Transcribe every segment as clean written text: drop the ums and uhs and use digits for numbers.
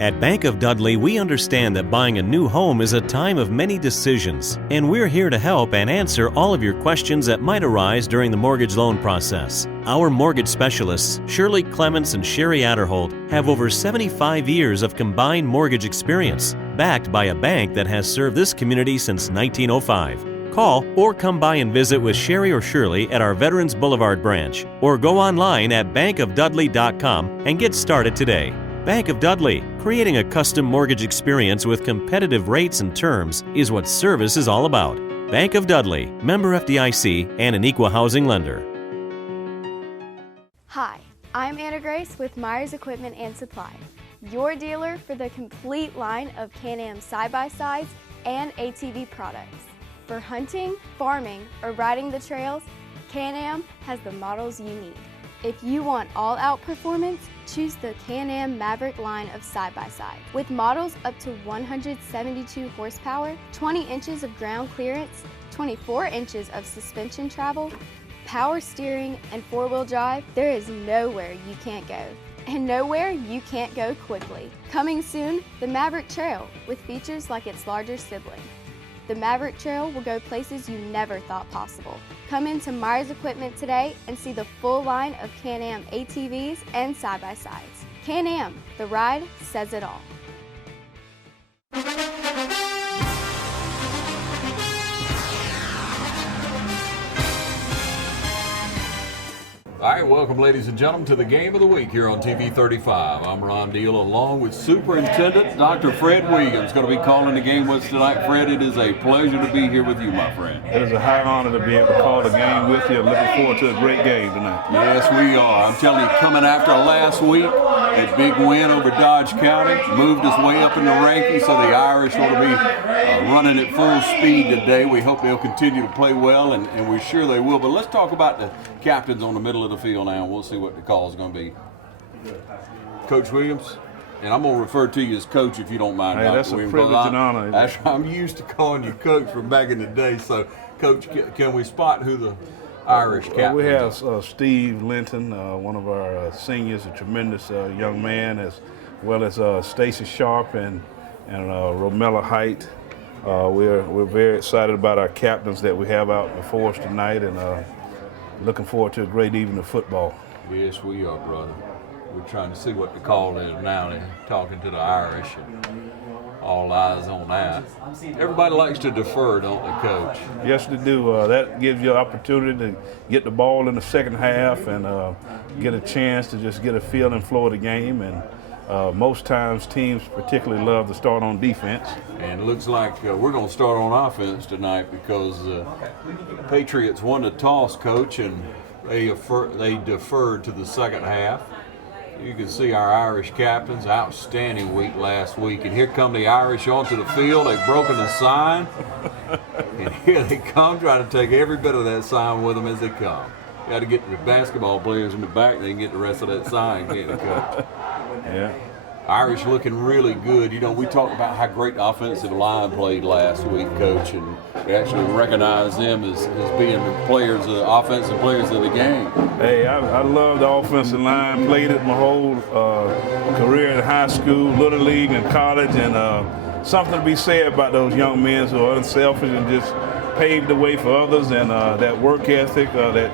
At Bank of Dudley, we understand that buying a new home is a time of many decisions, and we're here to help and answer all of your questions that might arise during the mortgage loan process. Our mortgage specialists, Shirley Clements and Sherry Adderholt, have over 75 years of combined mortgage experience, backed by a bank that has served this community since 1905. Call or come by and visit with Sherry or Shirley at our Veterans Boulevard branch, or go online at bankofdudley.com and get started today. Bank of Dudley, creating a custom mortgage experience with competitive rates and terms is what service is all about. Bank of Dudley, member FDIC, and an equal housing lender. Hi, I'm Anna Grace with Myers Equipment and Supply, your dealer for the complete line of Can-Am side-by-sides and ATV products. For hunting, farming, or riding the trails, Can-Am has the models you need. If you want all-out performance, choose the Can-Am Maverick line of side-by-sides. With models up to 172 horsepower, 20 inches of ground clearance, 24 inches of suspension travel, power steering, and four-wheel drive, there is nowhere you can't go. And nowhere you can't go quickly. Coming soon, the Maverick Trail, with features like its larger sibling. The Maverick Trail will go places you never thought possible. Come into Myers Equipment today and see the full line of Can-Am ATVs and side-by-sides. Can-Am, the ride says it all. All right, welcome, ladies and gentlemen, to the Game of the Week here on TV 35. I'm Ron Deal, along with Superintendent Dr. Fred Williams, going to be calling the game with us tonight. Fred, it is a pleasure to be here with you, my friend. It is a high honor to be able to call the game with you. I'm looking forward to a great game tonight. Yes, we are. I'm telling you, coming after last week, that big win over Dodge County, moved us way up in the rankings, so the Irish will be running at full speed today. We hope they'll continue to play well, and we're sure they will. But let's talk about the captains on the middle of the field now, and we'll see what the call is going to be. Coach Williams, and I'm going to refer to you as Coach if you don't mind. Hey, that's a privilege and honor. I'm used to calling you Coach from back in the day. So, Coach, can we spot who the Irish captain we have is? Steve Linton, one of our seniors, a tremendous young man, as well as Stacy Sharp and Romella Height. We're very excited about our captains that we have out before us tonight, and looking forward to a great evening of football. Yes, we are, brother. We're trying to see what the call is now. They're talking to the Irish, and all eyes on that. Everybody likes to defer, don't they, Coach? Yes, they do. That gives you an opportunity to get the ball in the second half and get a chance to just get a feel and flow of the game. And most times teams particularly love to start on defense. And it looks like we're going to start on offense tonight because Patriots won the toss, Coach, and they deferred to the second half. You can see our Irish captains, outstanding week last week. And here come the Irish onto the field. They've broken the sign. And here they come, trying to take every bit of that sign with them as they come. You got to get the basketball players in the back, they can get the rest of that sign, can't you, Coach? Yeah. Irish looking really good. You know, we talked about how great the offensive line played last week, Coach, and we actually recognize them as being the players, the offensive players of the game. Hey, I love the offensive line. Played it my whole career in high school, Little League, and college, and something to be said about those young men who are unselfish and just paved the way for others, and that work ethic, that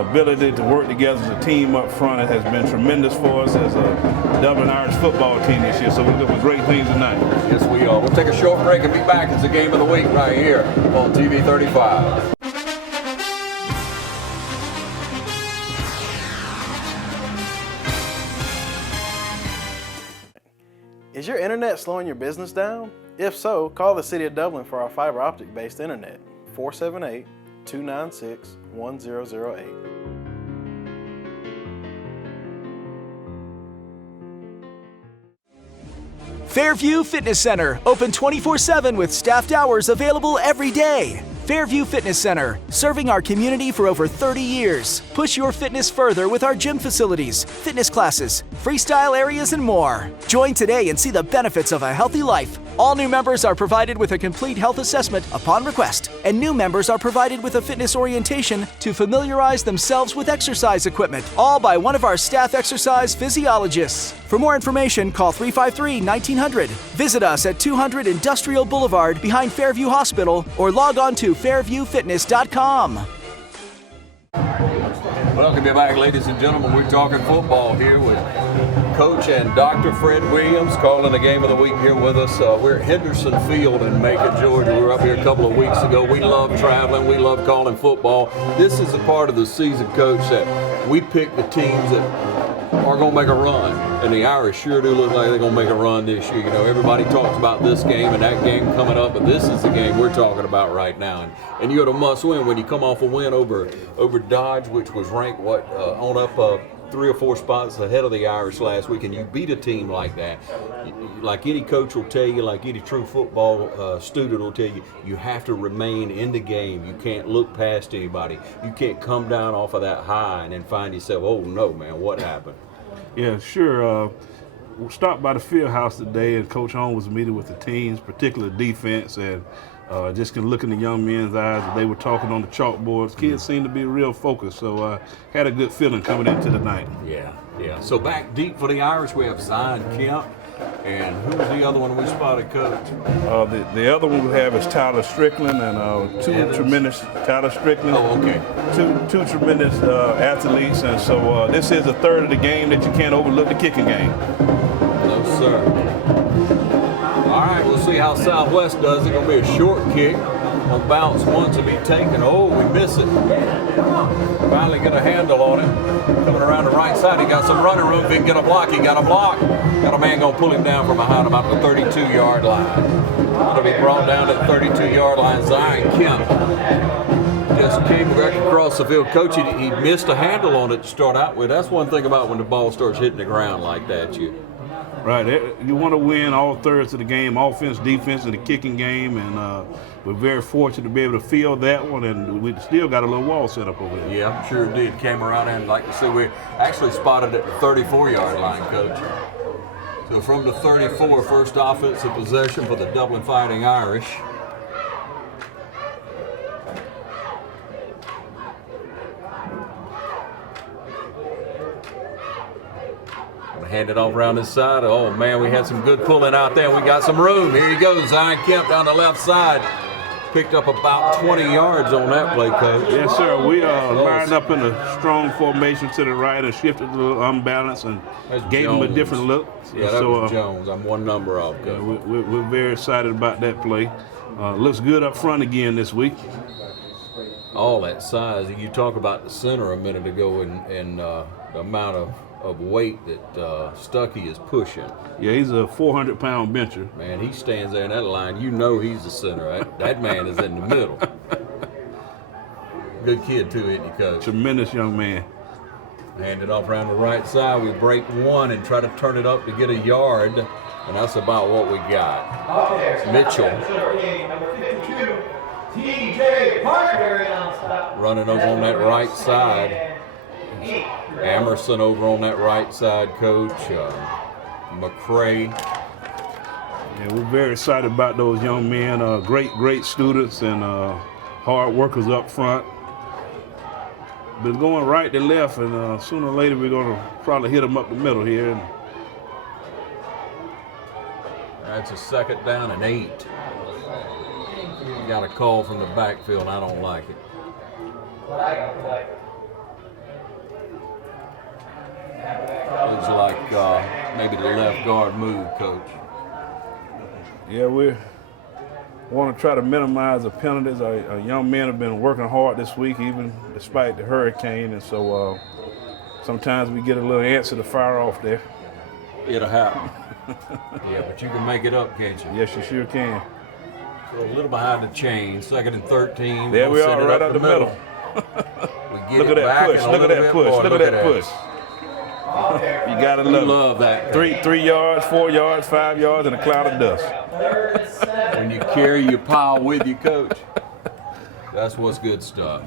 ability to work together as a team up front, it has been tremendous for us as a Dublin Irish football team this year. So we're doing great things tonight. Yes, we are. We'll take a short break and be back. It's the Game of the Week right here on TV 35. Is your internet slowing your business down? If so, call the City of Dublin for our fiber optic based internet, 478-296-1008. Fairview Fitness Center, open 24/7 with staffed hours available every day. Fairview Fitness Center, serving our community for over 30 years. Push your fitness further with our gym facilities, fitness classes, freestyle areas, and more. Join today and see the benefits of a healthy life, All new members are provided with a complete health assessment upon request, and new members are provided with a fitness orientation to familiarize themselves with exercise equipment, all by one of our staff exercise physiologists. For more information, call 353-1900. Visit us at 200 Industrial Boulevard behind Fairview Hospital or log on to fairviewfitness.com. Welcome you back, ladies and gentlemen. We're talking football here with Coach and Dr. Fred Williams calling the game of the week here with us. We're at Henderson Field in Macon, Georgia. We were up here a couple of weeks ago. We love traveling. We love calling football. This is a part of the season, Coach, that we pick the teams that are going to make a run. And the Irish sure do look like they're going to make a run this year. You know, everybody talks about this game and that game coming up, but this is the game we're talking about right now. And you're the must-win when you come off a win over Dodge, which was ranked, on up 3 or 4 spots ahead of the Irish last week, and you beat a team like that. Like any coach will tell you, like any true football student will tell you, you have to remain in the game. You can't look past anybody. You can't come down off of that high and then find yourself, oh no, man, what happened? Yeah, sure. We stopped by the field house today, and Coach Holmes was meeting with the teams, particularly defense, and just can look in the young men's eyes that they were talking on the chalkboards. Kids seem to be real focused, so had a good feeling coming into the night. Yeah. So back deep for the Irish, we have Zion Kemp, and who's the other one we spotted, Coach? The other one we have is Tyler Strickland, and two tremendous Tyler Strickland. Oh, okay. Two tremendous athletes, and so this is a third of the game that you can't overlook, the kicking game. No, sir. All right, we'll see how Southwest does. It's going to be a short kick. On bounce one to be taken. Oh, we miss it. Finally get a handle on it. Coming around the right side. He got some running room. If he can get a block, he got a block. Got a man going to pull him down from behind about the 32-yard line. It'll be brought down to the 32-yard line. Zion Kemp just came right across the field. Coach, he missed a handle on it to start out with. That's one thing about when the ball starts hitting the ground like that. Right, you want to win all thirds of the game, offense, defense, and the kicking game, and we're very fortunate to be able to field that one, and we still got a little wall set up over there. Yeah, sure did. Came around and like you said, we actually spotted at the 34-yard line, Coach. So from the 34, first offensive possession for the Dublin Fighting Irish. Hand it off around this side. Oh man, we had some good pulling out there. We got some room. Here he goes, Zion Kemp down the left side. Picked up about 20 yards on that play, Coach. Yes, sir. We lined up in a strong formation to the right and shifted a little unbalanced and gave him a different look. Yeah, that was Jones. I'm one number off, Coach. We're very excited about that play. Looks good up front again this week. All that size. You talk about the center a minute ago and the amount of weight that Stuckey is pushing. Yeah, he's a 400-pound bencher. Man, he stands there in that line. You know he's the center. That man is in the middle. Good kid, too, isn't he, Coach? Tremendous young man. Hand it off around the right side. We break one and try to turn it up to get a yard, and that's about what we got. Mitchell running over on that right side. Emerson over on that right side, Coach. McCray. Yeah, we're very excited about those young men. Great students and hard workers up front. Been going right to left, and sooner or later we're going to probably hit them up the middle here. That's a 2nd down and 8. Got a call from the backfield. I don't like it. Looks like maybe the left guard move, Coach. Yeah, we want to try to minimize the penalties. Our young men have been working hard this week, even despite the hurricane, and so sometimes we get a little answer to fire off there. It'll happen. Yeah, but you can make it up, can't you? Yes, you sure can. So a little behind the chain, 2nd and 13. There we are, right up the middle. We get Look at that push. Look at that push. Look at that push. You gotta love that. 3 yards, 4 yards, 5 yards, and a cloud of dust. When you carry your pile with you, Coach, that's what's good stuff.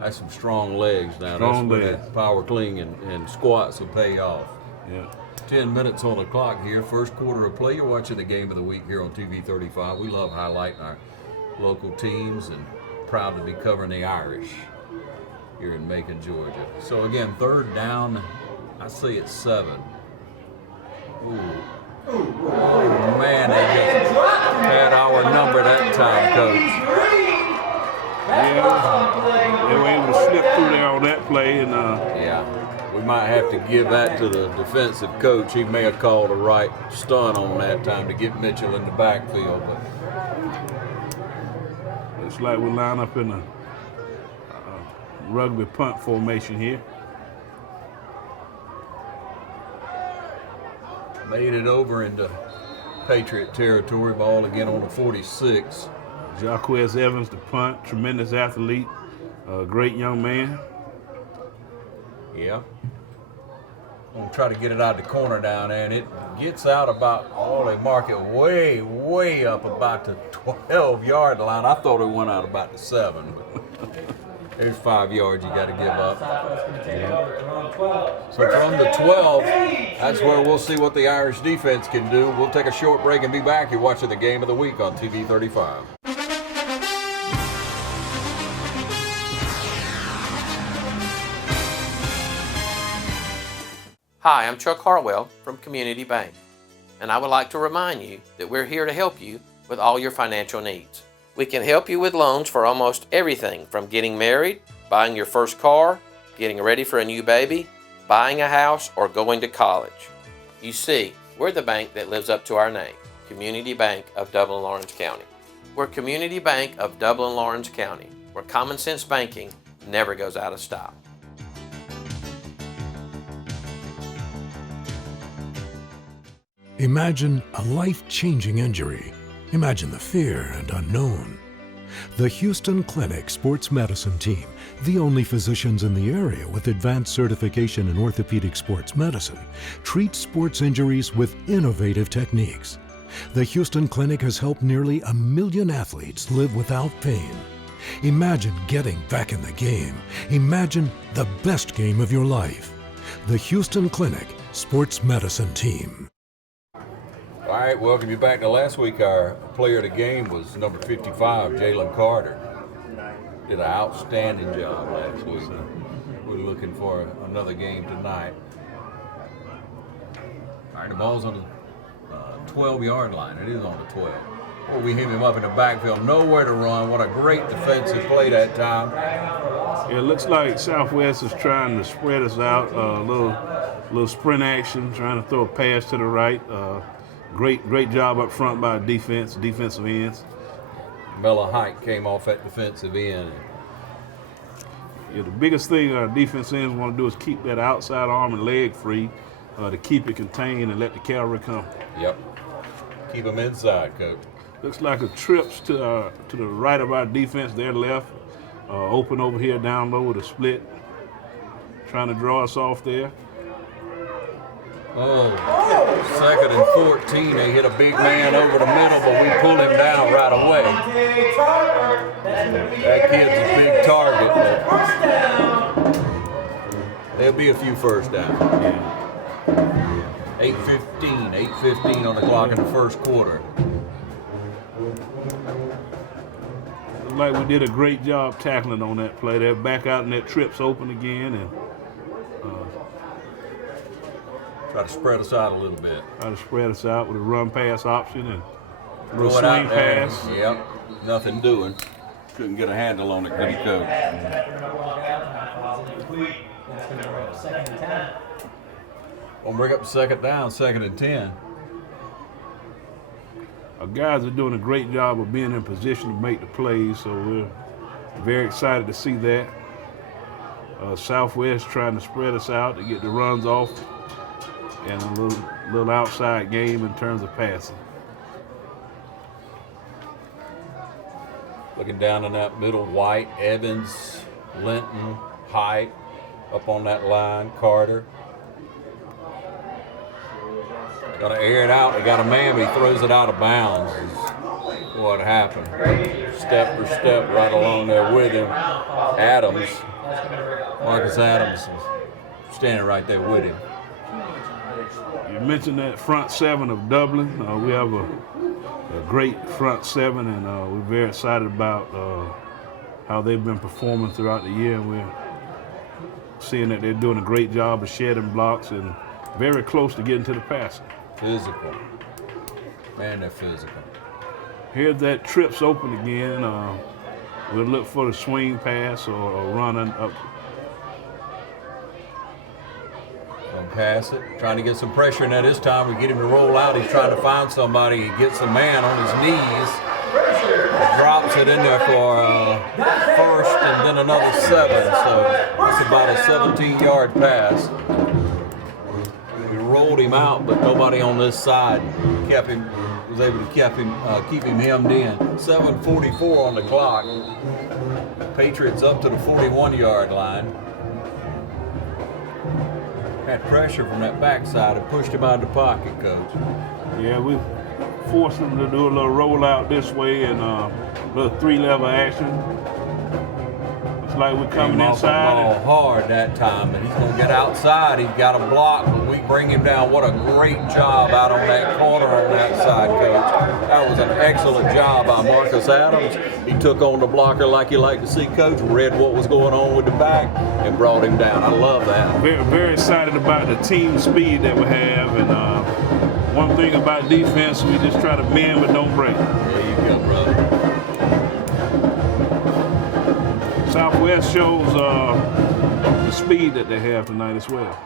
That's some strong legs now. Strong that's legs. That power clean and squats will pay off. Yeah. 10 minutes on the clock here. First quarter of play. You're watching the game of the week here on TV 35. We love highlighting our local teams and proud to be covering the Irish here in Macon, Georgia. So again, third down. I say it's 7. Ooh. Oh, man, they just had our number that time, Coach. Yeah, they were able to slip through there on that play. And yeah, we might have to give that to the defensive coach. He may have called the right stun on that time to get Mitchell in the backfield. But it's like we line up in a rugby punt formation here. Made it over into Patriot territory. Ball again on the 46. Jaquez Evans, the punt, tremendous athlete, great young man. Yeah. I'm going to try to get it out of the corner down there, and it gets out about, they mark it way, way up about the 12-yard line. I thought it went out about the 7, but there's 5 yards you got to give up. So from the 12, that's where we'll see what the Irish defense can do. We'll take a short break and be back. You're watching the game of the week on TV 35. Hi, I'm Chuck Harwell from Community Bank, and I would like to remind you that we're here to help you with all your financial needs. We can help you with loans for almost everything from getting married, buying your first car, getting ready for a new baby, buying a house, or going to college. You see, we're the bank that lives up to our name, Community Bank of Dublin-Lawrence County. We're Community Bank of Dublin-Lawrence County, where common sense banking never goes out of style. Imagine a life-changing injury. Imagine the fear and unknown. The Houston Clinic Sports Medicine Team, the only physicians in the area with advanced certification in orthopedic sports medicine, treats sports injuries with innovative techniques. The Houston Clinic has helped nearly 1 million athletes live without pain. Imagine getting back in the game. Imagine the best game of your life. The Houston Clinic Sports Medicine Team. All right, welcome you back to last week. Our player of the game was number 55, Jalen Carter. Did an outstanding job last week. We're looking for another game tonight. All right, the ball's on the 12-yard line. It is on the 12. Oh, we hit him up in the backfield. Nowhere to run. What a great defensive play that time. It looks like Southwest is trying to spread us out. A little sprint action, trying to throw a pass to the right. Great job up front by defensive ends. Mella Hike came off that defensive end. Yeah, the biggest thing our defense ends want to do is keep that outside arm and leg free to keep it contained and let the cavalry come. Yep. Keep them inside, Coach. Looks like a trips to the right of our defense, their left. Open over here down low with a split. Trying to draw us off there. Oh, 2nd and 14. They hit a big man over the middle, but we pull him down right away. That kid's a big target. There'll be a few first downs. Yeah. 8:15 on the clock in the first quarter. Looks like we did a great job tackling on that play. They're back out and that trips open again and try to spread us out a little bit. Try to spread us out with a run pass option and a Throw little it swing out there. pass. Yep, nothing doing. Couldn't get a handle on it, could he, Coach? We'll bring up 2nd down, 2nd and 10. Our guys are doing a great job of being in position to make the plays, so we're very excited to see that. Southwest trying to spread us out to get the runs off and a little outside game in terms of passing. Looking down in that middle, White, Evans, Linton, Height, up on that line, Carter. Got to air it out. They got a man, but he throws it out of bounds. What happened? Step for step right along there with him. Adams, Marcus Adams, standing right there with him. Yeah, You mentioned that front seven of Dublin. We have a great front seven, and we're very excited about how they've been performing throughout the year. And we're seeing that they're doing a great job of shedding blocks and very close to getting to the passer. Physical. Man, they're physical. Here's that trips open again. We'll look for the swing pass or running up. Gonna pass it, trying to get some pressure in there this time. We get him to roll out. He's trying to find somebody. He gets a man on his knees. Drops it in there for first and then another 7. So it's about a 17-yard pass. We rolled him out, but nobody on this side was able to keep him hemmed in. 7:44 on the clock. Patriots up to the 41-yard line. Had pressure from that backside and pushed him out of the pocket, Coach. Yeah, we forced him to do a little rollout this way and a little 3-level action. It's like we're coming inside. Came off the ball hard that time, but he's going to get outside. He's got a block, but we bring him down. What a great job out on that corner on that side, Coach. That was an excellent job by Marcus Adams. He took on the blocker like you like to see, Coach, read what was going on with the back, and brought him down. I love that. Very, very excited about the team speed that we have, and one thing about defense, we just try to bend but don't break. There you go, brother. Southwest shows the speed that they have tonight as well.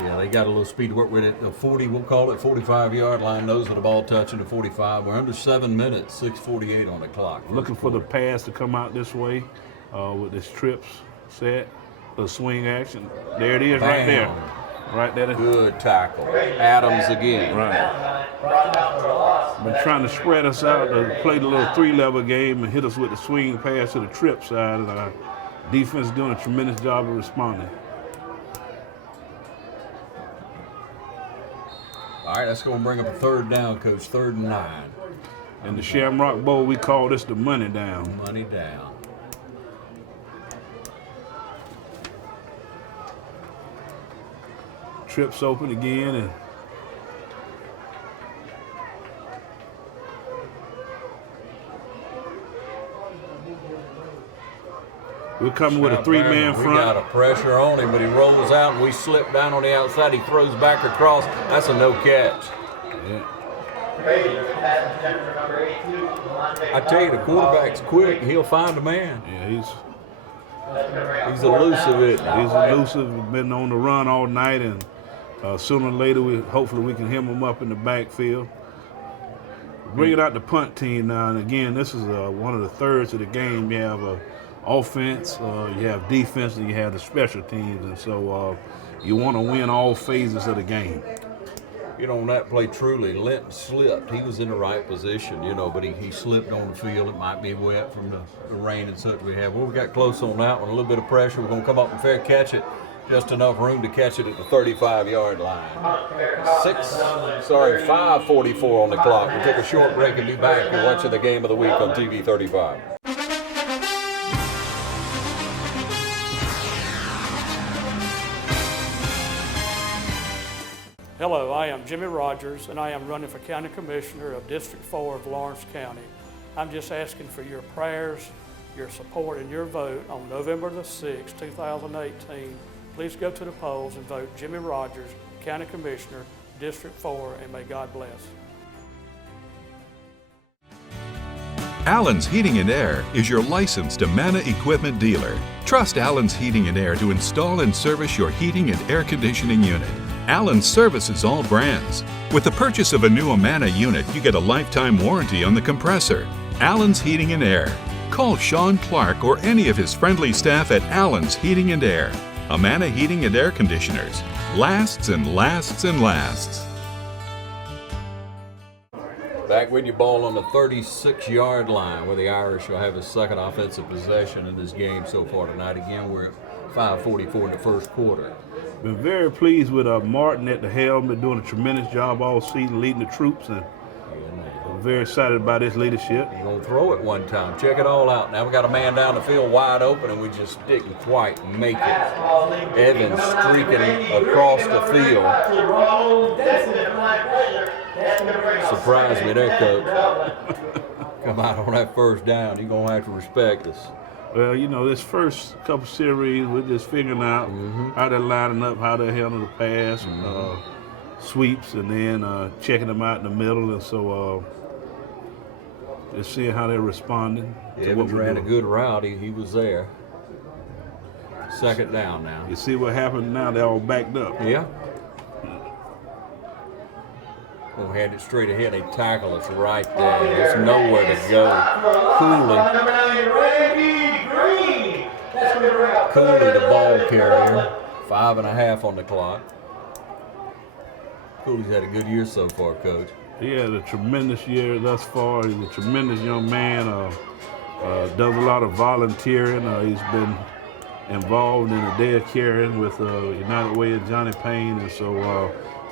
Yeah, they got a little speed to work with it. The 40, we'll call it 45-yard line, nose of the ball touching the 45. We're under 7 minutes, 6:48 on the clock. Looking for the pass to come out this way with this trips set, the swing action. There it is. Bam. Right there. Right there. Good tackle. Adams again. Right. Been trying to spread us out to play the little 3-level game and hit us with the swing pass to the trip side, and our defense is doing a tremendous job of responding. All right, that's going to bring up a 3rd down, Coach. 3rd and 9. In the Shamrock Bowl, we call this the money down. Money down. Trips open again, and we're coming with a 3-man front. We got a pressure on him, but he rolls out and we slip down on the outside. He throws back across. That's a no catch. Yeah. I tell you, the quarterback's quick. He'll find a man. Yeah, he's elusive. He's elusive. Been on the run all night, and sooner or later, hopefully we can hem him up in the backfield. Bringing out the punt team now, and again, this is one of the thirds of the game. You have offense, you have defense, and you have the special teams, and so you want to win all phases of the game. You know, on that play, truly, Linton slipped. He was in the right position, but he slipped on the field. It might be wet from the rain and such we have. Well, we got close on that one. A little bit of pressure. We're going to come up and fair catch it. Just enough room to catch it at the 35-yard line. 5:44 on the clock. We'll take a short break and be back. You're watching the game of the week on TV 35. Hello, I am Jimmy Rogers, and I am running for County Commissioner of District 4 of Lawrence County. I'm just asking for your prayers, your support, and your vote on November the 6th, 2018. Please go to the polls and vote Jimmy Rogers, County Commissioner, District 4, and may God bless. Allen's Heating and Air is your licensed Amana equipment dealer. Trust Allen's Heating and Air to install and service your heating and air conditioning unit. Allen services all brands. With the purchase of a new Amana unit, you get a lifetime warranty on the compressor. Allen's Heating and Air. Call Sean Clark or any of his friendly staff at Allen's Heating and Air. Amana Heating and Air Conditioners. Lasts and lasts and lasts. Back with your ball on the 36-yard line, where the Irish will have his second offensive possession in this game so far tonight. Again, we're at 5:44 in the first quarter. Been very pleased with Martin at the helm. Been doing a tremendous job all season, leading the troops, and very excited about his leadership. We're going to throw it one time. Check it all out. Now we got a man down the field wide open, and we just didn't quite make it. Evans streaking across the field. Surprised me there, Coach. Come out on that first down. You're going to have to respect us. Well, you know, this first couple series, we're just figuring out how they're lining up, how they handle the pass, sweeps, and then checking them out in the middle. And so just seeing how they're responding. Evans ran a good route. He was there. Second down now. You see what happened now? They're all backed up. Yeah. We'll hand it straight ahead. They tackle us right there. There's nowhere to go. Cooley, the ball carrier. 5.5 on the clock. Cooley's had a good year so far, Coach. He had a tremendous year thus far. He's a tremendous young man. Does a lot of volunteering. He's been involved in the day of caring with United Way of Johnny Payne, and so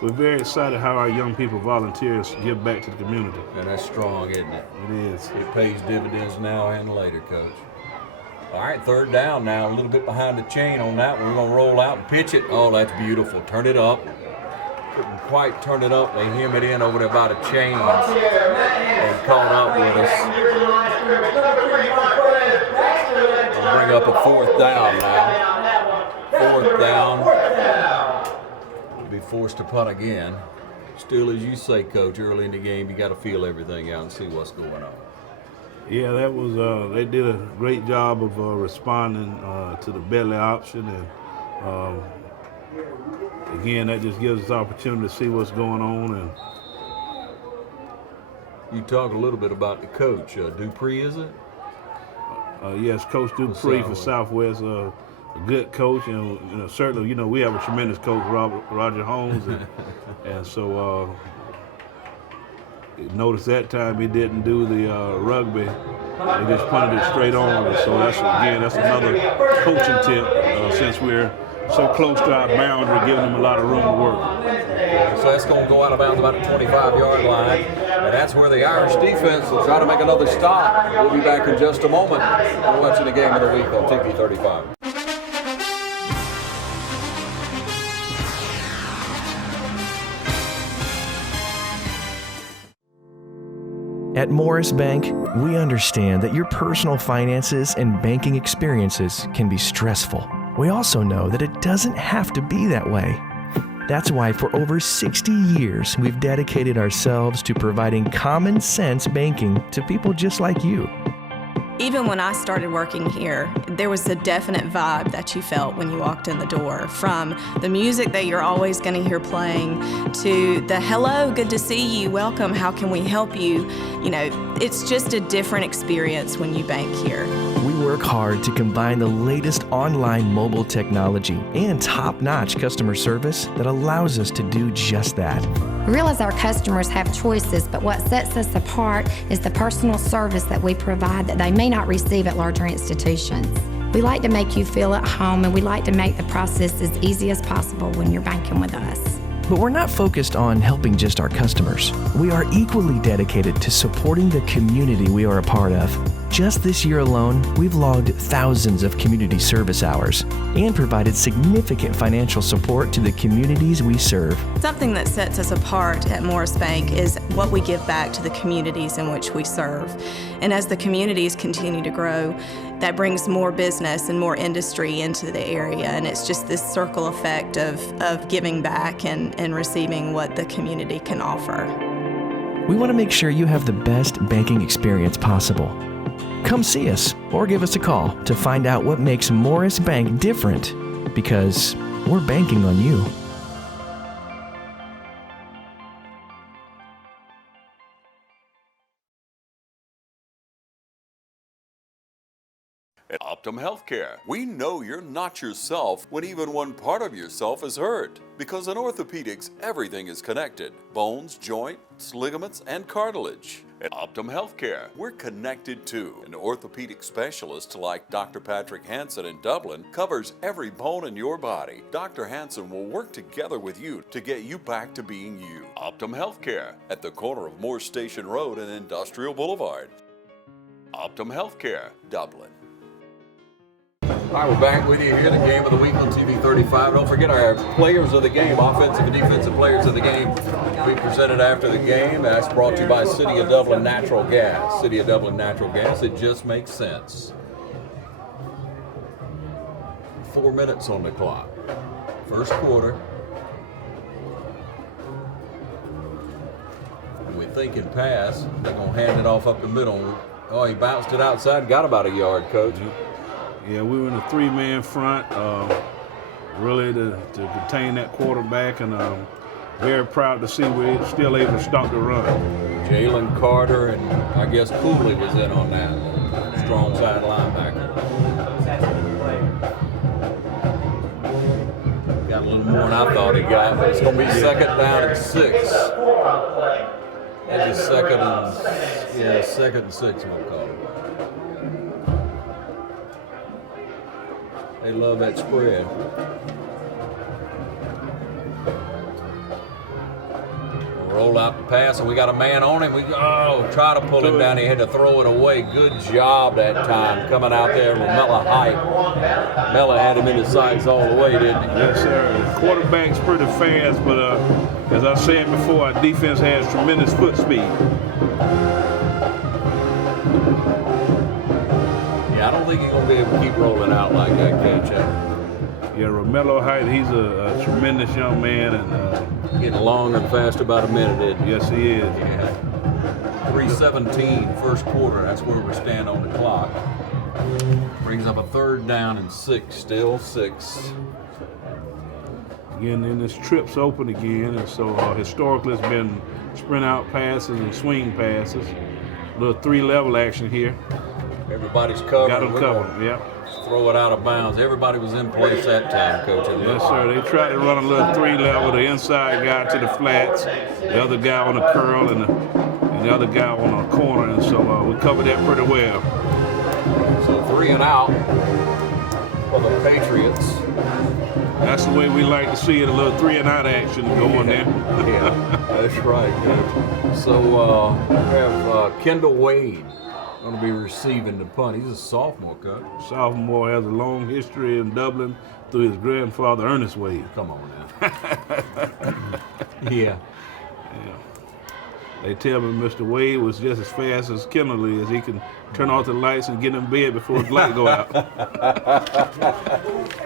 we're very excited how our young people volunteers give back to the community. And that's strong, isn't it? It is. It pays dividends now and later, Coach. All right, third down now, a little bit behind the chain on that one. We're going to roll out and pitch it. Oh, that's beautiful. Turn it up. Couldn't quite turn it up. They hem it in over there by the chains. They caught up with us. We'll bring up a fourth down now. Fourth down. We'll be forced to punt again. Still, as you say, Coach, early in the game, you got to feel everything out and see what's going on. Yeah, that was. They did a great job of responding to the belly option, and again, that just gives us opportunity to see what's going on. And you talk a little bit about the coach, Dupree, is it? Yes, Coach Dupree for Southwest, a good coach, and certainly, we have a tremendous coach, Roger Holmes, and so. Notice that time he didn't do the rugby. He just punted it straight on. And so that's another coaching tip since we're so close to our boundary, giving them a lot of room to work. So that's going to go out of bounds about the 25-yard line. And that's where the Irish defense will try to make another stop. We'll be back in just a moment. We're watching the game of the week on TP35. At Morris Bank, we understand that your personal finances and banking experiences can be stressful. We also know that it doesn't have to be that way. That's why for over 60 years, we've dedicated ourselves to providing common sense banking to people just like you. Even when I started working here, there was a definite vibe that you felt when you walked in the door, from the music that you're always going to hear playing to the hello, good to see you, welcome, how can we help you? It's just a different experience when you bank here. We work hard to combine the latest online mobile technology and top-notch customer service that allows us to do just that. We realize our customers have choices, but what sets us apart is the personal service that we provide that they may not receive at larger institutions. We like to make you feel at home, and we like to make the process as easy as possible when you're banking with us. But we're not focused on helping just our customers. We are equally dedicated to supporting the community we are a part of. Just this year alone, we've logged thousands of community service hours and provided significant financial support to the communities we serve. Something that sets us apart at Morris Bank is what we give back to the communities in which we serve. And as the communities continue to grow, that brings more business and more industry into the area. And it's just this circle effect of giving back and receiving what the community can offer. We want to make sure you have the best banking experience possible. Come see us or give us a call to find out what makes Morris Bank different, because we're banking on you. At Optum Healthcare, we know you're not yourself when even one part of yourself is hurt. Because in orthopedics, everything is connected. Bones, joints, ligaments, and cartilage. At Optum Healthcare, we're connected too. An orthopedic specialist like Dr. Patrick Hansen in Dublin covers every bone in your body. Dr. Hansen will work together with you to get you back to being you. Optum Healthcare at the corner of Moore Station Road and Industrial Boulevard. Optum Healthcare, Dublin. All right, we're back with you here, the game of the week on TV 35. Don't forget our players of the game, offensive and defensive players of the game, we presented after the game. That's brought to you by City of Dublin Natural Gas. City of Dublin Natural Gas, it just makes sense. 4 minutes on the clock. First quarter. We're thinking pass. They're going to hand it off up the middle. Oh, he bounced it outside, got about a yard, Coach. Yeah, we were in a three-man front, really to contain that quarterback, and very proud to see we're still able to stop the run. Jalen Carter and I guess Cooley was in on that. Strong side linebacker. Got a little more than I thought he got, but it's going to be second down and 6. That's a second and 6 we'll call it. They love that spread. We'll roll out the pass, and we got a man on him. We try to pull him down. He had to throw it away. Good job that time coming out there with Mella Hype. Mella had him in the sights all the way, didn't he? Yes, sir. The quarterback's pretty fast, but as I said before, our defense has tremendous foot speed. I don't think he's going to be able to keep rolling out like that, catch up. Yeah, Romello Height, he's a tremendous young man. And getting longer and faster by the minute, isn't he? Yes, he is. Yeah. 3:17 first quarter, that's where we stand on the clock. Brings up a third down and 6, still 6. Again, then this trip's open again, and so historically it's been sprint out passes and swing passes. A little 3-level action here. Everybody's covered. Got them covered, yeah. Throw it out of bounds. Everybody was in place that time, Coach. Yes, sir. They tried to run a little 3-level. The inside guy to the flats, the other guy on the curl, and the other guy on the corner. And so we covered that pretty well. So 3 and out for the Patriots. That's the way we like to see it, a little 3 and out action going there. Yeah, that's right, Coach. So we have Kendall Wade going to be receiving the punt. He's a sophomore, Coach. Sophomore, has a long history in Dublin through his grandfather, Ernest Wade. Come on now. Yeah. They tell me Mr. Wade was just as fast as Kendall is. He can turn off the lights and get in bed before the light go out.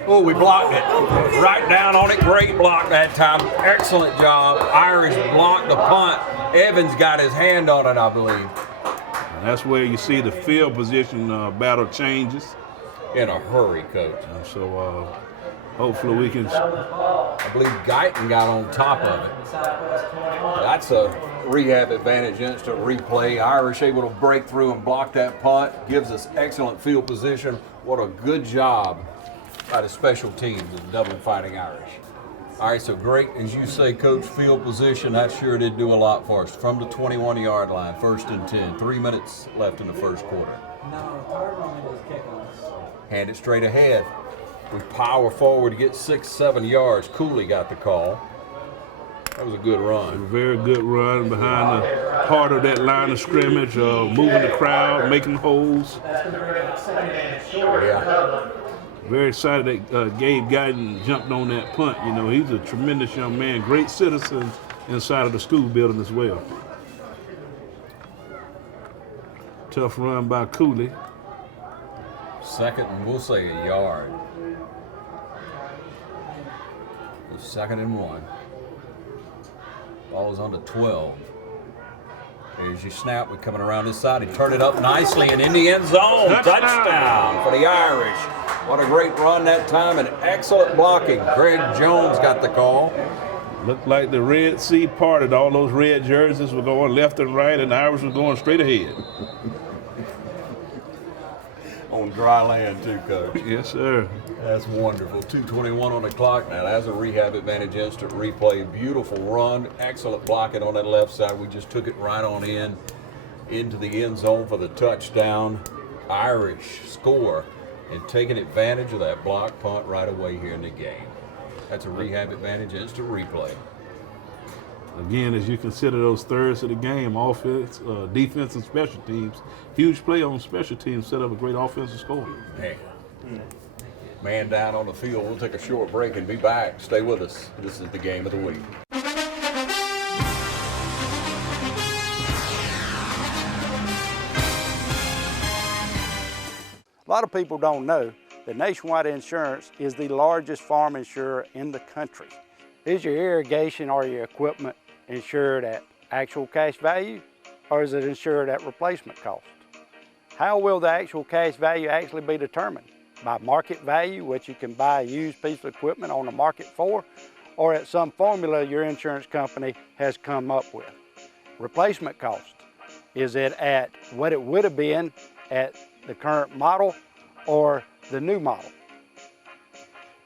Oh, we blocked it. Right down on it. Great block that time. Excellent job. Irish blocked the punt. Evans got his hand on it, I believe. And that's where you see the field position battle changes. In a hurry, Coach. And so hopefully we can... I believe Guyton got on top of it. That's a rehab advantage, instant replay. Irish able to break through and block that punt. Gives us excellent field position. What a good job by the special teams of the Dublin Fighting Irish. All right, so great, as you say, Coach, field position, that sure did do a lot for us. From the 21-yard line, 1st and 10. 3 minutes left in the first quarter. Hand it straight ahead. We power forward to get 6-7 yards. Cooley got the call. That was a good run. A very good run behind the heart of that line of scrimmage, moving the crowd, making holes. Yeah. Very excited that Gabe Guyton jumped on that punt. You know, he's a tremendous young man, great citizen inside of the school building as well. Tough run by Cooley. Second, and we'll say a yard. It was 2nd and 1. Ball is on the 12. There's your snap. We're coming around this side. He turned it up nicely and in the end zone. Touchdown for the Irish. What a great run that time and excellent blocking. Greg Jones got the call. Looked like the Red Sea parted. All those red jerseys were going left and right, and the Irish were going straight ahead. On on dry land too, Coach. Yes, sir. That's wonderful. 2:21 on the clock. Now that's a rehab advantage instant replay. Beautiful run. Excellent blocking on that left side. We just took it right on into the end zone for the touchdown. Irish score and taking advantage of that block punt right away here in the game. That's a rehab advantage instant replay. Again, as you consider those thirds of the game, offense, defense, and special teams, huge play on special teams set up a great offensive score. Man down on the field. We'll take a short break and be back. Stay with us. This is the game of the week. A lot of people don't know that Nationwide Insurance is the largest farm insurer in the country. Is your irrigation or your equipment insured at actual cash value, or is it insured at replacement cost? How will the actual cash value actually be determined? By market value, which you can buy a used piece of equipment on the market for, or at some formula your insurance company has come up with? Replacement cost, is it at what it would have been at the current model or the new model?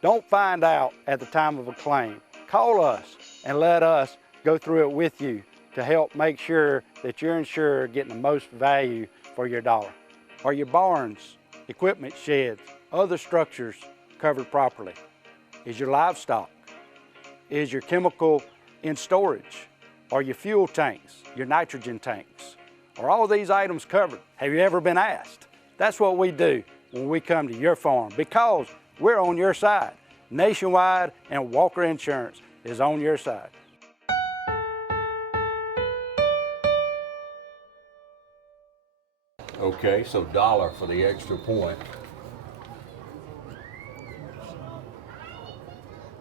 Don't find out at the time of a claim. Call us and let us go through it with you to help make sure that you're insured getting the most value for your dollar. Are your barns, equipment sheds, other structures covered properly? Is your livestock? Is your chemical in storage? Are your fuel tanks, your nitrogen tanks? Are all these items covered? Have you ever been asked? That's what we do when we come to your farm, because we're on your side. Nationwide and Walker Insurance is on your side. Okay, so $1 for the extra point.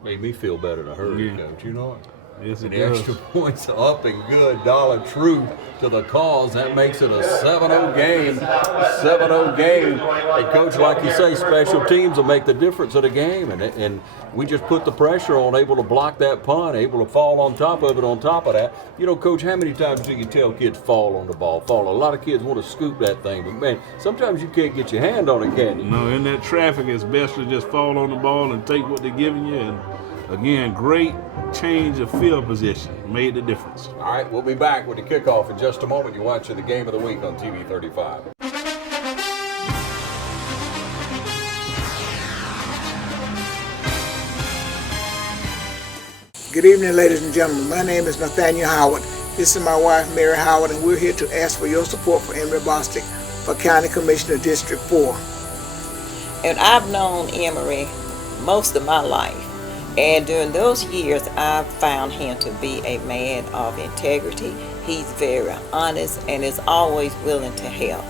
Made me feel better in a hurry, Coach. You know it? Yes, it the does. extra points up and good. Dollar true to the cause. That makes it a 7-0 game. 7-0 game. And Coach, like you say, special teams will make the difference of the game. And we just put the pressure on, able to block that punt, able to fall on top of it on top of that. You know, Coach, how many times do you tell kids fall on the ball? Fall. A lot of kids want to scoop that thing. But, man, sometimes you can't get your hand on it, can you? No, in that traffic, it's best to just fall on the ball and take what they're giving you. And again, great change of field position made the difference. All right, we'll be back with the kickoff in just a moment. You're watching the Game of the Week on TV 35. Good evening, ladies and gentlemen. My name is Nathaniel Howard. This is my wife, Mary Howard, and we're here to ask for your support for Emery Bostic for County Commissioner District 4. And I've known Emery most of my life. And during those years, I've found him to be a man of integrity. He's very honest and is always willing to help.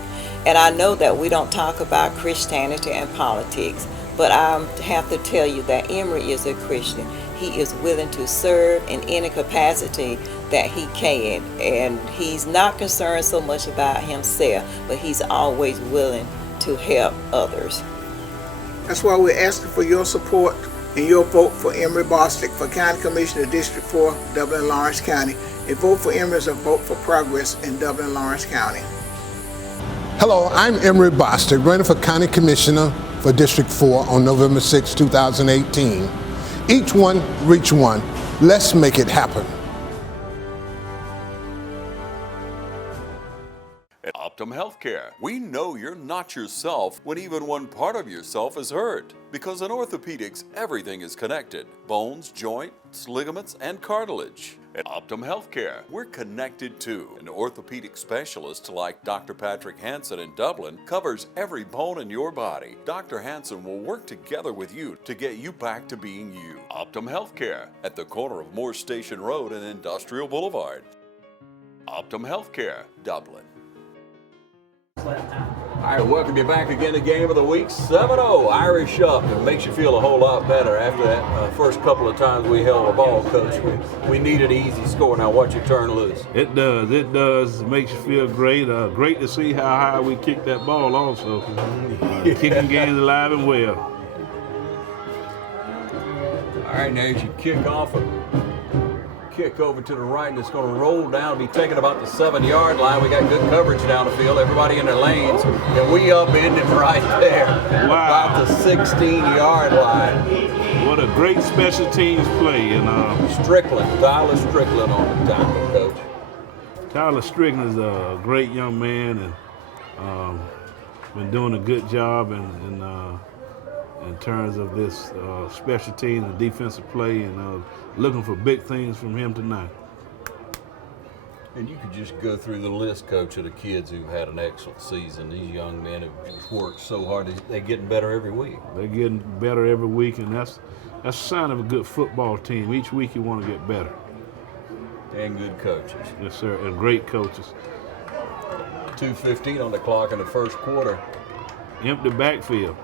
And I know that we don't talk about Christianity and politics, but I have to tell you that Emery is a Christian. He is willing to serve in any capacity that he can. And he's not concerned so much about himself, but he's always willing to help others. That's why we're asking for your support and your vote for Emery Bostic for County Commissioner District 4, Dublin and Lawrence County. A vote for Emery is a vote for progress in Dublin and Lawrence County. Hello, I'm Emery Bostic, running for County Commissioner for District 4 on November 6, 2018. Each one, reach one. Let's make it happen. At Optum Healthcare, we know you're not yourself when even one part of yourself is hurt. Because in orthopedics, everything is connected. Bones, joints, ligaments, and cartilage. At Optum Healthcare, we're connected too. An orthopedic specialist like Dr. Patrick Hansen in Dublin covers every bone in your body. Dr. Hansen will work together with you to get you back to being you. Optum Healthcare at the corner of Moore Station Road and Industrial Boulevard. Optum Healthcare, Dublin. All right, welcome you back again to Game of the Week. 7-0, Irish up. It makes you feel a whole lot better after that first couple of times we held the ball, Coach. We needed an easy score. Now watch it turn loose. It does. It does. It makes you feel great. Great to see how high we kicked that ball also. Kicking games alive and well. All right, now as you kick off kick over to the right, and it's going to roll down, be taken about the 7-yard line. We got good coverage down the field, everybody in their lanes, and we upended right there. Wow. About the 16-yard line. What a great special teams play. And Tyler Strickland on the tackle, Coach. Tyler Strickland is a great young man, and been doing a good job in terms of this special teams and defensive play, and looking for big things from him tonight. And you could just go through the list, Coach, of the kids who've had an excellent season. These young men have just worked so hard. They're getting better every week. They're getting better every week, and that's a sign of a good football team. Each week you want to get better. And good coaches. Yes, sir, and great coaches. 2:15 on the clock in the first quarter. Empty backfield.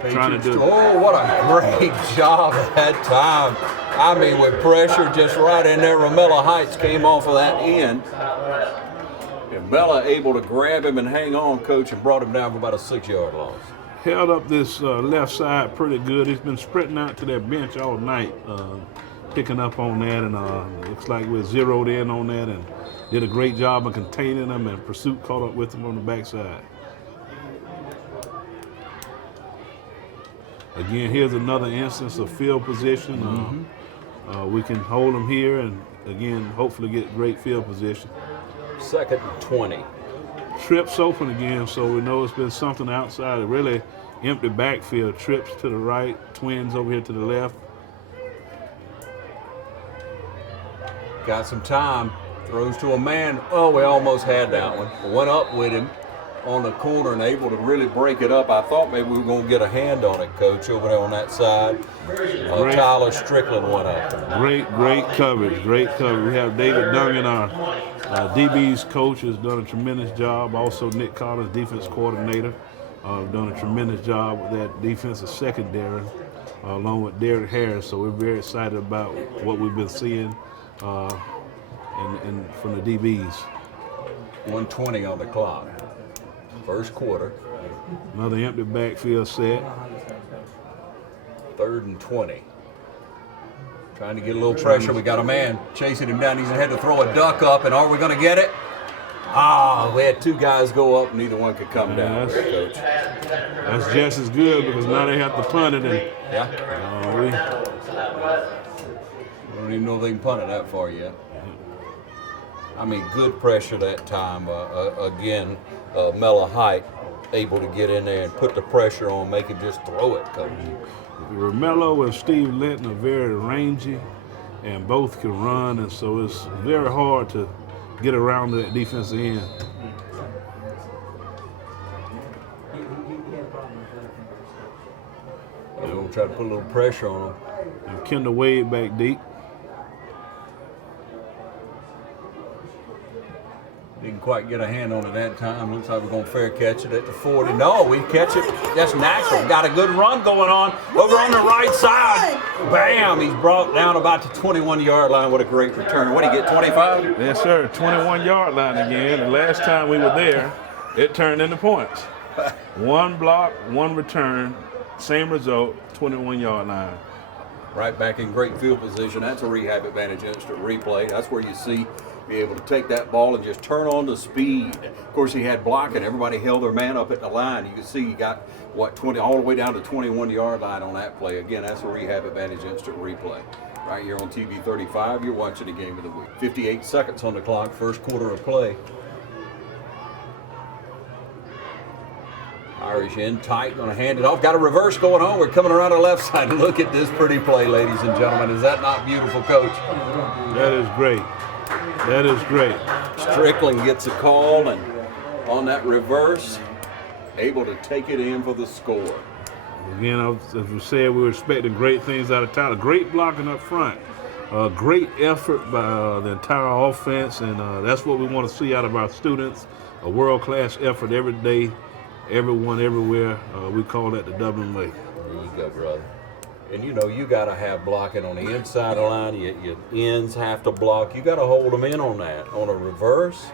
Patriots, what a great job at that time. I mean, with pressure just right in there, Romello Heights came off of that end. And Bella able to grab him and hang on, Coach, and brought him down for about a 6-yard loss. Held up this left side pretty good. He's been sprinting out to that bench all night, picking up on that, and looks like we're zeroed in on that and did a great job of containing him, and Pursuit caught up with him on the backside. Again, here's another instance of field position. We can hold them here and, again, hopefully get great field position. 2nd and 20. Trips open again, so we know it's been something outside. A really empty backfield. Trips to the right, Twins over here to the left. Got some time. Throws to a man. Oh, we almost had that one. Went up with him on the corner and able to really break it up. I thought maybe we were going to get a hand on it, Coach, over there on that side. Tyler Strickland went up. Great coverage, great coverage. We have David Dungan, our DB's coach, has done a tremendous job. Also, Nick Collins, defense coordinator, done a tremendous job with that defensive secondary, along with Derek Harris. So we're very excited about what we've been seeing and from the DBs. 1:20 on the clock. First quarter. Another empty backfield set. 3rd and 20. Trying to get a little pressure. We got a man chasing him down. He's had to throw a duck up, and are we going to get it? We had 2 guys go up, neither one could come down. Coach. That's just as good, because now they have to punt it. And, we don't even know if they can punt it that far yet. I mean, good pressure that time. Again, Mella Height able to get in there and put the pressure on, make him just throw it, Coach. Romello and Steve Linton are very rangy, and both can run, and so it's very hard to get around that defensive end. They're going to try to put a little pressure on him. And Kendall Wade back deep. Didn't quite get a hand on it that time. Looks like we're going to fair catch it at the 40. No, we catch it. That's natural. Got a good run going on over on the right side. Bam! He's brought down about the 21-yard line. What a great return. What did he get, 25? Yes, sir. 21-yard line again. The last time we were there, it turned into points. 1 block, 1 return, same result, 21-yard line. Right back in great field position. That's a rehab advantage instant replay. That's where you see be able to take that ball and just turn on the speed. Of course, he had blocking. Everybody held their man up at the line. You can see he got, 20, all the way down to the 21-yard line on that play. Again, that's a rehab advantage instant replay. Right here on TV 35, you're watching the game of the week. 58 seconds on the clock, first quarter of play. Irish in tight, going to hand it off. Got a reverse going on. We're coming around the left side. Look at this pretty play, ladies and gentlemen. Is that not beautiful, Coach? That is great. That is great. Strickland gets a call, and on that reverse, able to take it in for the score. Again, as we said, we were expecting great things out of Tyler. Great blocking up front. Great effort by the entire offense, and that's what we want to see out of our students. A world-class effort every day, everyone, everywhere. We call that the Dublin way. There you go, brother. And you know, you got to have blocking on the inside of the line. Your ends have to block. You got to hold them in on that. On a reverse.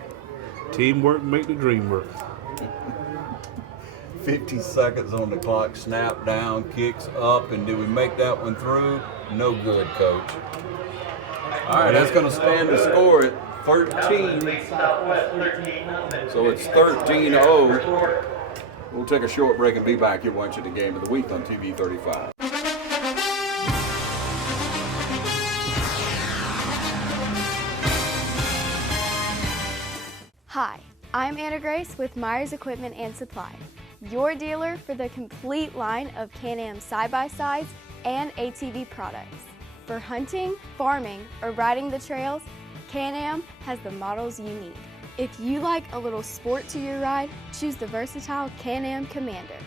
Teamwork make the dream work. 50 seconds on the clock. Snap down, kicks up, and do we make that one through? No good, Coach. All right, that's going to stand the score at 13. So it's 13-0. We'll take a short break and be back. You're watching the Game of the Week on TV 35. Hi, I'm Anna Grace with Myers Equipment and Supply, your dealer for the complete line of Can-Am side-by-sides and ATV products. For hunting, farming, or riding the trails, Can-Am has the models you need. If you like a little sport to your ride, choose the versatile Can-Am Commander.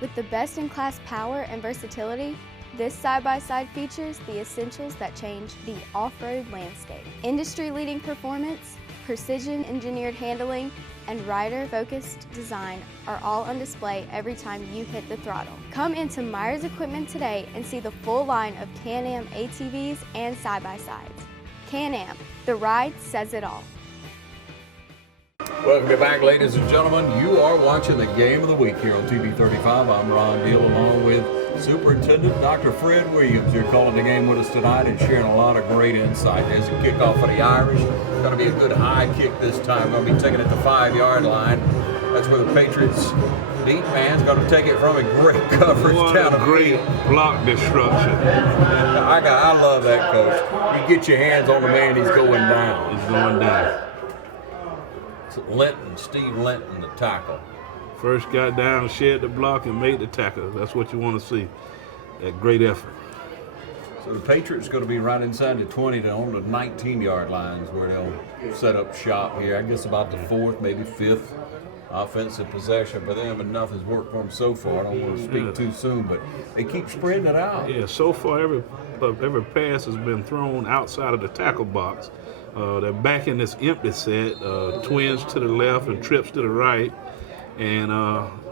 With the best-in-class power and versatility, this side-by-side features the essentials that change the off-road landscape. Industry-leading performance, precision-engineered handling, and rider-focused design are all on display every time you hit the throttle. Come into Myers Equipment today and see the full line of Can-Am ATVs and side-by-sides. Can-Am, the ride says it all. Welcome back, ladies and gentlemen. You are watching the Game of the Week here on TV 35. I'm Ron Deal, along with Superintendent Dr. Fred Williams. You're calling the game with us tonight and sharing a lot of great insight. There's a kickoff for the Irish. Going to be a good high kick this time. Going to be taking it to the 5-yard line. That's where the Patriots deep man's going to take it from a great coverage down the great block destruction. I love that, Coach. You get your hands on the man, he's going down. He's going down. Linton, Steve Linton, the tackle. First got down, shared the block, and made the tackle. That's what you want to see. That great effort. So the Patriots going to be right inside the 20 to on the 19-yard lines where they'll set up shop here. I guess about the 4th, maybe 5th offensive possession for them, and nothing's worked for them so far. I don't want to speak too soon, but they keep spreading it out. Yeah, so far every pass has been thrown outside of the tackle box. They're back in this empty set, twins to the left and trips to the right, and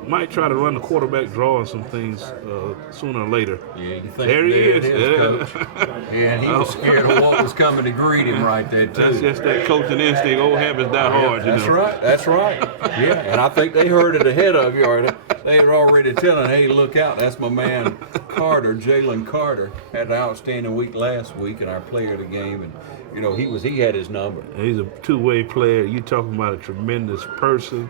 might try to run the quarterback draw and some things sooner or later. Yeah, you think there he is. Coach. Yeah, and he was scared of what was coming to greet him right there, too. That's just that coaching instinct. Old habits die hard, That's right. That's right. Yeah, and I think they heard it ahead of you. Or they were already telling, hey, look out. That's my man Carter, Jalen Carter. Had an outstanding week last week and our player of the game. And, you know, he had his number. He's a two-way player. You're talking about a tremendous person.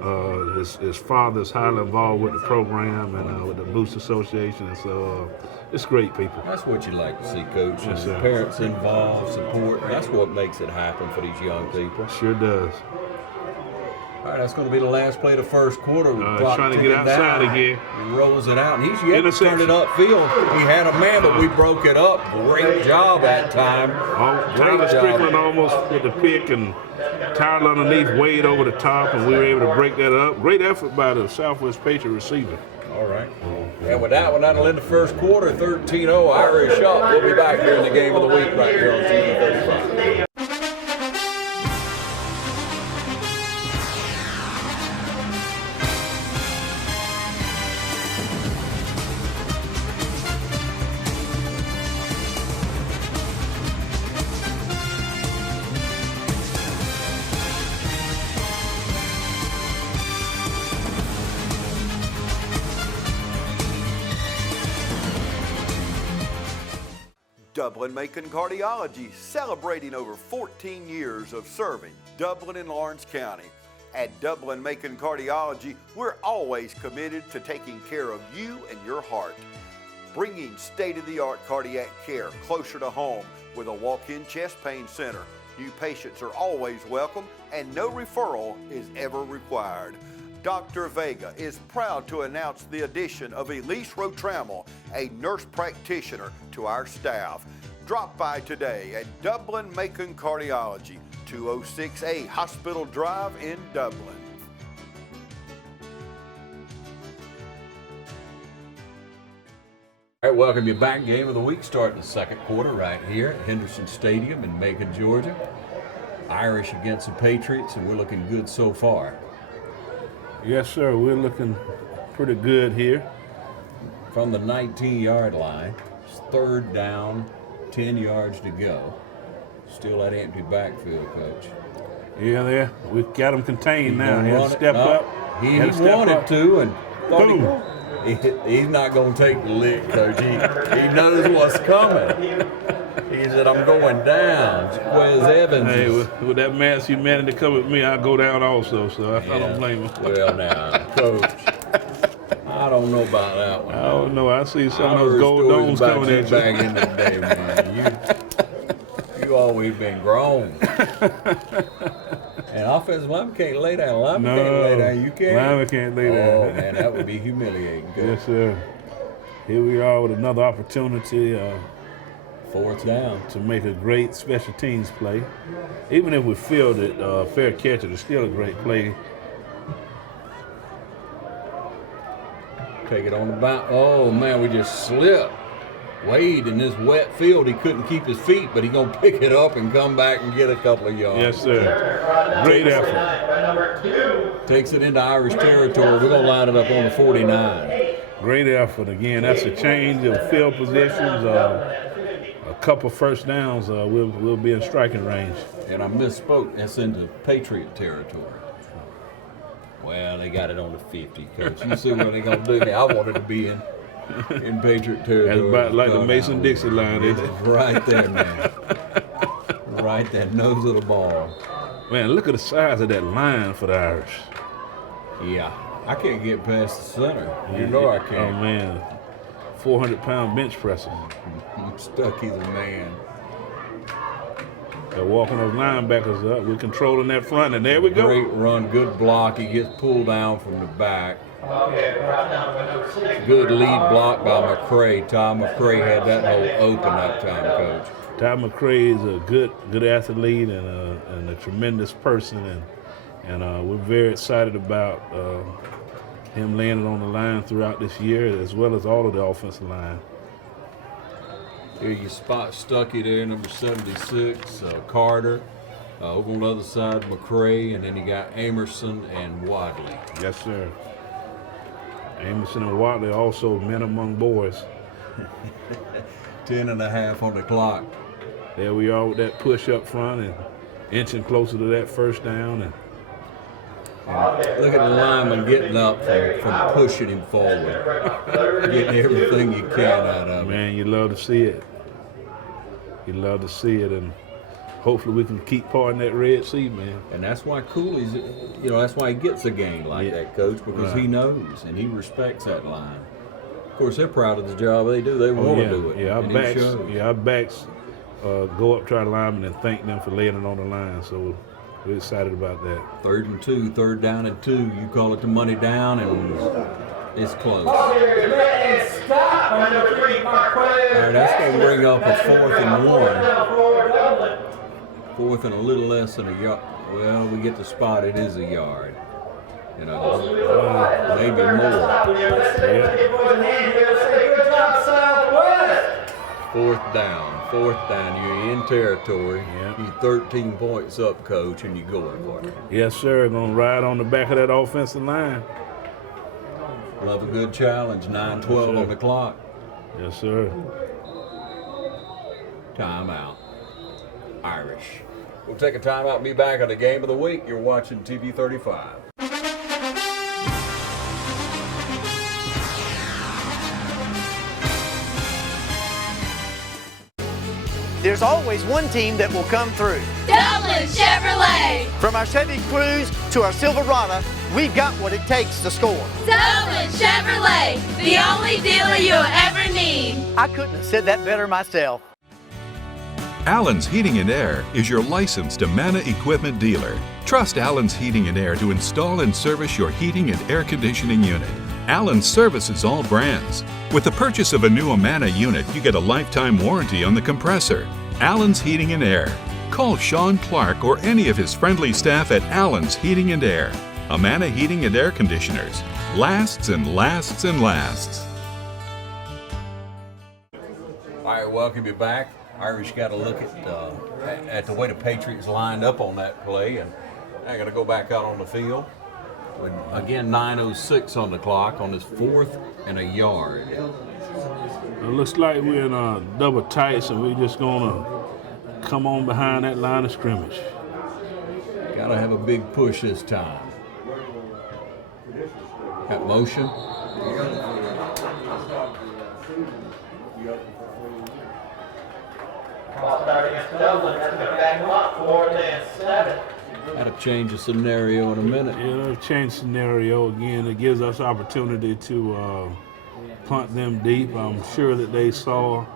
His father's highly involved with the program and with the Boost Association, and so it's great people. That's what you like to see, Coach. Yes, sir. Parents involved, support. That's what makes it happen for these young people. Sure does. All right, that's going to be the last play of the first quarter. Trying to get outside again. He rolls it out, and he's yet to turn it upfield. He had a man, but we broke it up. Great job that time. Tyler Strickland almost with the pick, and Tyler underneath Wade over the top, and we were able to break that up. Great effort by the Southwest Patriot receiver. All right. And with that one, that'll end the first quarter, 13-0, Irish up. We'll be back here in the Game of the Week right here on TV 35. Dublin Macon Cardiology, celebrating over 14 years of serving Dublin and Lawrence County. At Dublin Macon Cardiology, we're always committed to taking care of you and your heart. Bringing state-of-the-art cardiac care closer to home with a walk-in chest pain center. New patients are always welcome and no referral is ever required. Dr. Vega is proud to announce the addition of Elise Rotrammel, a nurse practitioner, to our staff. Drop by today at Dublin Macon Cardiology, 206A Hospital Drive in Dublin. All right, welcome you back. Game of the Week starting the second quarter right here at Henderson Stadium in Macon, Georgia. Irish against the Patriots, and we're looking good so far. Yes, sir. We're looking pretty good here. From the 19-yard line, it's third down, 10 yards to go. Still that empty backfield, Coach. Yeah, we've got him contained now. He had to step up. He wanted to, and He's not going to take the lick, Coach. He knows what's coming. He said, I'm going down. Where's Evans? Hey, with that mass humanity come with me, I go down also, so I don't blame him. Well, now, Coach, I don't know about that one. I don't know. I see some of those gold domes coming at you. Back in the day, man. You always been grown. And offensive lineman can't lay down. Lineman can't lay down. You can't. Lineman can't lay down. Oh, man, that would be humiliating. Coach. Yes, sir. Here we are with another opportunity. Fourth down. To make a great special teams play. Even if we field it, fair catch, it's still a great play. Take it on the bounce. Oh, man, we just slipped. Wade in this wet field, he couldn't keep his feet, but he's going to pick it up and come back and get a couple of yards. Yes, sir. Great effort. Takes it into Irish territory. We're going to line it up on the 49. Great effort. Again, that's a change of field positions. A couple first downs, we'll be in striking range. And I misspoke. That's into Patriot territory. Well, they got it on the 50, Coach. You see what they're going to do now. I wanted to be in Patriot territory. That's about like the Mason-Dixie line, isn't it? Right there, man. Right there, nose of the ball. Man, look at the size of that line for the Irish. Yeah, I can't get past the center. You know I can't. Oh, man. 400-pound bench presser. I'm stuck, he's a man. They're walking those linebackers up. We're controlling that front, and there we go. Great run, good block. He gets pulled down from the back. Good lead block by McCray. Tom McCray had that hole open that time, Coach. Tom McCray is a good athlete and a tremendous person, and we're very excited about him landing on the line throughout this year, as well as all of the offensive line. Here you spot Stuckey there, number 76, Carter. Over on the other side, McCray, and then you got Amerson and Wadley. Yes, sir. Amerson and Wadley also men among boys. 10.5 on the clock. There we are with that push up front and inching closer to that first down. And look at the lineman getting up from pushing him forward, getting everything you can out of him. Man, you love to see it. You love to see it, and hopefully we can keep parting that Red Sea, man. And that's why Cooley's, that's why he gets a game like that, Coach, because he knows and he respects that line. Of course, they're proud of the job they do. They want to do it. Yeah, our backs go up to our linemen and thank them for laying it on the line. So we're excited about that. 3rd and 2, 3rd down and 2. You call it the money down, and it's close. All right, that's going to bring up a 4th and 1. 4th and a little less than a yard. Well, we get the spot. It is a yard. Maybe more. Fourth down. You're in territory. You're 13 points up, Coach, and you're going for it. Yes, sir. Going to ride on the back of that offensive line. Love a good challenge. 9:12 on the clock. Yes, sir. Timeout. Irish. We'll take a timeout and be back on the Game of the Week. You're watching TV 35. There's always one team that will come through. Dublin Chevrolet! From our Chevy Cruze to our Silverado, we've got what it takes to score. Dublin Chevrolet, the only dealer you'll ever need. I couldn't have said that better myself. Allen's Heating and Air is your licensed Amana equipment dealer. Trust Allen's Heating and Air to install and service your heating and air conditioning unit. Allen services all brands. With the purchase of a new Amana unit, you get a lifetime warranty on the compressor. Allen's Heating and Air. Call Sean Clark or any of his friendly staff at Allen's Heating and Air. Amana Heating and Air Conditioners. Lasts and lasts and lasts. All right, welcome you back. Irish got a look at the way the Patriots lined up on that play, and I got to go back out on the field. Again, 9:06 on the clock on this 4th and a yard. It looks like we're in double tights, and we're just going to come on behind that line of scrimmage. Got to have a big push this time. Got motion. That'll change the scenario in a minute. Yeah, it'll change scenario again. It gives us opportunity to punt them deep. I'm sure that they saw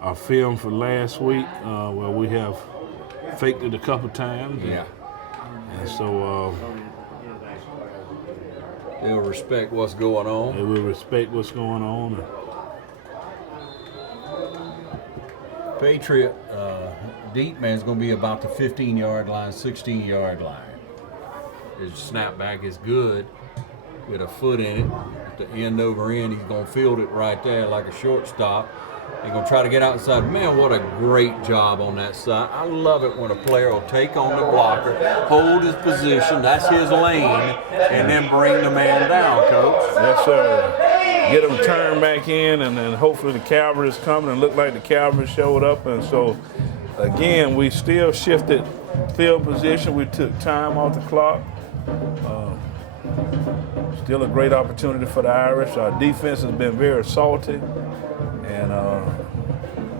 our film for last week where we have faked it a couple times. Yeah. And so they'll respect what's going on. They will respect what's going on. Patriot deep man's going to be about the 15-yard line, 16-yard line. His snapback is good with a foot in it. At the end over end, he's going to field it right there like a shortstop. He's going to try to get outside. Man, what a great job on that side. I love it when a player will take on the blocker, hold his position, that's his lane, and then bring the man down, Coach. Yes, sir. Get them turned back in, and then hopefully the cavalry is coming, and look like the cavalry showed up. And so, again, we still shifted field position. We took time off the clock. Still a great opportunity for the Irish. Our defense has been very salty, and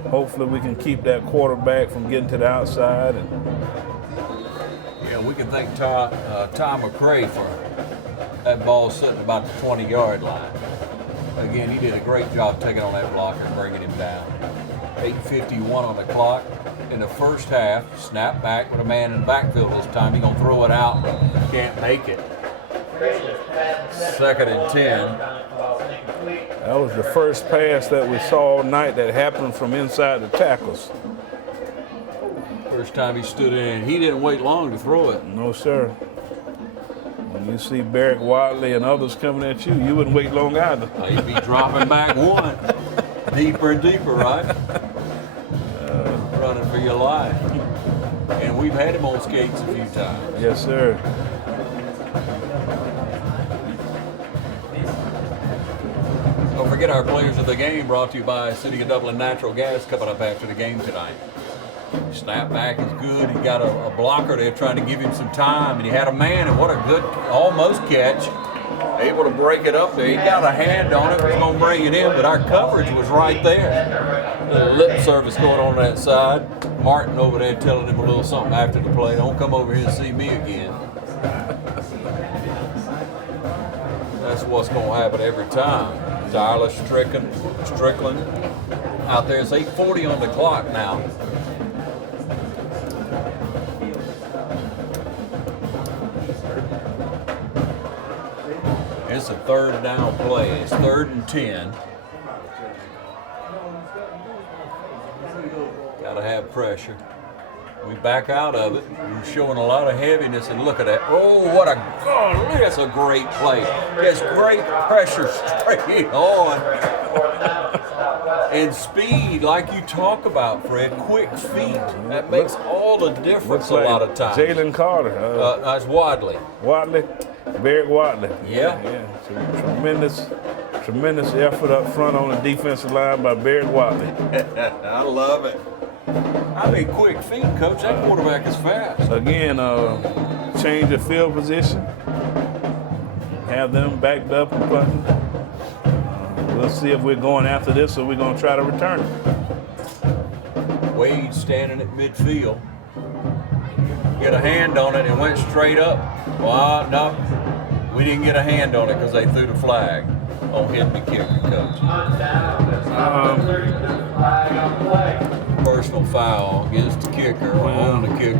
hopefully we can keep that quarterback from getting to the outside. And yeah, we can thank Tom McCray for that ball sitting about the 20-yard line. Again, he did a great job taking on that blocker and bringing him down. 8:51 on the clock in the first half. Snap back with a man in the backfield this time. He's going to throw it out. Can't make it. 2nd and 10. That was the first pass that we saw all night that happened from inside the tackles. First time he stood in. He didn't wait long to throw it. No, sir. When you see Barrick Watley and others coming at you, you wouldn't wait long either. He'd be dropping back one. Deeper and deeper, right? Running for your life. And we've had him on skates a few times. Yes, sir. Don't forget our players of the game brought to you by City of Dublin Natural Gas coming up after the game tonight. Snap back is good. He got a blocker there trying to give him some time, and he had a man, and what a good almost catch. Able to break it up there. He got a hand on it, was going to bring it in, but our coverage was right there. A little lip service going on that side. Martin over there telling him a little something after the play. Don't come over here and see me again. That's what's going to happen every time. Tyler Strickland out there. It's 8:40 on the clock now. It's a 3rd down play. It's 3rd and 10. Got to have pressure. We back out of it. We're showing a lot of heaviness, and look at that. Oh, what a goal. That's a great play. It's great pressure straight on. And speed, like you talk about, Fred. Quick feet. That makes all the difference a lot of times. Jalen Carter. That's Wadley. Wadley. Barrick Watley. Yeah. So tremendous effort up front on the defensive line by Barrick Watley. I love it. I mean, quick feet, Coach. That quarterback is fast. Again, change the field position. Have them backed up and punting. We'll see if we're going after this or we're going to try to return it. Wade standing at midfield. Get a hand on it and went straight up. Well, no, we didn't get a hand on it because they threw the flag on hitting the kicker, Coach. Personal foul against the kicker, on the kicker.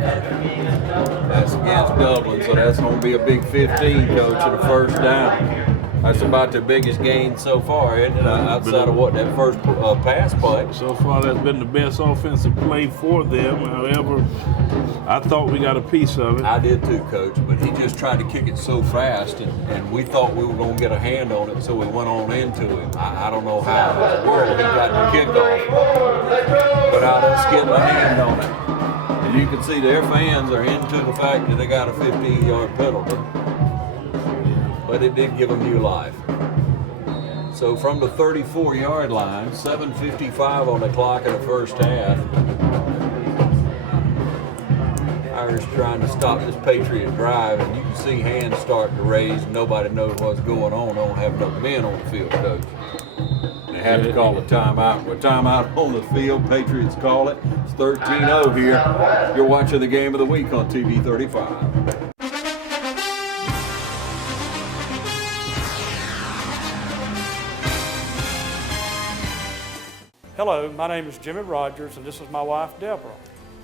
That's against Dublin, so that's going to be a big 15, Coach, at the first down. That's about their biggest gain so far, isn't it? Outside of what, that first pass play. So far, that's been the best offensive play for them. However, I thought we got a piece of it. I did too, Coach, but he just tried to kick it so fast, and we thought we were going to get a hand on it, so we went on into him. I don't know how in the world he got the kickoff without us getting a hand on it. And you can see their fans are into the fact that they got a 15-yard penalty. But it did give them new life. So from the 34-yard line, 7:55 on the clock in the first half. Irish trying to stop this Patriot drive, and you can see hands starting to raise. Nobody knows what's going on. Don't have enough men on the field, Coach. they had to call a timeout. With timeout on the field, Patriots call it. It's 13-0 here. You're watching the game of the week on TV 35. Hello, my name is Jimmy Rogers, and this is my wife, Deborah.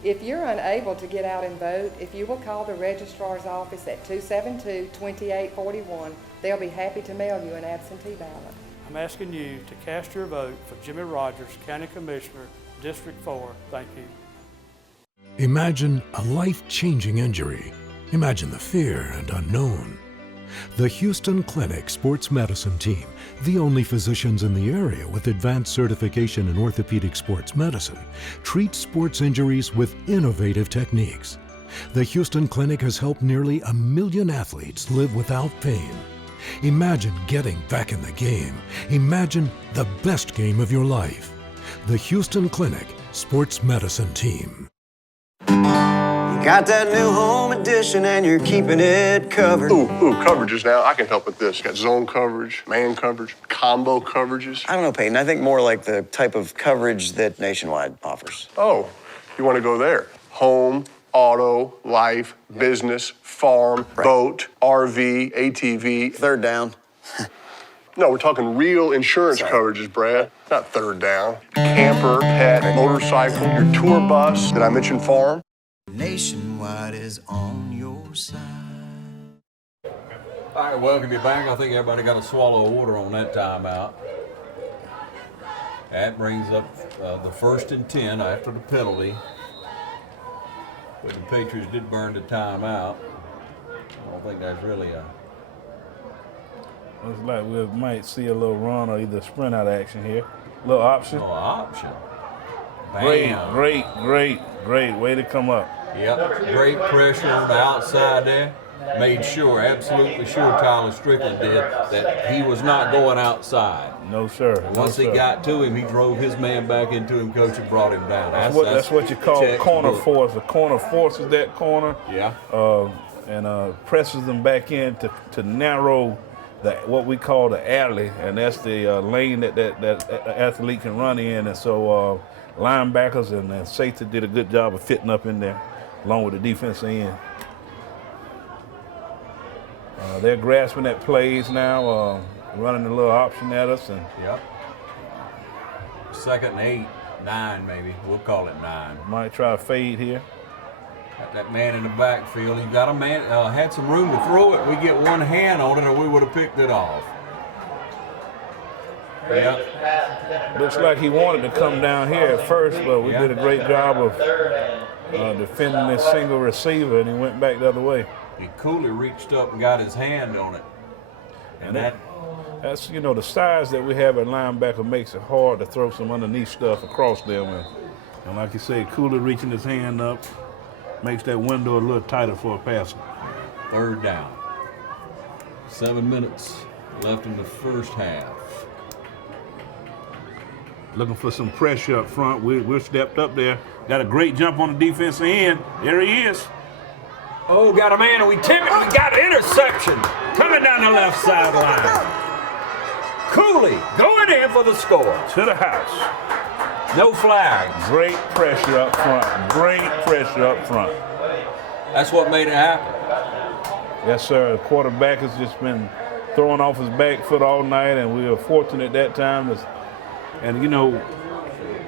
If you're unable to get out and vote, if you will call the registrar's office at 272-2841, they'll be happy to mail you an absentee ballot. I'm asking you to cast your vote for Jimmy Rogers, County Commissioner, District 4. Thank you. Imagine a life-changing injury. Imagine the fear and unknown. The Houston Clinic Sports Medicine Team, the only physicians in the area with advanced certification in orthopedic sports medicine, treats sports injuries with innovative techniques. The Houston Clinic has helped nearly 1 million athletes live without pain. Imagine getting back in the game. Imagine the best game of your life. The Houston Clinic Sports Medicine Team. Got that new home edition and you're keeping it covered. Ooh, coverages now. I can help with this. Got zone coverage, man coverage, combo coverages. I don't know, Peyton. I think more like the type of coverage that Nationwide offers. Oh, you want to go there? Home, auto, life, business, farm, boat, RV, ATV. Third down. No, we're talking real insurance coverages, Brad. Not third down. Camper, pet, motorcycle, your tour bus. Did I mention farm? Nationwide is on your side. All right, welcome you back. I think everybody got a swallow of water on that timeout. That brings up the 1st and 10 after the penalty. But the Patriots did burn the timeout. I don't think that's really a... Looks like we might see a little run or either sprint out action here. Little option. Oh, option. Bam. Great way to come up. Yep, great pressure on the outside there. Made sure, absolutely sure Tyler Strickland did, that he was not going outside. No, sir. Once he got to him, he drove his man back into him, coach, and brought him down. That's what you call a corner force. The corner forces that corner. Yeah. And presses them back in to narrow what we call the alley, and that's the lane that athlete can run in. And so linebackers and safety did a good job of fitting up in there, along with the defensive end. They're grasping at plays now, running a little option at us. And yep. 2nd and 8, 9 maybe. We'll call it 9. Might try a fade here. Got that man in the backfield. He got a man, had some room to throw it. We get one hand on it, or we would have picked it off. Yep. Looks like he wanted to come down here at first, but we did a great job of defending this single receiver, and he went back the other way. He coolly reached up and got his hand on it. And that's, the size that we have at linebacker makes it hard to throw some underneath stuff across them. And like you say, coolly reaching his hand up makes that window a little tighter for a passer. 3rd down. 7 minutes left in the first half. Looking for some pressure up front. We're stepped up there. Got a great jump on the defensive end. There he is. Oh, got a man, and we tip it. We got an interception coming down the left sideline. Cooley going in for the score. To the house. No flags. Great pressure up front. Great pressure up front. That's what made it happen. Yes, sir. The quarterback has just been throwing off his back foot all night, and we were fortunate that time. And,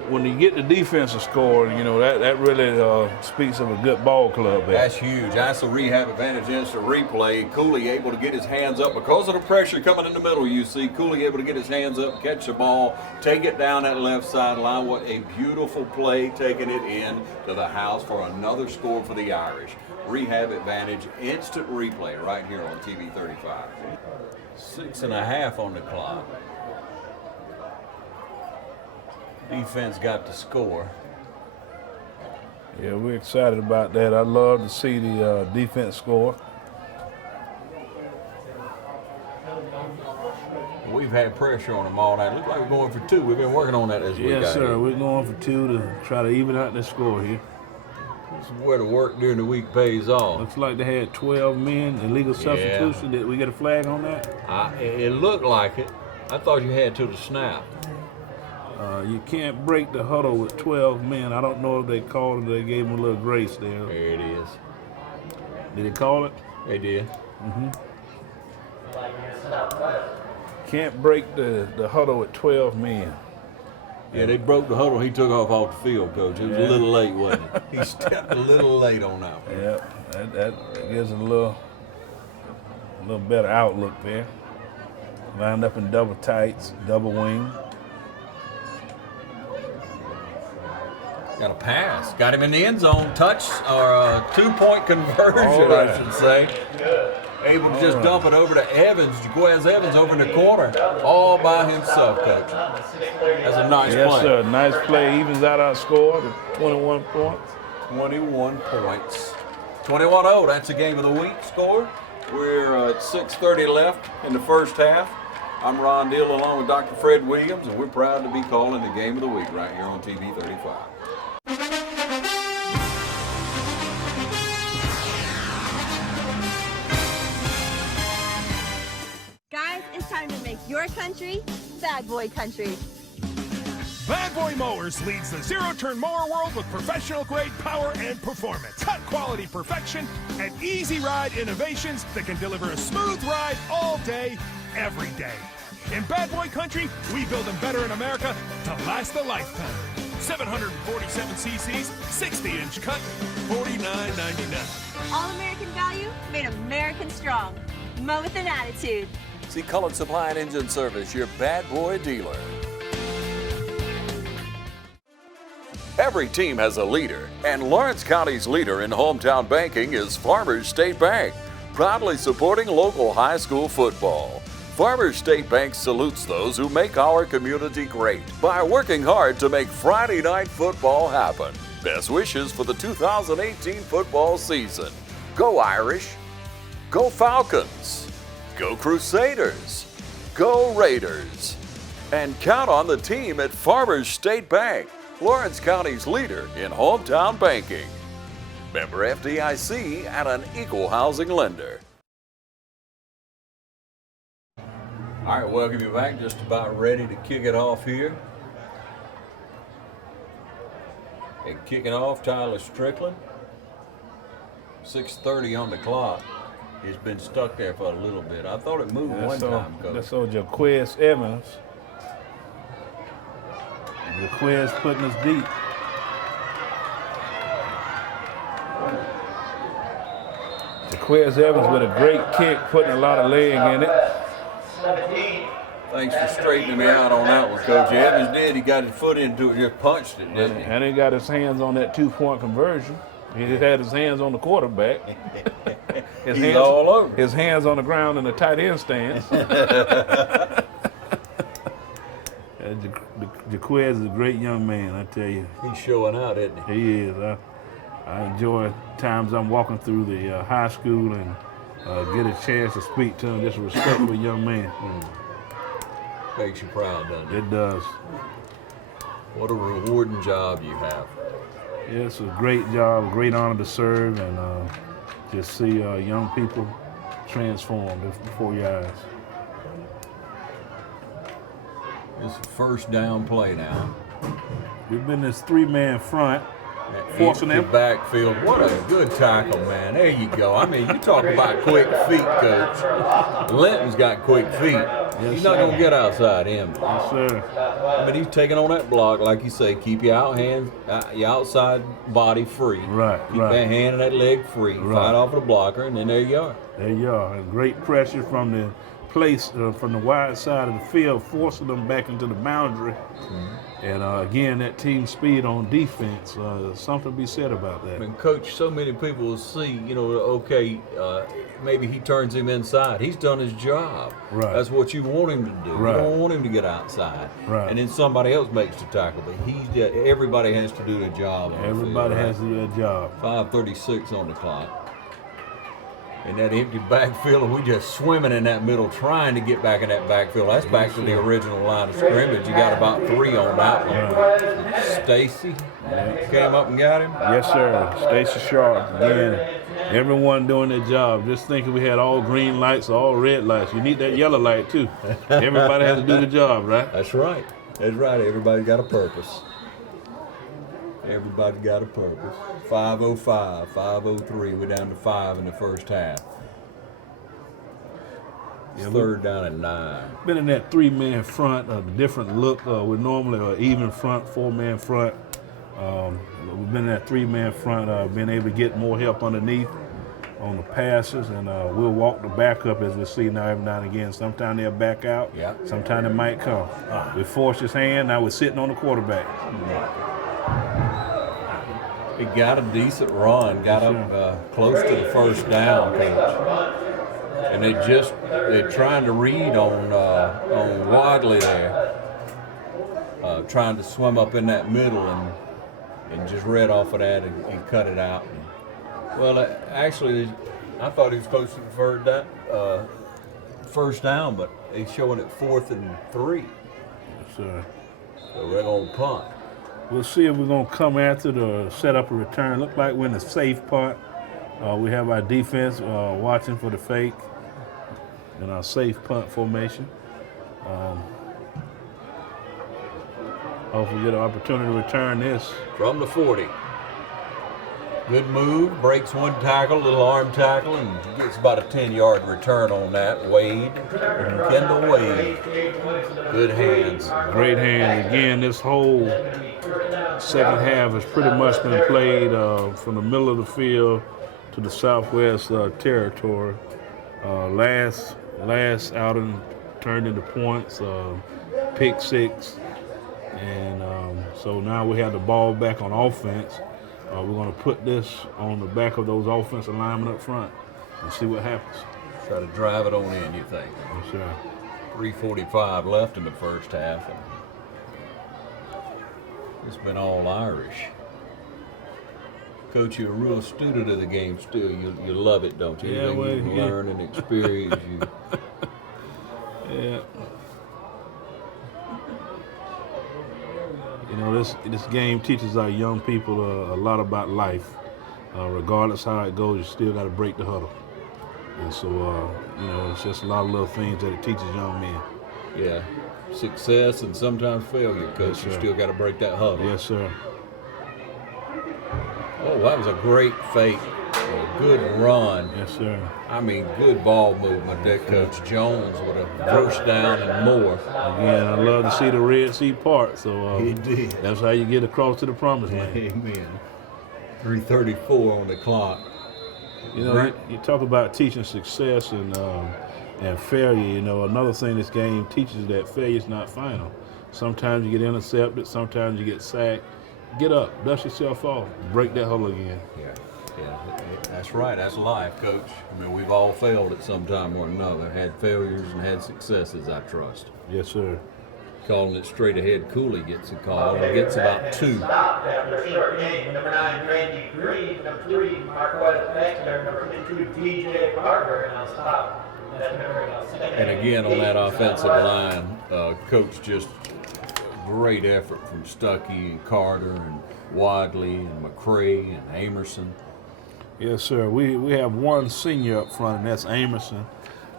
when you get the defensive score, that really speaks of a good ball club there. That's huge. That's a rehab advantage instant replay. Cooley able to get his hands up because of the pressure coming in the middle. You see Cooley able to get his hands up, catch the ball, take it down that left sideline. What a beautiful play, taking it in to the house for another score for the Irish. Rehab advantage, instant replay right here on TV 35. 6.5 on the clock. Defense got the score. Yeah, we're excited about that. I love to see the defense score. We've had pressure on them all night. Looks like we're going for 2. We've been working on that this week. Yes, sir. We're going for 2 to try to even out the score here. This is where the work during the week pays off. Looks like they had 12 men, illegal substitution. Did we get a flag on that? It looked like it. I thought you had to the snap. You can't break the huddle with 12 men. I don't know if they called it. They gave him a little grace there. There it is. Did they call it? They did. Can't break the huddle with 12 men. Yeah, they broke the huddle. He took off the field, Coach. It was a little late, wasn't it? He stepped a little late on that one. Yeah, that gives it a little better outlook there. Lined up in double tights, double wing. Got a pass. Got him in the end zone. Touch or a 2-point conversion, I should say. Able to just dump it over to Evans. Jaquez Evans over in the corner. All by himself, Coach. That's a nice play. Yes, sir. Nice play. Evens out our score to 21 points. 21 points. 21-0. That's the game of the week score. We're at 6:30 left in the first half. I'm Ron Deal along with Dr. Fred Williams, and we're proud to be calling the game of the week right here on TV 35. Guys, it's time to make your country bad boy country. Bad Boy Mowers leads the zero-turn mower world with professional-grade power and performance, cut-quality perfection, and easy-ride innovations that can deliver a smooth ride all day, every day. In Bad Boy Country, we build them better in America to last a lifetime. 747 cc's, 60-inch cut, $49.99. All-American value, made American strong. Mow with an attitude. See Cullen Supply and Engine Service, your Bad Boy dealer. Every team has a leader, and Lawrence County's leader in hometown banking is Farmers State Bank, proudly supporting local high school football. Farmers State Bank salutes those who make our community great by working hard to make Friday night football happen. Best wishes for the 2018 football season. Go Irish, go Falcons, go Crusaders, go Raiders, and count on the team at Farmers State Bank, Lawrence County's leader in hometown banking. Member FDIC and an equal housing lender. All right, welcome you back. Just about ready to kick it off here. And kicking off, Tyler Strickland. 6:30 on the clock. He's been stuck there for a little bit. I thought it moved one time, Coach. That's old Jaquez Evans. Jaquez putting us deep. Jaquez Evans with a great kick, putting a lot of leg in it. Thanks for straightening me out on that one, Coach. Evans did. He got his foot into it, just punched it, didn't he? And he got his hands on that 2-point conversion. He just had his hands on the quarterback. He's hands, all over. His hands on the ground in the tight end stance. Jaquez is a great young man, I tell you. He's showing out, isn't he? He is. I enjoy times I'm walking through the high school and get a chance to speak to him. Just a respectful young man. Makes you proud, doesn't it? It does. What a rewarding job you have. Yeah, it's a great job, great honor to serve, and just see young people transformed before your eyes. It's a first down play now. We've been this 3-man front. Forcing them backfield. What a good tackle, man. There you go. I mean, you talk about quick feet, Coach. Linton's got quick feet. Yes, he's not going to get outside him. Yes, sir. But he's taking on that block, like you say. Keep your outside body free. Right, Keep that hand and that leg free. Right. Fight off the blocker, and then there you are. There you are. And great pressure from the place, from the wide side of the field, forcing them back into the boundary. And again, that team speed on defense, something to be said about that. I mean, Coach, so many people will see, okay, maybe he turns him inside. He's done his job. Right. That's what you want him to do. Right. You don't want him to get outside. Right. And then somebody else makes the tackle. But everybody has to do their job. Everybody has to do their job. 5:36 on the clock. In that empty backfield, and we just swimming in that middle, trying to get back in that backfield. That's back to the original line of scrimmage. You got about 3 on that one. Stacy came up and got him. Yes, sir. Stacy Sharp. Again, everyone doing their job. Just thinking we had all green lights, all red lights. You need that yellow light too. Everybody has to do the job, right? That's right. That's right. Everybody got a purpose. Everybody got a purpose. 5:05, 5:03. We're down to 5 in the first half. It's third down and 9. Been in that 3-man front, a different look. We're normally an even front, 4-man front. We've been in that 3-man front, been able to get more help underneath on the passes, and we'll walk the back up as we see now every now and again. Sometimes they'll back out, sometimes they might come. We forced his hand, now we're sitting on the quarterback. He got a decent run, got up close to the first down, Coach. And they're trying to read on Wadley there, trying to swim up in that middle and just read off of that and cut it out. Well, actually, I thought he was close to the first down, but he's showing it 4th and 3. Yes, sir. So they're going to punt. We'll see if we're going to come after to set up a return. Look like we're in a safe punt. We have our defense watching for the fake in our safe punt formation. Hopefully we get an opportunity to return this. From the 40. Good move, breaks one tackle, little arm tackle, and gets about a 10-yard return on that. Wade, Kendall Wade. Good hands. Great hands. Again, this whole second half has pretty much been played from the middle of the field to the southwest territory. Last outing turned into points, pick 6. And so now we have the ball back on offense. We're going to put this on the back of those offensive linemen up front and see what happens. Try to drive it on in, you think? Yes, sir. 3:45 left in the first half. And it's been all Irish. Coach, you're a real student of the game still. You love it, don't you? Yeah, well, you learn and experience. Yeah. You know, this game teaches our young people a lot about life. Regardless how it goes, you still got to break the huddle. And so, you know, it's just a lot of little things that it teaches young men. Yeah. Success and sometimes failure, Coach. Yes, you sir. still got to break that huddle. Yes, sir. Oh, that was a great fake. A good run. Yes, sir. I mean, good ball movement there, Coach Jones, with a first down and more. Again, I love to see the Red Sea part. So He did. That's how you get across to the promised land. Amen. 3:34 on the clock. You know, you talk about teaching success and failure. You know, another thing this game teaches that failure is not final. Sometimes you get intercepted. Sometimes you get sacked. Get up, dust yourself off, break that huddle again. Yeah, that's right. That's life, Coach. I mean, we've all failed at some time or another. Had failures and had successes, I trust. Yes, sir. Calling it straight ahead, Cooley gets a call and gets about 2. Stopped after a short game. Number 9, Randy Green. Number 3, Marquette Baxter. Number 52, DJ Parker. Now stop. And again, on that offensive line, Coach just great effort from Stuckey and Carter and Wadley and McCray and Amerson. Yes, sir. We have one senior up front, and that's Amerson.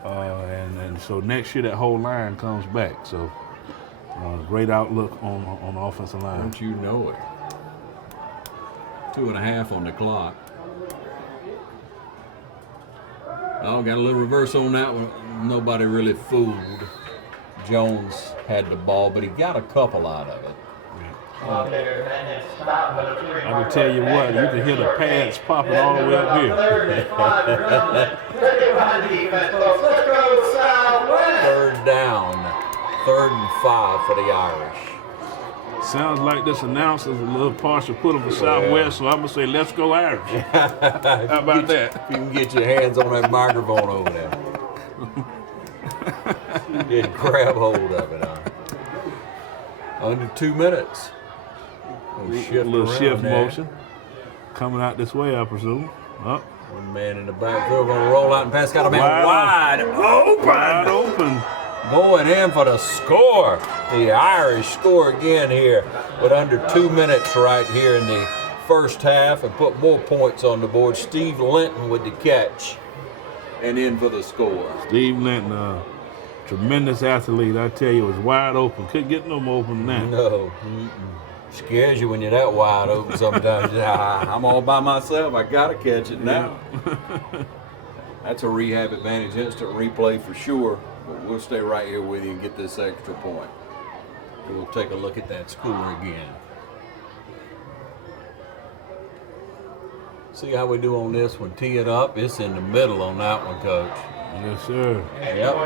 And so next year that whole line comes back. So great outlook on the offensive line. Don't you know it? 2.5 on the clock. Oh, got a little reverse on that one. Nobody really fooled. Jones had the ball, but he got a couple out of it. I can tell you what, you can hear the pads popping all the way up here. Third down, 3rd and 5 for the Irish. Sounds like this announcer's a little partial put him for Southwest, so I'm going to say, let's go Irish. How about that? You can get your hands on that microphone over there. Did grab hold of it. Under 2 minutes. A little shift motion. Coming out this way, I presume. Oh. One man in the backfield going to roll out and pass. Got a man wide open. Going in for the score. The Irish score again here with under 2 minutes right here in the first half and put more points on the board. Steve Linton with the catch and in for the score. Steve Linton tremendous athlete. I tell you, it was wide open. Couldn't get no more open than that. No. Scares you when you're that wide open sometimes. I'm all by myself. I got to catch it now. That's a rehab advantage instant replay for sure. But we'll stay right here with you and get this extra point. We'll take a look at that score again. See how we do on this one. Tee it up. It's in the middle on that one, Coach. Yes, sir. Yep.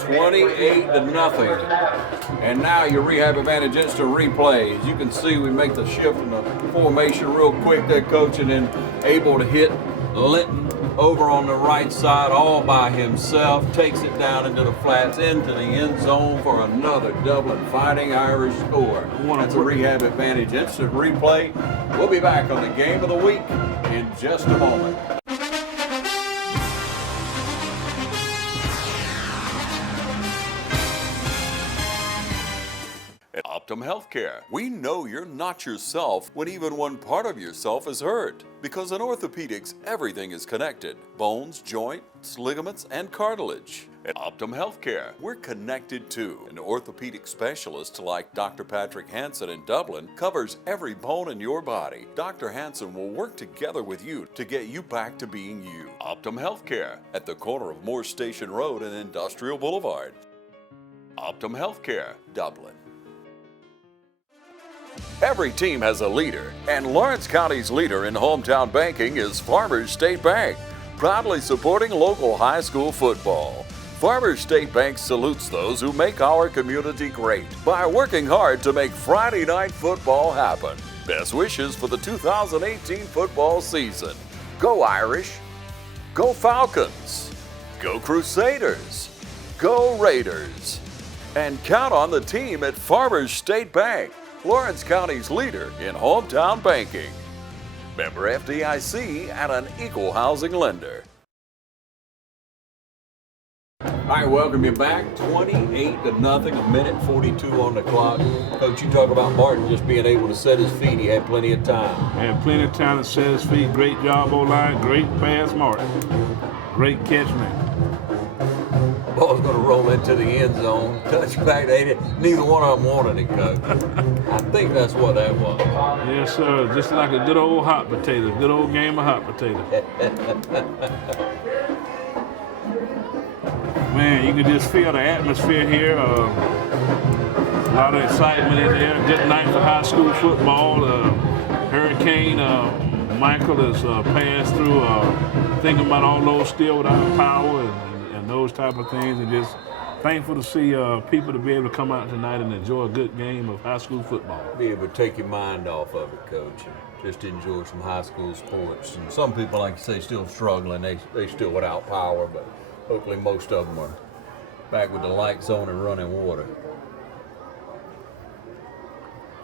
28-0. And now your rehab advantage instant replay. As you can see, we make the shift in the formation real quick there, Coach, and then able to hit Linton over on the right side all by himself. Takes it down into the flats, into the end zone for another Dublin Fighting Irish score. That's a rehab advantage instant replay. We'll be back on the game of the week in just a moment. At Optum Healthcare, we know you're not yourself when even one part of yourself is hurt. Because in orthopedics, everything is connected. Bones, joints, ligaments, and cartilage. At Optum Healthcare, we're connected too. An orthopedic specialist like Dr. Patrick Hansen in Dublin covers every bone in your body. Dr. Hansen will work together with you to get you back to being you. Optum Healthcare at the corner of Moore Station Road and Industrial Boulevard. Optum Healthcare, Dublin. Every team has a leader, and Lawrence County's leader in hometown banking is Farmers State Bank, proudly supporting local high school football. Farmers State Bank salutes those who make our community great by working hard to make Friday night football happen. Best wishes for the 2018 football season. Go Irish, go Falcons, go Crusaders, go Raiders, and count on the team at Farmers State Bank, Lawrence County's leader in hometown banking. Member FDIC and an equal housing lender. All right, welcome you back. 28-0, a minute 42 on the clock. Coach, you talk about Martin just being able to set his feet. He had plenty of time. Had plenty of time to set his feet. Great job, O-line. Great pass, Martin. Great catch, man. Ball's going to roll into the end zone. Touchback. Neither one of them wanted it, Coach. I think that's what that was. Yes, sir. Just like a good old hot potato. Good old game of hot potato. Man, you can just feel the atmosphere here. A lot of excitement in there. Good night for high school football. Hurricane Michael has passed through. Thinking about all those still without power and those type of things, and just thankful to see people to be able to come out tonight and enjoy a good game of high school football. Be able to take your mind off of it, Coach, and just enjoy some high school sports. And some people, like you say, still struggling. They still without power, but hopefully most of them are back with the lights on and running water.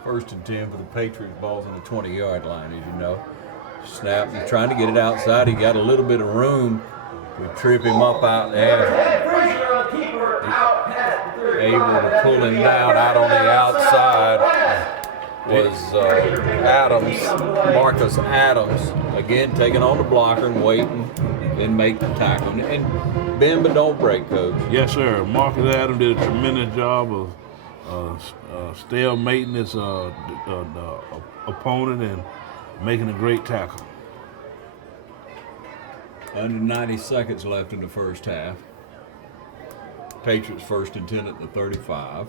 1st and 10 for the Patriots. Ball's on the 20-yard line, as you know. Snap, he's trying to get it outside. He got a little bit of room. We trip him up out there. Able to pull him down out on the outside was Adams, Marcus Adams. Again, taking on the blocker and waiting, then make the tackle. And bend but don't break, Coach. Yes, sir. Marcus Adams did a tremendous job of stalemating his opponent and making a great tackle. Under 90 seconds left in the first half. Patriots 1st and 10 at the 35.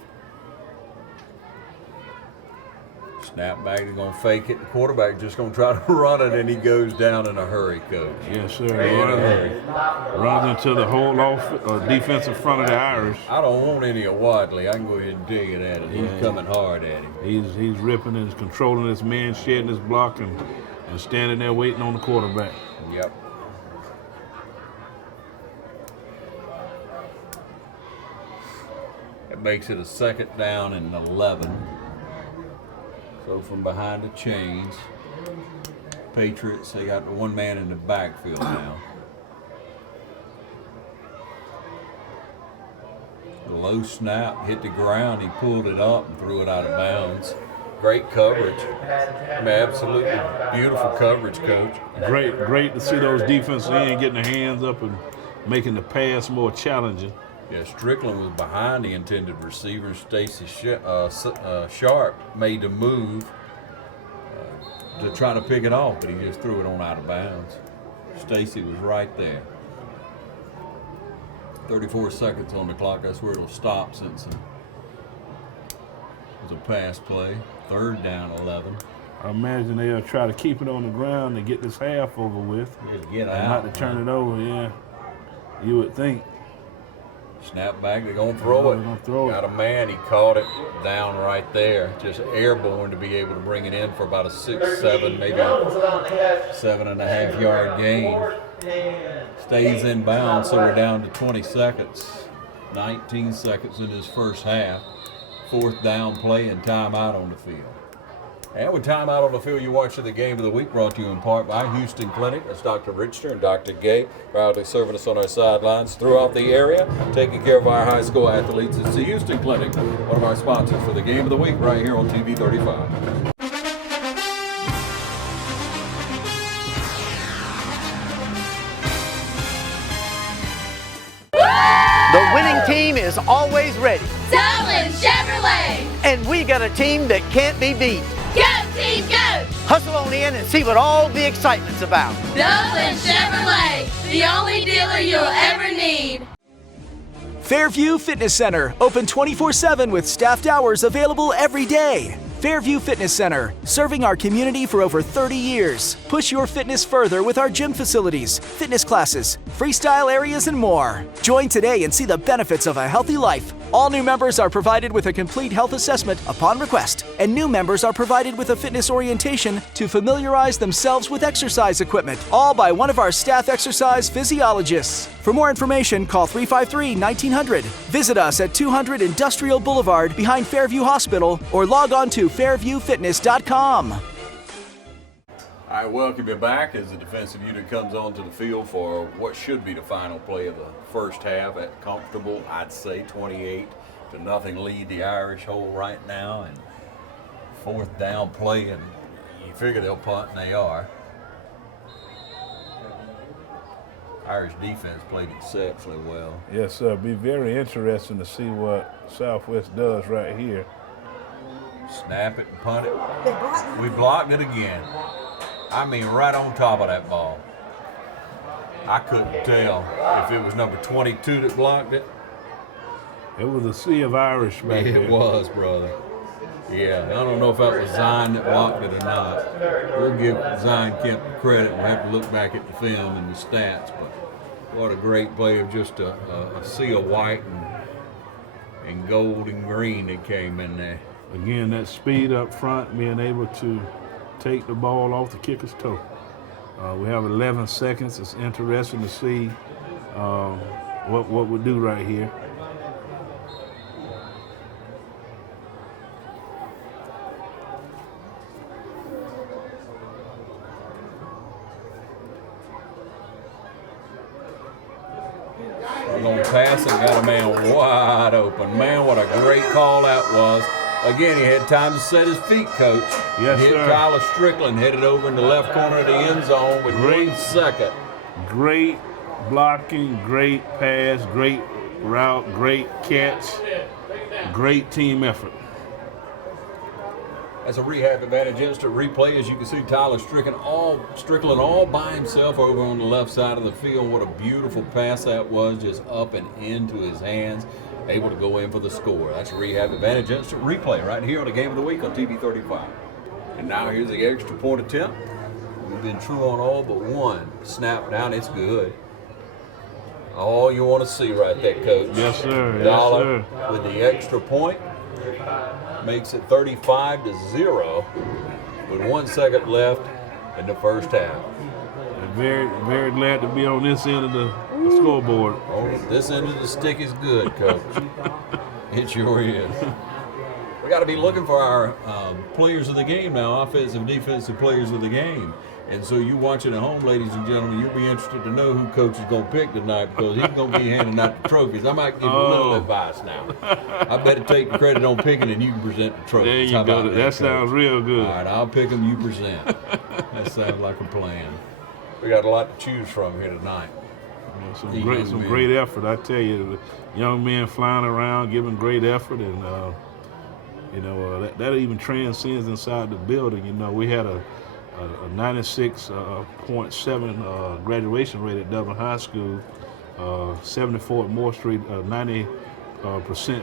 Snap back, they're going to fake it. The quarterback just going to try to run it, and he goes down in a hurry, Coach. Yes, sir. Runs into the whole defensive front of the Irish. I don't want any of Wadley. I can go ahead and dig it at it. He's coming hard at him. He's ripping and controlling his man, shedding his block, and standing there waiting on the quarterback. Yep. It makes it a 2nd down and 11. So from behind the chains, Patriots, they got the one man in the backfield now. The low snap hit the ground. He pulled it up and threw it out of bounds. Great coverage. I mean, absolutely beautiful coverage, Coach. Great to see those defensive ends getting their hands up and making the pass more challenging. Yeah, Strickland was behind the intended receiver. Stacy Sharp made the move to try to pick it off, but he just threw it on out of bounds. Stacy was right there. 34 seconds on the clock. That's where it'll stop since it was a pass play. 3rd down, 11. I imagine they'll try to keep it on the ground to get this half over with. Get and out. not to turn it over, yeah. You would think. Snap back, they're going to throw it. Got a man, he caught it down right there. Just airborne to be able to bring it in for about a 6, 7, maybe 7.5 yard gain. Stays in bounds, so we're down to 20 seconds. 19 seconds in his first half. 4th down play and timeout on the field. And with timeout on the field, you're watching the Game of the Week, brought to you in part by Houston Clinic. That's Dr. Richter and Dr. Gay, proudly serving us on our sidelines throughout the area, taking care of our high school athletes. It's the Houston Clinic, one of our sponsors for the Game of the Week, right here on TV 35. The winning team is always ready. Dublin Chevrolet. And we got a team that can't be beat. Go team, go! Hustle on in and see what all the excitement's about. Dublin Chevrolet, the only dealer you'll ever need. Fairview Fitness Center, open 24/7 with staffed hours available every day. Fairview Fitness Center, serving our community for over 30 years. Push your fitness further with our gym facilities, fitness classes, freestyle areas, and more. Join today and see the benefits of a healthy life. All new members are provided with a complete health assessment upon request, and new members are provided with a fitness orientation to familiarize themselves with exercise equipment, all by one of our staff exercise physiologists. For more information, call 353-1900. Visit us at 200 Industrial Boulevard behind Fairview Hospital or log on to fairviewfitness.com. All right, welcome you back as the defensive unit comes onto the field for what should be the final play of the first half at comfortable, I'd say, 28-0 lead. The Irish hold right now, and 4th down play, and you figure they'll punt, and they are. Irish defense played exceptionally well. Yes, sir. Be very interesting to see what Southwest does right here. Snap it and punt it. We blocked it again. I mean, right on top of that ball. I couldn't tell if it was number 22 that blocked it. It was a sea of Irish back there. It was, brother. Yeah, I don't know if that was Zion that blocked it or not. We'll give Zion Kemp credit. We'll have to look back at the film and the stats, but what a great play of just a sea of white and gold and green that came in there. Again, that speed up front, being able to take the ball off the kicker's toe. We have 11 seconds. It's interesting to see what we do right here. We're going to pass and got a man wide open. Man, what a great call that was. Again, he had time to set his feet, Coach. Yes, hit sir. Tyler Strickland, headed over in the left corner of the end zone with 1 second. Great blocking, great pass, great route, great catch, great team effort. That's a rehab advantage instant replay. As you can see, Tyler Strickland all by himself over on the left side of the field. What a beautiful pass that was, just up and into his hands, able to go in for the score. That's a rehab advantage instant replay right here on the Game of the Week on TV 35. And now here's the extra point attempt. We've been true on all but one. Snap down, it's good. All you want to see right there, Coach. Yes, sir. Dollar Yes, sir. with the extra point. Makes it 35-0 with 1 second left in the first half. I'm very, very glad to be on this end of the scoreboard. Oh, this end of the stick is good, Coach. It sure is. We got to be looking for our players of the game now, offensive, defensive players of the game. And so you watching at home, ladies and gentlemen, you'll be interested to know who Coach is going to pick tonight because he's going to be handing out the trophies. I might give you a little advice now. I better take the credit on picking and you can present the trophies. There you How go. about That sounds real good. All right, I'll pick them, you present. That sounds like a plan. We got a lot to choose from here tonight. Some great effort. I tell you, the young men flying around, giving great effort, and that even transcends inside the building. You know, we had a 96.7 graduation rate at Dublin High School, 74 at Moore Street, 90%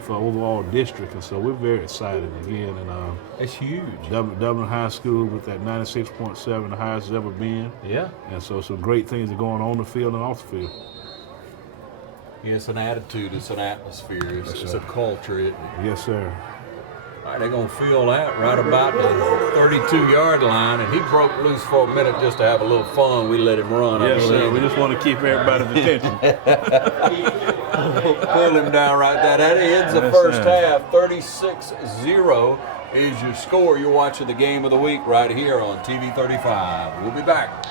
for overall district, and so we're very excited again. And it's huge. Dublin High School with that 96.7, the highest it's ever been. Yeah. And so some great things are going on the field and off the field. Yeah, it's an attitude, it's an atmosphere, it's a culture, isn't it? Yes, sir. All right, they're going to feel that right about the 32-yard line, and he broke loose for a minute just to have a little fun. We let him run. Yes, sir. We just want to keep everybody's attention. Pull him down right there. That ends the first half. 36-0 is your score. You're watching the game of the week right here on TV 35. We'll be back.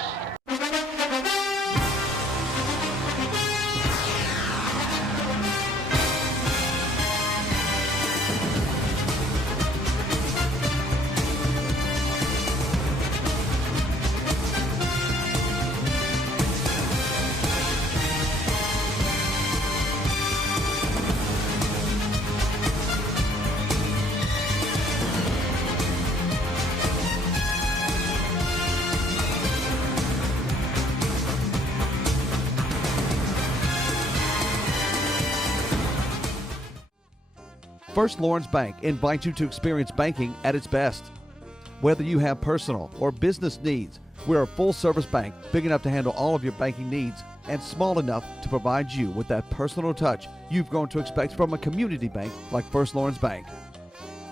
First Lawrence Bank invites you to experience banking at its best. Whether you have personal or business needs, we're a full-service bank big enough to handle all of your banking needs and small enough to provide you with that personal touch you've grown to expect from a community bank like First Lawrence Bank.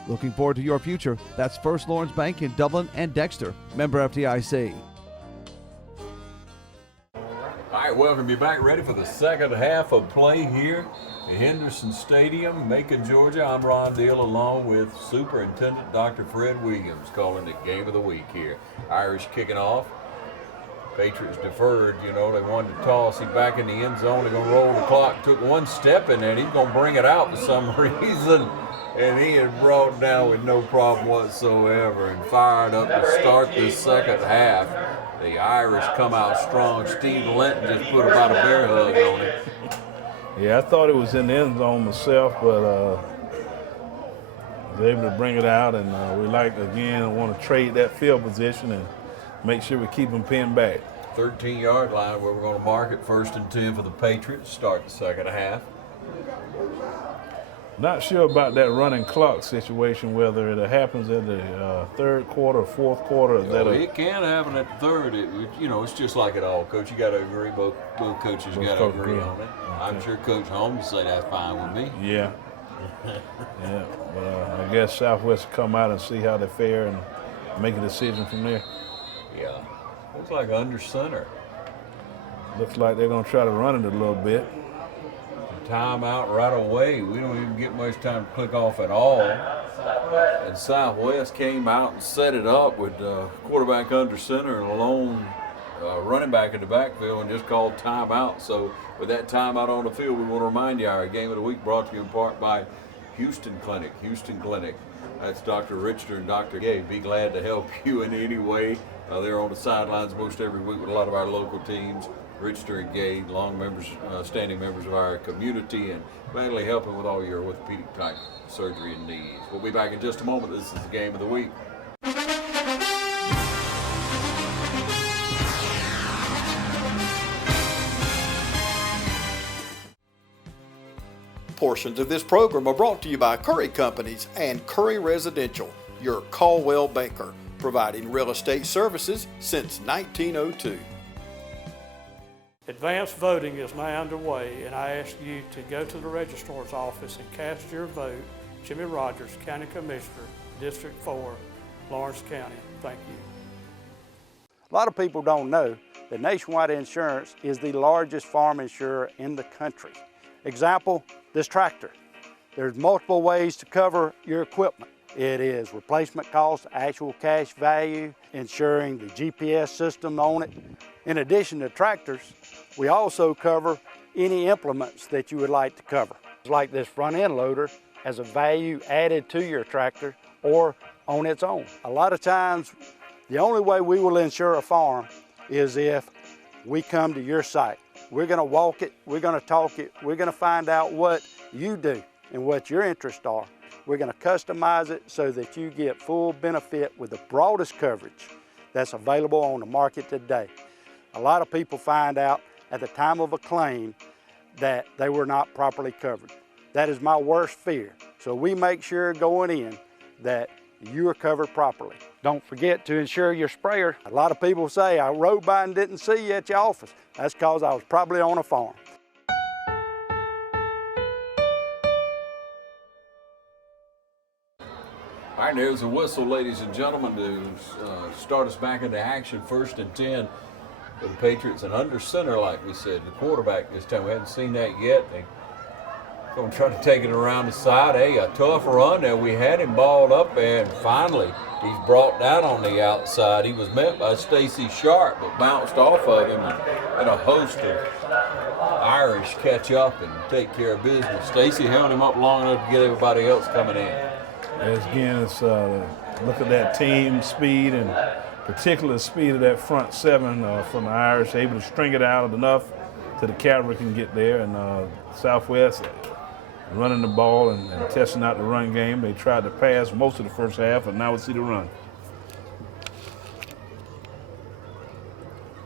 Looking forward to your future? That's First Lawrence Bank in Dublin and Dexter, member FDIC. All right, welcome you back. Ready for the second half of play here at Henderson Stadium, Macon, Georgia. I'm Ron Deal along with Superintendent Dr. Fred Williams calling it Game of the Week here. Irish kicking off. Patriots deferred, they wanted to toss. He back in the end zone. They're going to roll the clock. Took one step in there. He's going to bring it out for some reason. And he had brought down with no problem whatsoever and fired up to start the second half. The Irish come out strong. Steve Linton just put about a bear hug on it. Yeah, I thought it was in the end zone myself, but was able to bring it out, and we want to trade that field position and make sure we keep them pinned back. 13-yard line where we're going to mark it 1st and 10 for the Patriots. Start the second half. Not sure about that running clock situation, whether it happens in the third quarter or fourth quarter. It can happen at the third. It's just like it all, Coach. You got to agree. Both coaches got to agree on it. Okay. I'm sure Coach Holmes would say that's fine with me. Yeah. Yeah. But I guess Southwest will come out and see how they fare and make a decision from there. Yeah. Looks like under center. Looks like they're going to try to run it a little bit. Timeout right away. We don't even get much time to click off at all. And Southwest came out and set it up with quarterback under center and a lone running back in the backfield and just called timeout. So with that timeout on the field, we want to remind you our Game of the Week brought to you in part by Houston Clinic. Houston Clinic. That's Dr. Richter and Dr. Gay. Be glad to help you in any way. They're on the sidelines most every week with a lot of our local teams. Richter and Gay, standing members of our community, and gladly helping with all your orthopedic type surgery and needs. We'll be back in just a moment. This is the Game of the Week. Portions of this program are brought to you by Curry Companies and Curry Residential, your Caldwell banker, providing real estate services since 1902. Advanced voting is now underway, and I ask you to go to the registrar's office and cast your vote. Jimmy Rogers, County Commissioner, District 4, Lawrence County. Thank you. A lot of people don't know that Nationwide Insurance is the largest farm insurer in the country. Example, this tractor. There's multiple ways to cover your equipment. It is replacement cost, actual cash value, insuring the GPS system on it. In addition to tractors, we also cover any implements that you would like to cover. Like this front end loader as a value added to your tractor or on its own. A lot of times, the only way we will insure a farm is if we come to your site. We're going to walk it, we're going to talk it, we're going to find out what you do and what your interests are. We're going to customize it so that you get full benefit with the broadest coverage that's available on the market today. A lot of people find out at the time of a claim that they were not properly covered. That is my worst fear. So we make sure going in that you are covered properly. Don't forget to insure your sprayer. A lot of people say, I rode by and didn't see you at your office. That's because I was probably on a farm. All right, there's a whistle, ladies and gentlemen, to start us back into action. 1st and 10 for the Patriots, and under center, like we said, the quarterback this time. We haven't seen that yet. They're going to try to take it around the side. Hey, a tough run there. We had him balled up there, and finally he's brought down on the outside. He was met by Stacy Sharp, but bounced off of him, and a host of Irish catch up and take care of business. Stacy held him up long enough to get everybody else coming in. As again, it's look at that team speed and particular speed of that front seven from the Irish, able to string it out enough so the cavalry can get there. And Southwest running the ball and testing out the run game. They tried to pass most of the first half, and now we see the run.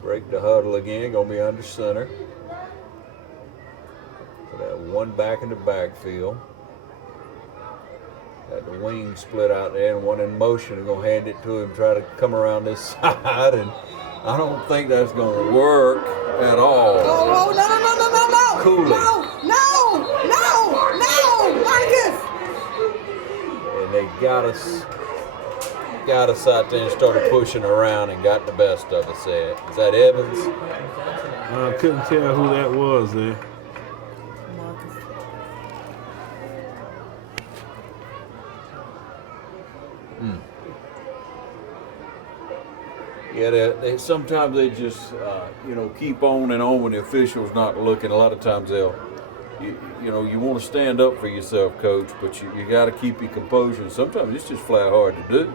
Break the huddle again, going to be under center. So that one back in the backfield. Got the wing split out there and one in motion. They're going to hand it to him, try to come around this side, and I don't think that's going to work at all. Oh, no. Cooley. No, Marcus. And they got us out there and started pushing around and got the best of us there. Is that Evans? I couldn't tell who that was there. Yeah, sometimes they just, keep on and on when the official's not looking. A lot of times you want to stand up for yourself, Coach, but you got to keep your composure. And sometimes it's just flat hard to do.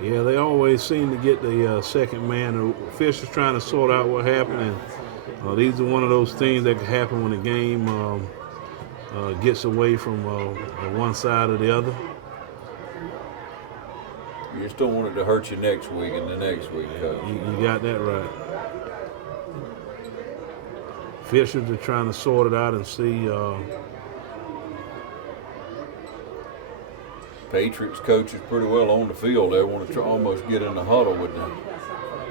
Yeah, they always seem to get the second man. The officials trying to sort out what happened, and these are one of those things that can happen when the game gets away from one side or the other. You just don't want it to hurt you next week and the next week, Coach. You got that right. Officials are trying to sort it out and see. Patriots coaches pretty well on the field. They want to almost get in the huddle with the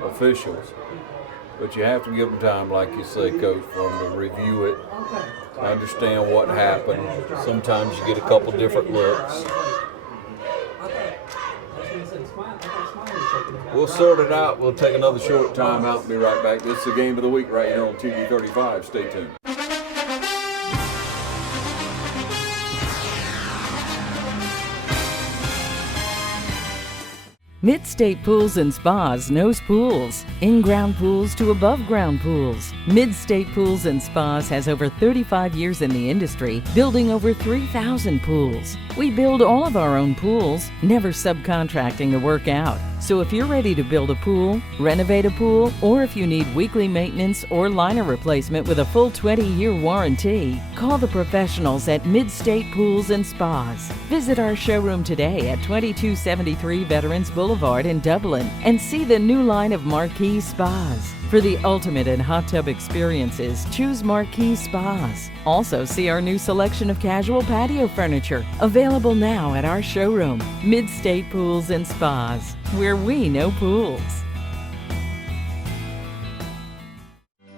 officials. But you have to give them time, like you say, Coach, for them to review it, understand what happened. Sometimes you get a couple different looks. We'll sort it out. We'll take another short time out and be right back. This is the game of the week right here on TV 35. Stay tuned. Mid-State Pools and Spas knows pools. In-ground pools to above-ground pools. Mid-State Pools and Spas has over 35 years in the industry, building over 3,000 pools. We build all of our own pools, never subcontracting the work out. So if you're ready to build a pool, renovate a pool, or if you need weekly maintenance or liner replacement with a full 20-year warranty, call the professionals at Mid-State Pools and Spas. Visit our showroom today at 2273 Veterans Boulevard in Dublin and see the new line of Marquee Spas. For the ultimate in hot tub experiences, choose Marquee Spas. Also see our new selection of casual patio furniture, available now at our showroom, Mid-State Pools and Spas, where we know pools.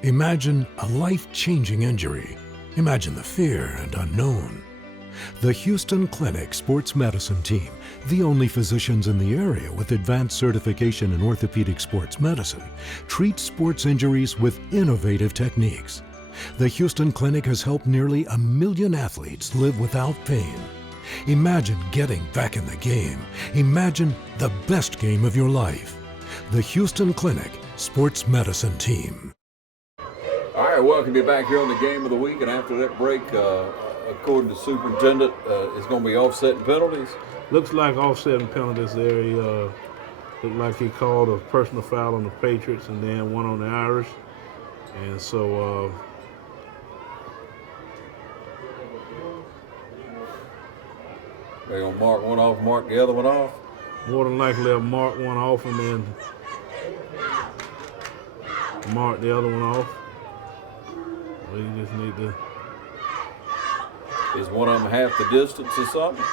Imagine a life-changing injury. Imagine the fear and unknown. The Houston Clinic Sports Medicine Team, the only physicians in the area with advanced certification in orthopedic sports medicine, treats sports injuries with innovative techniques. The Houston Clinic has helped nearly 1 million athletes live without pain. Imagine getting back in the game. Imagine the best game of your life. The Houston Clinic Sports Medicine Team. All right, welcome you back here on the game of the week. And after that break, according to the superintendent, it's going to be offsetting penalties. Looks like offsetting penalties there. He looked like he called a personal foul on the Patriots and then one on the Irish. And so They're going to mark one off, mark the other one off? More than likely they'll mark one off and then mark the other one off. Well, you just need to... Is one of them half the distance or something?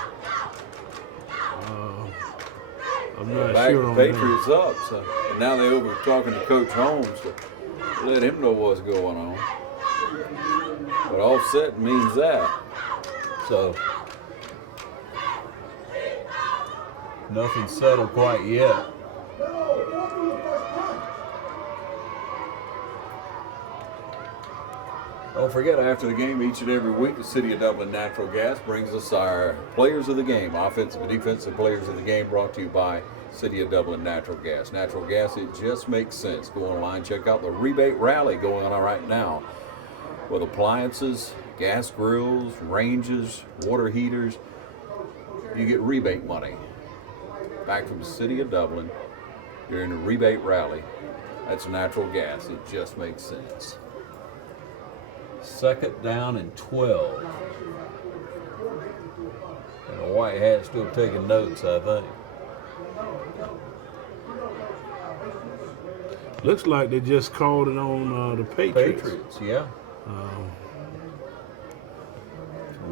I'm not back sure the on Patriots that. up, so and now they over talking to Coach Holmes to let him know what's going on. But offset means that. So nothing settled quite yet. Don't forget, after the game, each and every week, the City of Dublin Natural Gas brings us our Players of the Game, offensive and defensive Players of the Game, brought to you by City of Dublin Natural Gas. Natural gas, it just makes sense. Go online, check out the rebate rally going on right now with appliances, gas grills, ranges, water heaters. You get rebate money back from the City of Dublin during the rebate rally. That's natural gas. It just makes sense. 2nd down and 12. And a white hat still taking notes, I think. Looks like they just called it on the Patriots. Patriots, yeah.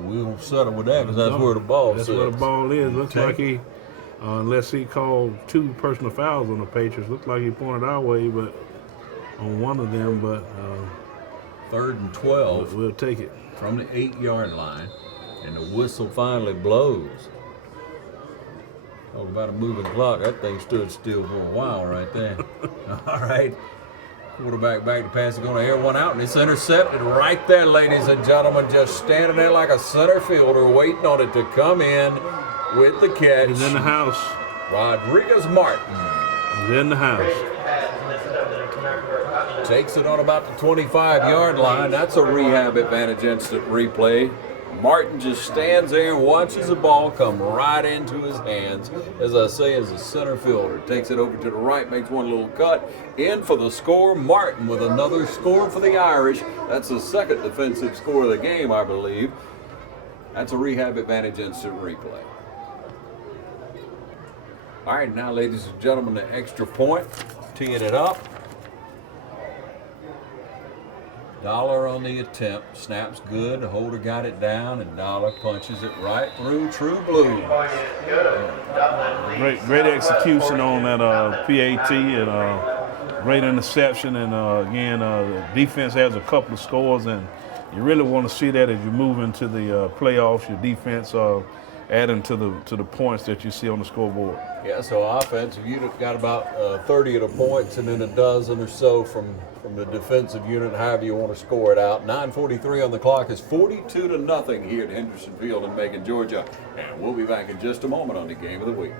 We won't settle with that because that's where the ball That's sits. where the ball is. Looks like he, unless he called 2 personal fouls on the Patriots, looks like he pointed our way, but on one of them, but 3rd and 12. We'll take it. From the 8-yard line, and the whistle finally blows. Talk about a moving clock. That thing stood still for a while right there. All right. Quarterback back to pass. Going to air one out, and it's intercepted right there, ladies and gentlemen. Just standing there like a center fielder waiting on it to come in with the catch. He's in the house. Rodriguez Martin. He's in the house. Takes it on about the 25-yard line. That's a rehab advantage instant replay. Martin just stands there and watches the ball come right into his hands. As I say, as a center fielder. Takes it over to the right, makes one little cut. In for the score. Martin with another score for the Irish. That's the 2nd defensive score of the game, I believe. That's a rehab advantage instant replay. All right, now, ladies and gentlemen, the extra point. Teeing it up. Dollar on the attempt. Snaps good. The holder got it down, and Dollar punches it right through True Blue. Great execution on that PAT and great interception. And again, the defense has a couple of scores, and you really want to see that as you move into the playoffs. Your defense adding to the points that you see on the scoreboard. Yeah, so offense, you've got about 30 of the points, and then a dozen or so from the defensive unit, however you want to score it out. 9:43 on the clock. Is 42-0 here at Henderson Field in Macon, Georgia. And we'll be back in just a moment on the Game of the Week.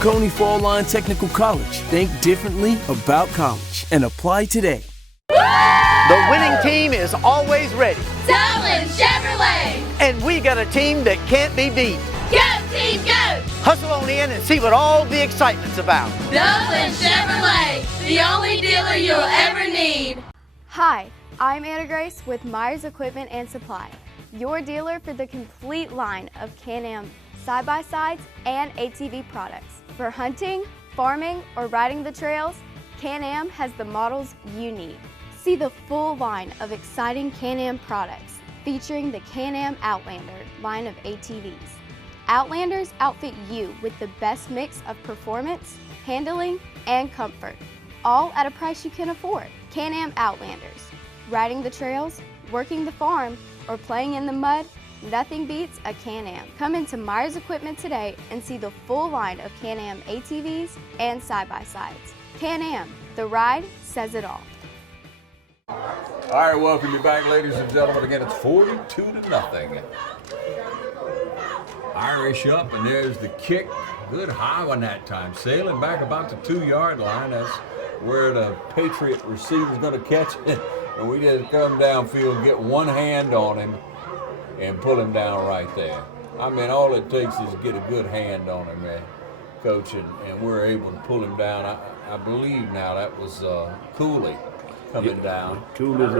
Coney Fall Line Technical College. Think differently about college and apply today. The winning team is always ready. Dublin Chevrolet. And we got a team that can't be beat. Go team, go. Hustle on in and see what all the excitement's about. Dublin Chevrolet, the only dealer you'll ever need. Hi, I'm Anna Grace with Myers Equipment and Supply, your dealer for the complete line of Can-Am side-by-sides and ATV products. For hunting, farming, or riding the trails, Can-Am has the models you need. See the full line of exciting Can-Am products featuring the Can-Am Outlander line of ATVs. Outlanders outfit you with the best mix of performance, handling, and comfort, all at a price you can afford. Can-Am Outlanders. Riding the trails, working the farm, or playing in the mud, nothing beats a Can-Am. Come into Myers Equipment today and see the full line of Can-Am ATVs and side-by-sides. Can-Am, the ride says it all. All right, welcome you back, ladies and gentlemen. Again, it's 42-0. Irish up, and there's the kick. Good high one that time. Sailing back about the 2-yard line. That's where the Patriot receiver's going to catch it. And we just come downfield and get one hand on him and pull him down right there. I mean, all it takes is to get a good hand on him, man, Coach, and we're able to pull him down. I believe now that was Cooley coming down. Cooley's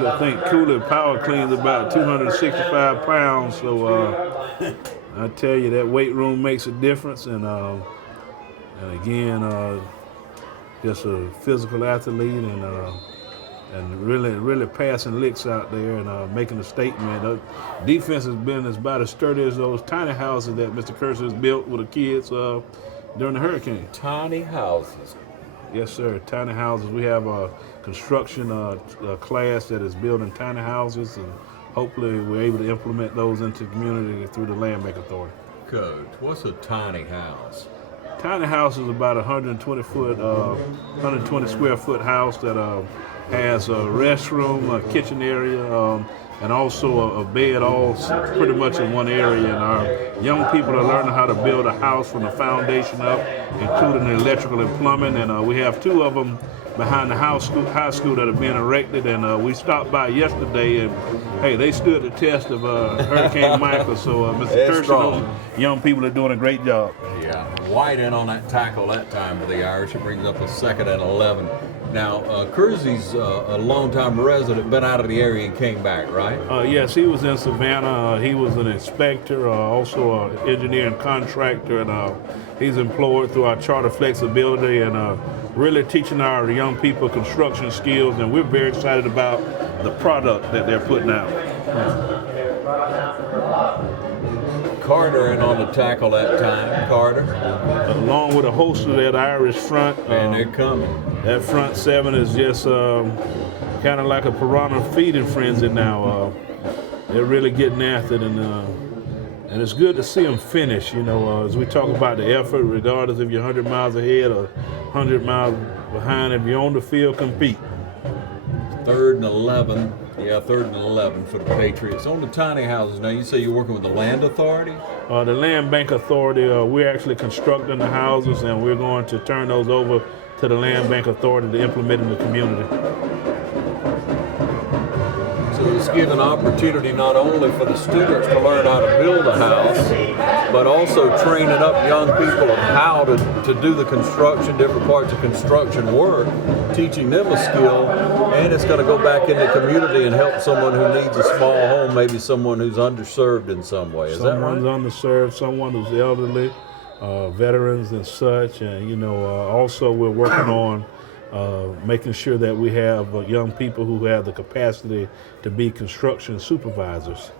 I think Cooley power cleans about 265 pounds. So I tell you, that weight room makes a difference. And again, just a physical athlete and really passing licks out there and making a statement. Defense has been about as sturdy as those tiny houses that Mr. Curtis has built with the kids during the hurricane. Tiny houses. Yes, sir. Tiny houses. We have a construction class that is building tiny houses, and hopefully we're able to implement those into the community through the Land Bank Authority. Coach, what's a tiny house? Tiny house is about 120 square foot house that has a restroom, a kitchen area, and also a bed, all pretty much in one area. And our young people are learning how to build a house from the foundation up, including the electrical and plumbing. And we have 2 of them behind the high school that are being erected. And we stopped by yesterday, and hey, they stood the test of Hurricane Michael. So Mr. Kirsten, young people are doing a great job. Yeah, White in on that tackle that time for the Irish. It brings up a 2nd and 11. Now, Kersey's a longtime resident, been out of the area and came back, right? Yes, he was in Savannah. He was an inspector, also an engineer and contractor, and he's employed through our charter flexibility and really teaching our young people construction skills, and we're very excited about the product that they're putting out. Carter in on the tackle that time. Carter. Along with a host of that Irish front. And they're coming. That front 7 is just kind of like a piranha feeding frenzy now. They're really getting after it, and it's good to see them finish. You know, as we talk about the effort, regardless if you're 100 miles ahead or 100 miles behind, if you're on the field, compete. 3rd and 11. Yeah, 3rd and 11 for the Patriots. On the tiny houses, now you say you're working with the Land Authority? The Land Bank Authority, we're actually constructing the houses, and we're going to turn those over to the Land Bank Authority to implement in the community. So it's given opportunity not only for the students to learn how to build a house, but also training up young people of how to do the construction, different parts of construction work, teaching them a skill, and it's going to go back in the community and help someone who needs a small home, maybe someone who's underserved in some way. Is that right? Someone's underserved, someone who's elderly, veterans and such, and also we're working on making sure that we have young people who have the capacity to be construction supervisors.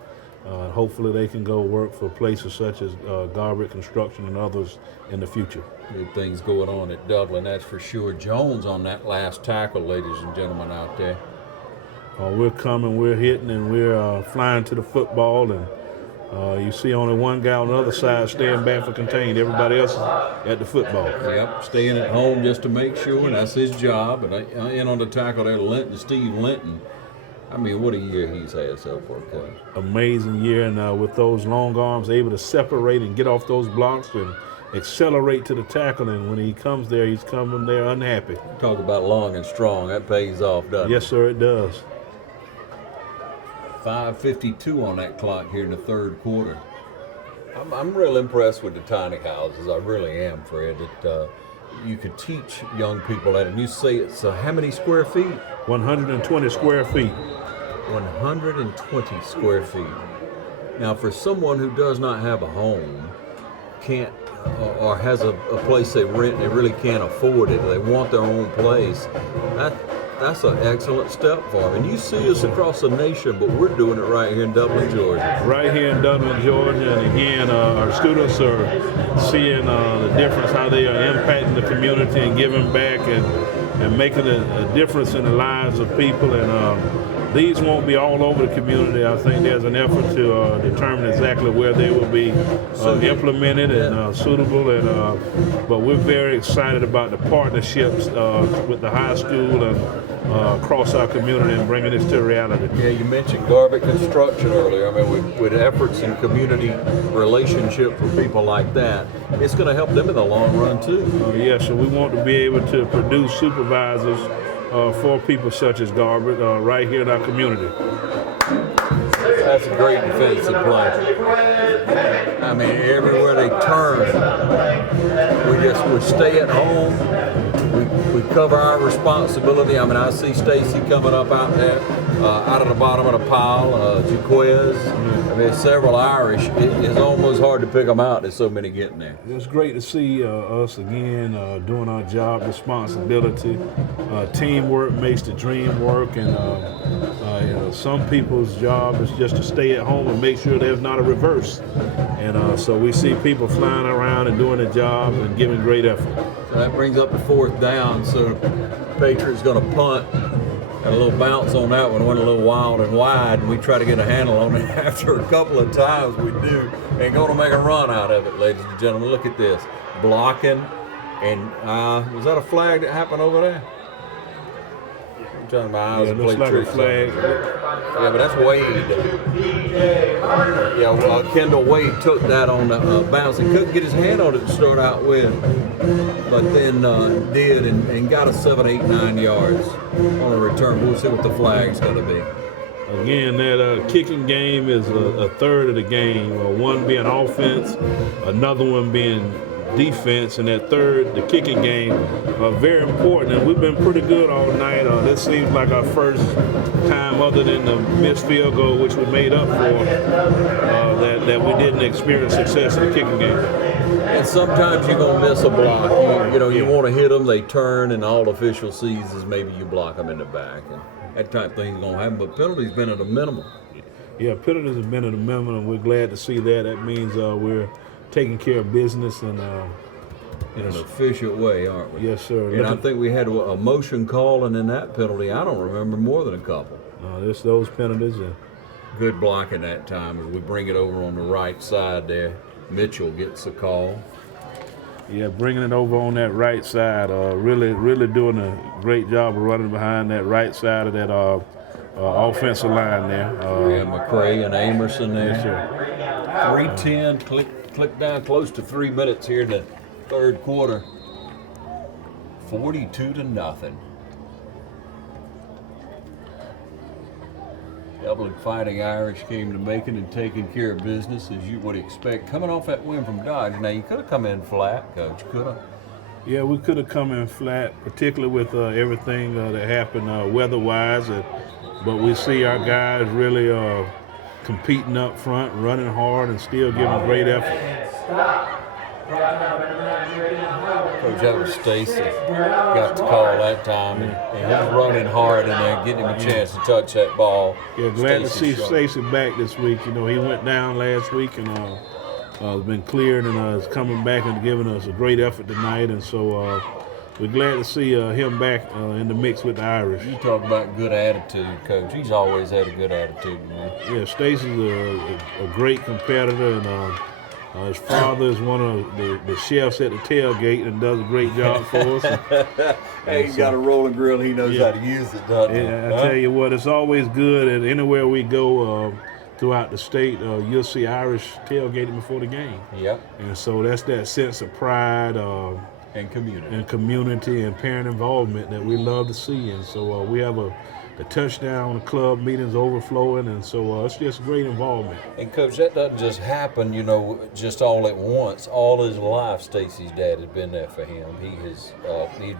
Hopefully they can go work for places such as Garbutt Construction and others in the future. Good things going on at Dublin, that's for sure. Jones on that last tackle, ladies and gentlemen out there. We're coming, we're hitting, and we're flying to the football, and you see only one guy on the other side staying back for contained. Everybody else is at the football. Yep, staying at home just to make sure, and that's his job. But in on the tackle there, Steve Linton. I mean, what a year he's had so far, Coach. Amazing year, and with those long arms, able to separate and get off those blocks and accelerate to the tackle. And when he comes there, he's coming there unhappy. Talk about long and strong. That pays off, doesn't it? Yes, sir, it does. 5:52 on that clock here in the 3rd quarter. I'm real impressed with the tiny houses. I really am, Fred. That you could teach young people that. And you say it's how many square feet? 120 square feet. 120 square feet. Now, for someone who does not have a home, can't or has a place they rent, they really can't afford it, they want their own place, that's an excellent step for them. And you see us across the nation, but we're doing it right here in Dublin, Georgia. Right here in Dublin, Georgia. And again, our students are seeing the difference, how they are impacting the community and giving back and making a difference in the lives of people. And these won't be all over the community. I think there's an effort to determine exactly where they will be implemented and suitable. And but we're very excited about the partnerships with the high school and across our community and bringing this to reality. Yeah, you mentioned garbage construction earlier. I mean, with efforts in community relationship for people like that, it's going to help them in the long run too. Yes, so we want to be able to produce supervisors for people such as Garbett right here in our community. That's a great defensive play. I mean, everywhere they turn, we stay at home. We cover our responsibility. I mean, I see Stacy coming up out there, out of the bottom of the pile, Jaquez. I mean, several Irish. It's almost hard to pick them out. There's so many getting there. It's great to see us again doing our job responsibility. Teamwork makes the dream work, and some people's job is just to stay at home and make sure there's not a reverse. And so we see people flying around and doing the job and giving great effort. So that brings up the 4th down. So Patriots going to punt. Got a little bounce on that one, went a little wild and wide, and we try to get a handle on it. After a couple of times we do, and going to make a run out of it, ladies and gentlemen. Look at this. Blocking, and was that a flag that happened over there? I'm telling my eyes looks like a flag. Yeah, but that's Wade. Yeah, Kendall Wade took that on the bounce and couldn't get his hand on it to start out with, but then did and got a 7, 8, 9 yards on a return. We'll see what the flag's going to be. Again, that kicking game is a third of the game. One being offense, another one being defense, and that third, the kicking game, very important. And we've been pretty good all night. This seems like our first time, other than the missed field goal, which we made up for, that we didn't experience success in the kicking game. And sometimes you're going to miss a block. You want to hit them, they turn, and all the official sees is maybe you block them in the back. And that type of thing's going to happen, but penalties been at a minimum. Yeah, penalties have been at a minimum, and we're glad to see that. That means we're taking care of business and in an efficient way, aren't we? Yes, sir. And I think we had a motion call, and in that penalty, I don't remember more than a couple. Those penalties. Good blocking that time as we bring it over on the right side there. Mitchell gets the call. Yeah, bringing it over on that right side. Really doing a great job of running behind that right side of that offensive line there. McCray and Amerson there. Yes, sir. 3:10, click down close to 3 minutes here in the third quarter. 42-0. Dublin Fighting Irish came to Macon and taking care of business as you would expect. Coming off that win from Dodge. Now, you could have come in flat, Coach, could have. Yeah, we could have come in flat, particularly with everything that happened weather-wise. But we see our guys really competing up front, running hard, and still giving great effort. Coach, that was Stacy. Got the call that time, and he's running hard in there, getting him a chance to touch that ball. Yeah, glad to see Stacy back this week. He went down last week and has been cleared and is coming back and giving us a great effort tonight. And so we're glad to see him back in the mix with the Irish. You talk about good attitude, Coach. He's always had a good attitude, man. Yeah, Stacy's a great competitor, and his father is one of the chefs at the tailgate and does a great job for us. Hey, he's got a rolling grill. He knows how to use it, doesn't he? I tell you what, it's always good. And anywhere we go throughout the state, you'll see Irish tailgating before the game. Yep. And so that's that sense of pride and community and parent involvement that we love to see. And so we have the touchdown, the club meetings overflowing, and so it's just great involvement. And Coach, that doesn't just happen, just all at once. All his life, Stacy's dad has been there for him. He's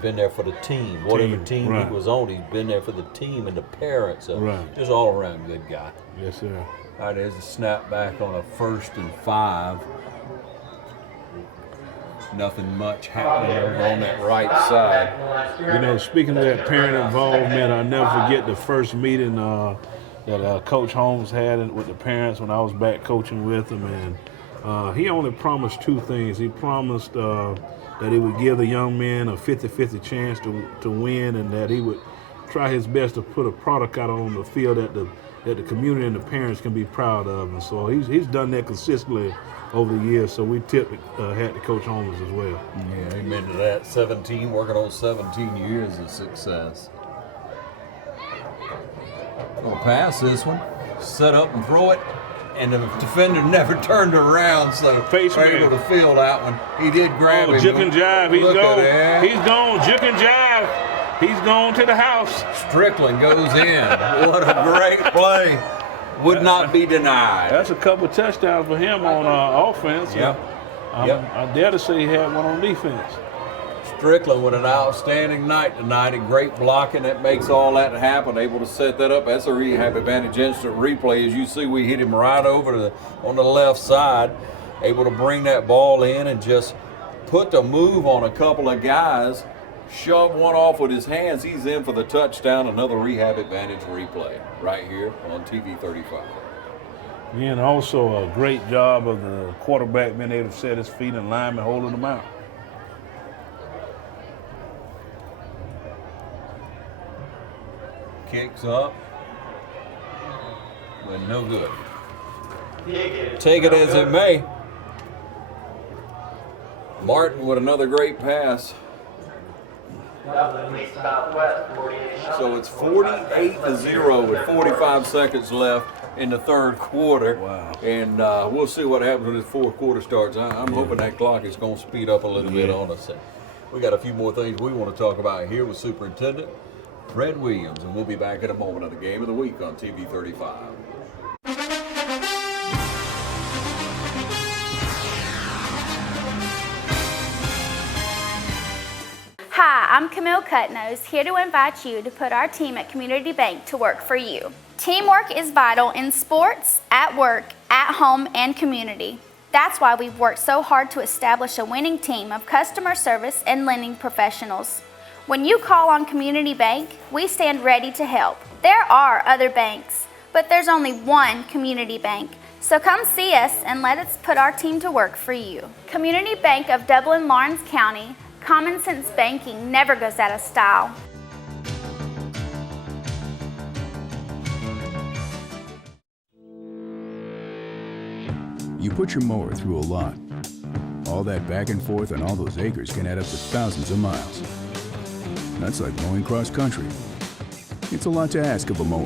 been there for the team. Whatever team he was on, he's been there for the team and the parents. So just all around good guy. Yes, sir. All right, there's a snap back on a 1st and 5. Nothing much happening over on that right side. Speaking of that parent involvement, I'll never forget the first meeting that Coach Holmes had with the parents when I was back coaching with him. And he only promised 2 things. He promised that he would give the young men a 50-50 chance to win, and that he would try his best to put a product out on the field that the community and the parents can be proud of. And so he's done that consistently over the years. So we tip hat to Coach Holmes as well. Yeah, amen to that. 17, working on 17 years of success. Gonna pass this one, set up and throw it, and the defender never turned around, so we're able to field that one. He did grab him. Juke and jive, he's gone. He's gone, juke and jive. He's gone to the house. Strickland goes in. What a great play. Would not be denied. That's a couple of touchdowns for him on offense. Yep. I dare to say he had one on defense. Strickland with an outstanding night tonight, and great blocking that makes all that happen. Able to set that up. That's a rehab advantage instant replay. As you see, we hit him right over on the left side. Able to bring that ball in and just put the move on a couple of guys. Shove one off with his hands. He's in for the touchdown. Another rehab advantage replay right here on TV 35. Yeah, and also a great job of the quarterback being able to set his feet and lineman holding him out. Kicks up, but no good. Take it as it may. Martin with another great pass. So it's 48-0 with 45 seconds left in the third quarter. Wow. And we'll see what happens when this fourth quarter starts. I'm hoping that clock is going to speed up a little bit on us. We got a few more things we want to talk about here with Superintendent Fred Williams, and we'll be back in a moment of the Game of the Week on TV 35. Hi, I'm Camille Cutnose, here to invite you to put our team at Community Bank to work for you. Teamwork is vital in sports, at work, at home, and community. That's why we've worked so hard to establish a winning team of customer service and lending professionals. When you call on Community Bank, we stand ready to help. There are other banks, but there's only one Community Bank. So come see us and let us put our team to work for you. Community Bank of Dublin, Lawrence County. Common sense banking never goes out of style. You put your mower through a lot. All that back and forth on all those acres can add up to thousands of miles. That's like mowing cross country. It's a lot to ask of a mower.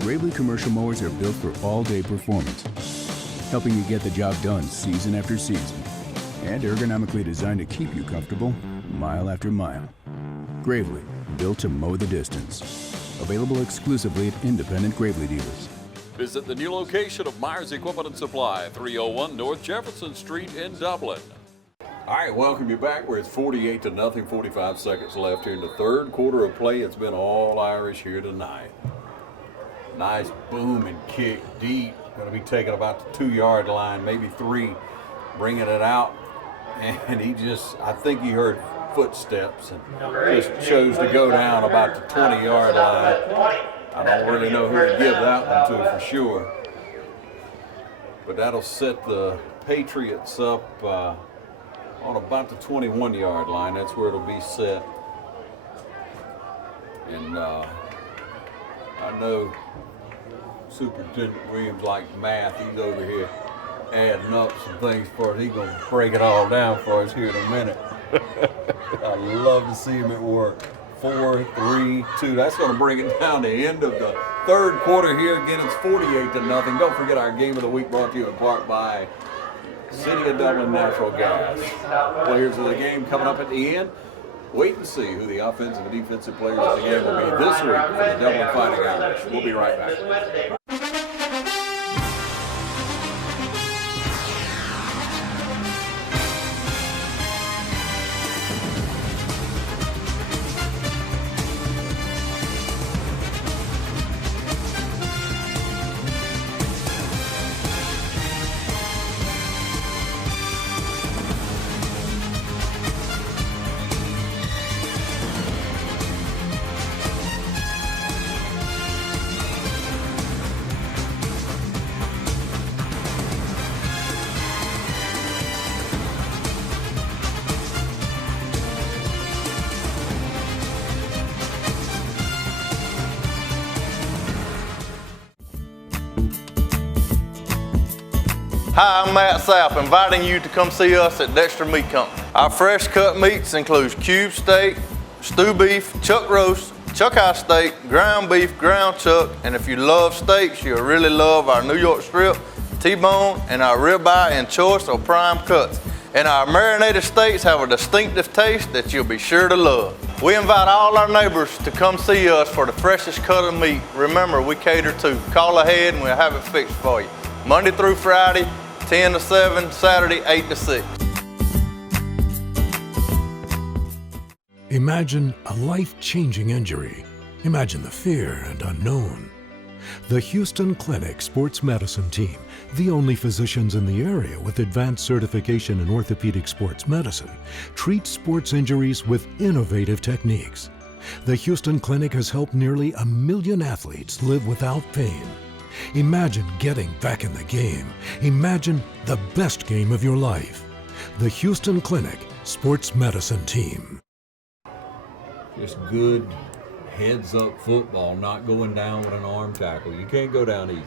Gravely commercial mowers are built for all-day performance, helping you get the job done season after season, and ergonomically designed to keep you comfortable mile after mile. Gravely, built to mow the distance. Available exclusively at independent Gravely dealers. Visit the new location of Myers Equipment and Supply, 301 North Jefferson Street in Dublin. All right, welcome you back. Where it's 48-0, 45 seconds left here in the third quarter of play. It's been all Irish here tonight. Nice booming kick deep. Going to be taking about the 2-yard line, maybe 3, bringing it out. And he just, I think he heard footsteps and just chose to go down about the 20-yard line. I don't really know who to give that one to for sure. But that'll set the Patriots up on about the 21-yard line. That's where it'll be set. And I know Superintendent Williams likes math. He's over here adding up some things for us. He's going to break it all down for us here in a minute. I'd love to see him at work. 4, 3, 2. That's going to bring it down to the end of the third quarter here. Again, it's 48-0. Don't forget our Game of the Week brought to you in part by City of Dublin Natural Gas. Players of the game coming up at the end. Wait and see who the offensive and defensive players of the game will be this week for the Dublin Fighting Irish. We'll be right back. Hi, I'm Matt Sapp, inviting you to come see us at Dexter Meat Company. Our fresh cut meats includes cube steak, stew beef, chuck roast, chuck eye steak, ground beef, ground chuck, and if you love steaks, you'll really love our New York strip, T-bone, and our ribeye and choice or prime cuts. And our marinated steaks have a distinctive taste that you'll be sure to love. We invite all our neighbors to come see us for the freshest cut of meat. Remember, we cater to. Call ahead and we'll have it fixed for you. Monday through Friday, 10 to 7, Saturday, 8 to 6. Imagine a life-changing injury. Imagine the fear and unknown. The Houston Clinic Sports Medicine Team, the only physicians in the area with advanced certification in orthopedic sports medicine, treats sports injuries with innovative techniques. The Houston Clinic has helped nearly 1 million athletes live without pain. Imagine getting back in the game. Imagine the best game of your life. The Houston Clinic Sports Medicine Team. Just good heads-up football, not going down with an arm tackle. You can't go down easy.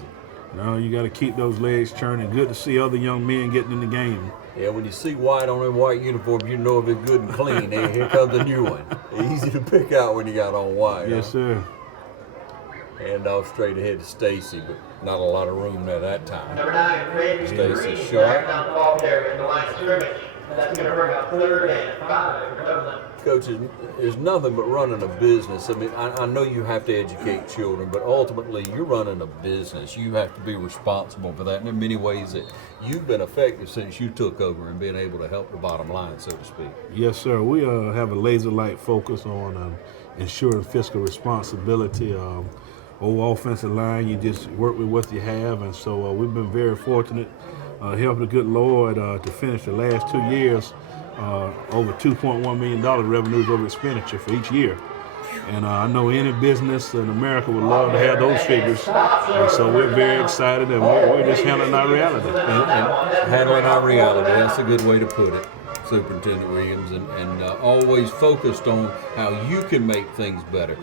No, you got to keep those legs churning. Good to see other young men getting in the game. Yeah, when you see white on a white uniform, you know if it's good and clean. Hey, here comes a new one. Easy to pick out when you got on white. Yes, sir. Hand off straight ahead to Stacy, but not a lot of room at that time. Number 9, Randy Stacy Green, sharp. back down the ball carrier in the line of scrimmage. That's going to bring up 3rd and 5 for Dublin. Coach, is nothing but running a business. I mean, I know you have to educate children, but ultimately you're running a business. You have to be responsible for that. And in many ways that you've been effective since you took over and being able to help the bottom line, so to speak. Yes, sir. We have a laser-like focus on ensuring fiscal responsibility. Old offensive line, you just work with what you have, and so we've been very fortunate, helping the good Lord to finish the last 2 years over $2.1 million revenues over expenditure for each year. And I know any business in America would love to have those figures, and so we're very excited, and we're just handling our reality. And handling our reality, that's a good way to put it, Superintendent Williams, and always focused on how you can make things better.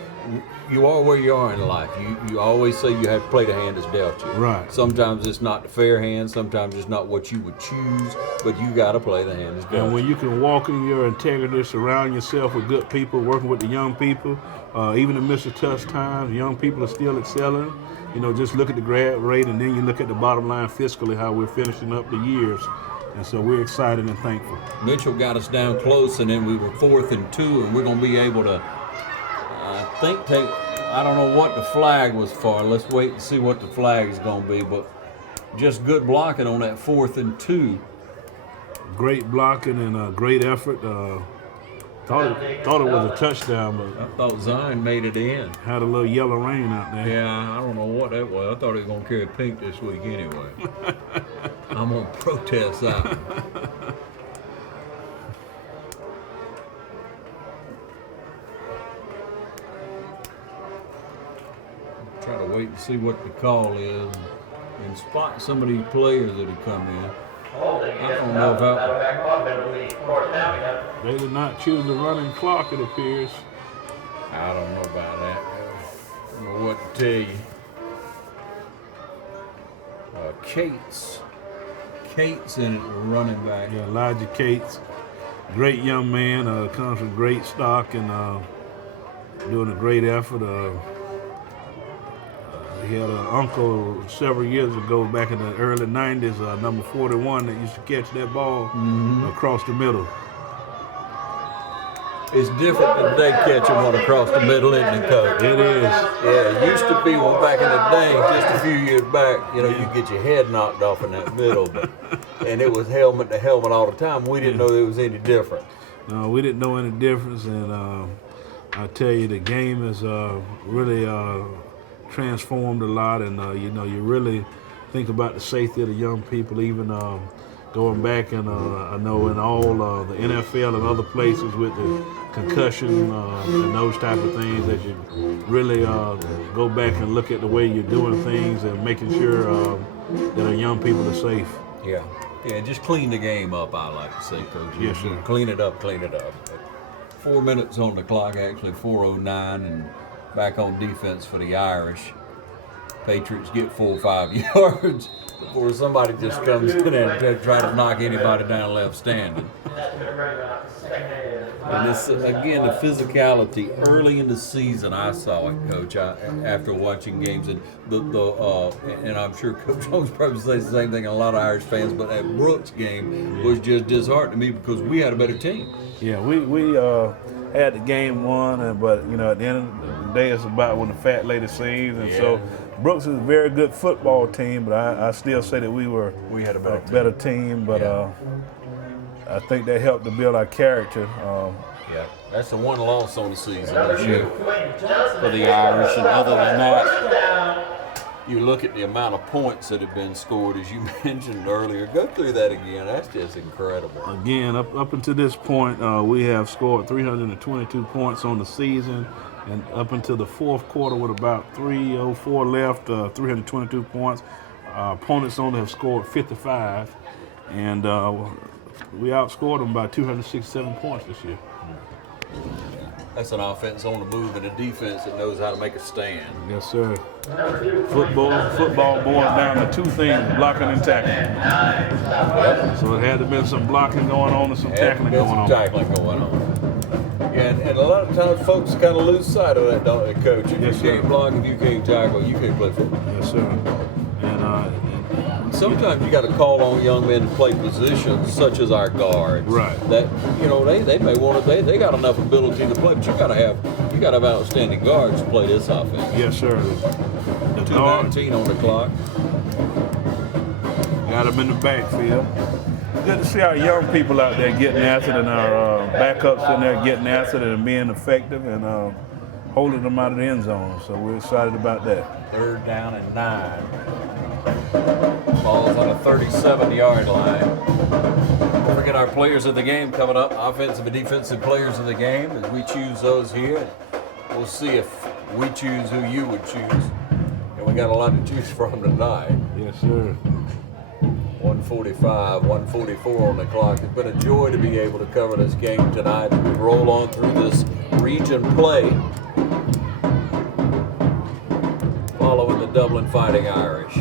You are where you are in life. You always say you have to play the hand that's dealt you. Right. Sometimes it's not the fair hand, sometimes it's not what you would choose, but you got to play the hand that's dealt you. And when you can walk in your integrity, surround yourself with good people, working with the young people, even in the midst of tough times, young people are still excelling. You know, just look at the grad rate, and then you look at the bottom line fiscally, how we're finishing up the years. And so we're excited and thankful. Mitchell got us down close, and then we were 4th and 2, and we're going to be able to, I don't know what the flag was for. Let's wait and see what the flag is going to be, but just good blocking on that 4th and 2. Great blocking and great effort. Thought it was a touchdown, but I thought Zion made it in. Had a little yellow rain out there. Yeah, I don't know what that was. I thought he was going to carry pink this week anyway. I'm going to protest that. Try to wait and see what the call is and spot some of these players that have come in. I don't know if they did not choose the running clock, it appears. I don't know about that. I don't know what to tell you. Cates in it, running back. Yeah, Elijah Cates, great young man, comes from great stock and doing a great effort. He had an uncle several years ago, back in the early 90s, number 41, that used to catch that ball across the middle. It's different today catching one across the middle, isn't it, Coach? It is. Yeah, it used to be one back in the day, just a few years back, you know, you get your head knocked off in that middle, and it was helmet to helmet all the time. We didn't know there was any different. No, we didn't know any difference, and I tell you, the game has really transformed a lot, and you know, you really think about the safety of the young people, even going back and I know in all the NFL and other places with the concussion and those type of things, that you really go back and look at the way you're doing things and making sure that our young people are safe. Yeah, just clean the game up, I like to say, Coach. Yes, sir. Clean it up. 4 minutes on the clock, actually 4:09, and back on defense for the Irish. Patriots get 4 or 5 yards before somebody just comes in and try to knock anybody down left standing. And this, again, the physicality early in the season, I saw it, Coach, after watching games. And and I'm sure Coach Holmes probably says the same thing, and a lot of Irish fans, but that Brooks game was just disheartening to me because we had a better team. Yeah, we had the game won, but at the end of the day, it's about when the fat lady sings, and so Brooks is a very good football team, but I still say that we had a better team, but I think that helped to build our character. Yeah, that's the one loss on the season this year for the Irish, and other than that, you look at the amount of points that have been scored, as you mentioned earlier. Go through that again. That's just incredible. Again, up until this point, we have scored 322 points on the season, and up until the fourth quarter with about 3:04 left, 322 points. Our opponents only have scored 55, and we outscored them by 267 points this year. That's an offense on the move and a defense that knows how to make a stand. Yes, sir. Football boils down to two things: blocking and tackling. So it had to been some blocking going on and some tackling going on. Yeah, and a lot of times folks kind of lose sight of that, don't they, Coach? If you can't block, if you can't tackle, you can't play football. Yes, sir. And sometimes you got to call on young men to play positions such as our guards. Right. That they may want to. They got enough ability to play, but you got to have outstanding guards to play this offense. Yes, sir. 2:19 on the clock. Got them in the backfield. Good to see our young people out there getting after it, and our backups in there getting after it and being effective and holding them out of the end zone. So we're excited about that. 3rd down and 9. Ball's on a 37-yard line. Don't forget our players of the game coming up, offensive and defensive players of the game, as we choose those here. We'll see if we choose who you would choose. And we got a lot to choose from tonight. Yes, sir. 1:45, 1:44 on the clock. It's been a joy to be able to cover this game tonight. We roll on through this region play, following the Dublin Fighting Irish.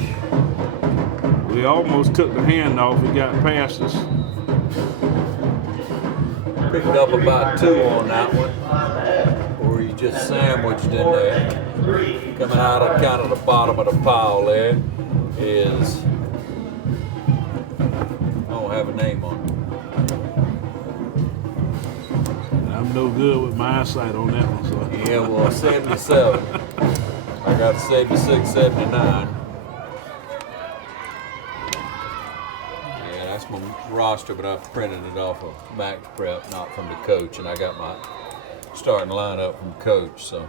We almost took the handoff. We got past us. Picked up about 2 on that one, where he just sandwiched in there. Coming out of kind of the bottom of the pile there is, I don't have a name on it. I'm no good with my eyesight on that one. So. Yeah, well, 77. I got 76, 79. Yeah, that's my roster, but I printed it off of Max Prep, not from the coach, and I got my starting lineup from coach, so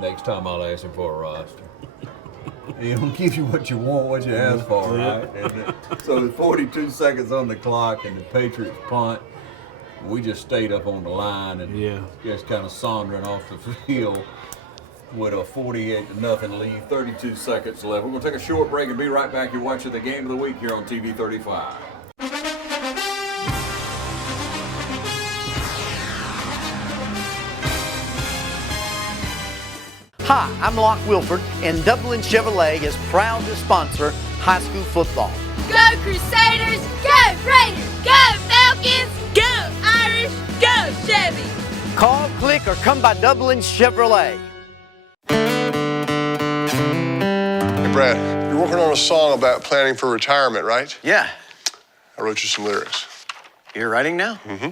next time I'll ask him for a roster. He don't give you what you want, what you ask for, right? And so with 42 seconds on the clock and the Patriots punt, we just stayed up on the line and just kind of sauntering off the field with a 48-0 lead, 32 seconds left. We're going to take a short break and be right back. You're watching the Game of the Week here on TV 35. Hi, I'm Locke Wilford, and Dublin Chevrolet is proud to sponsor high school football. Go Crusaders, go Raiders, go Falcons, go Irish, go Chevy. Call, click, or come by Dublin Chevrolet. Hey Brad, you're working on a song about planning for retirement, right? Yeah. I wrote you some lyrics. You're writing now? Mm-hmm.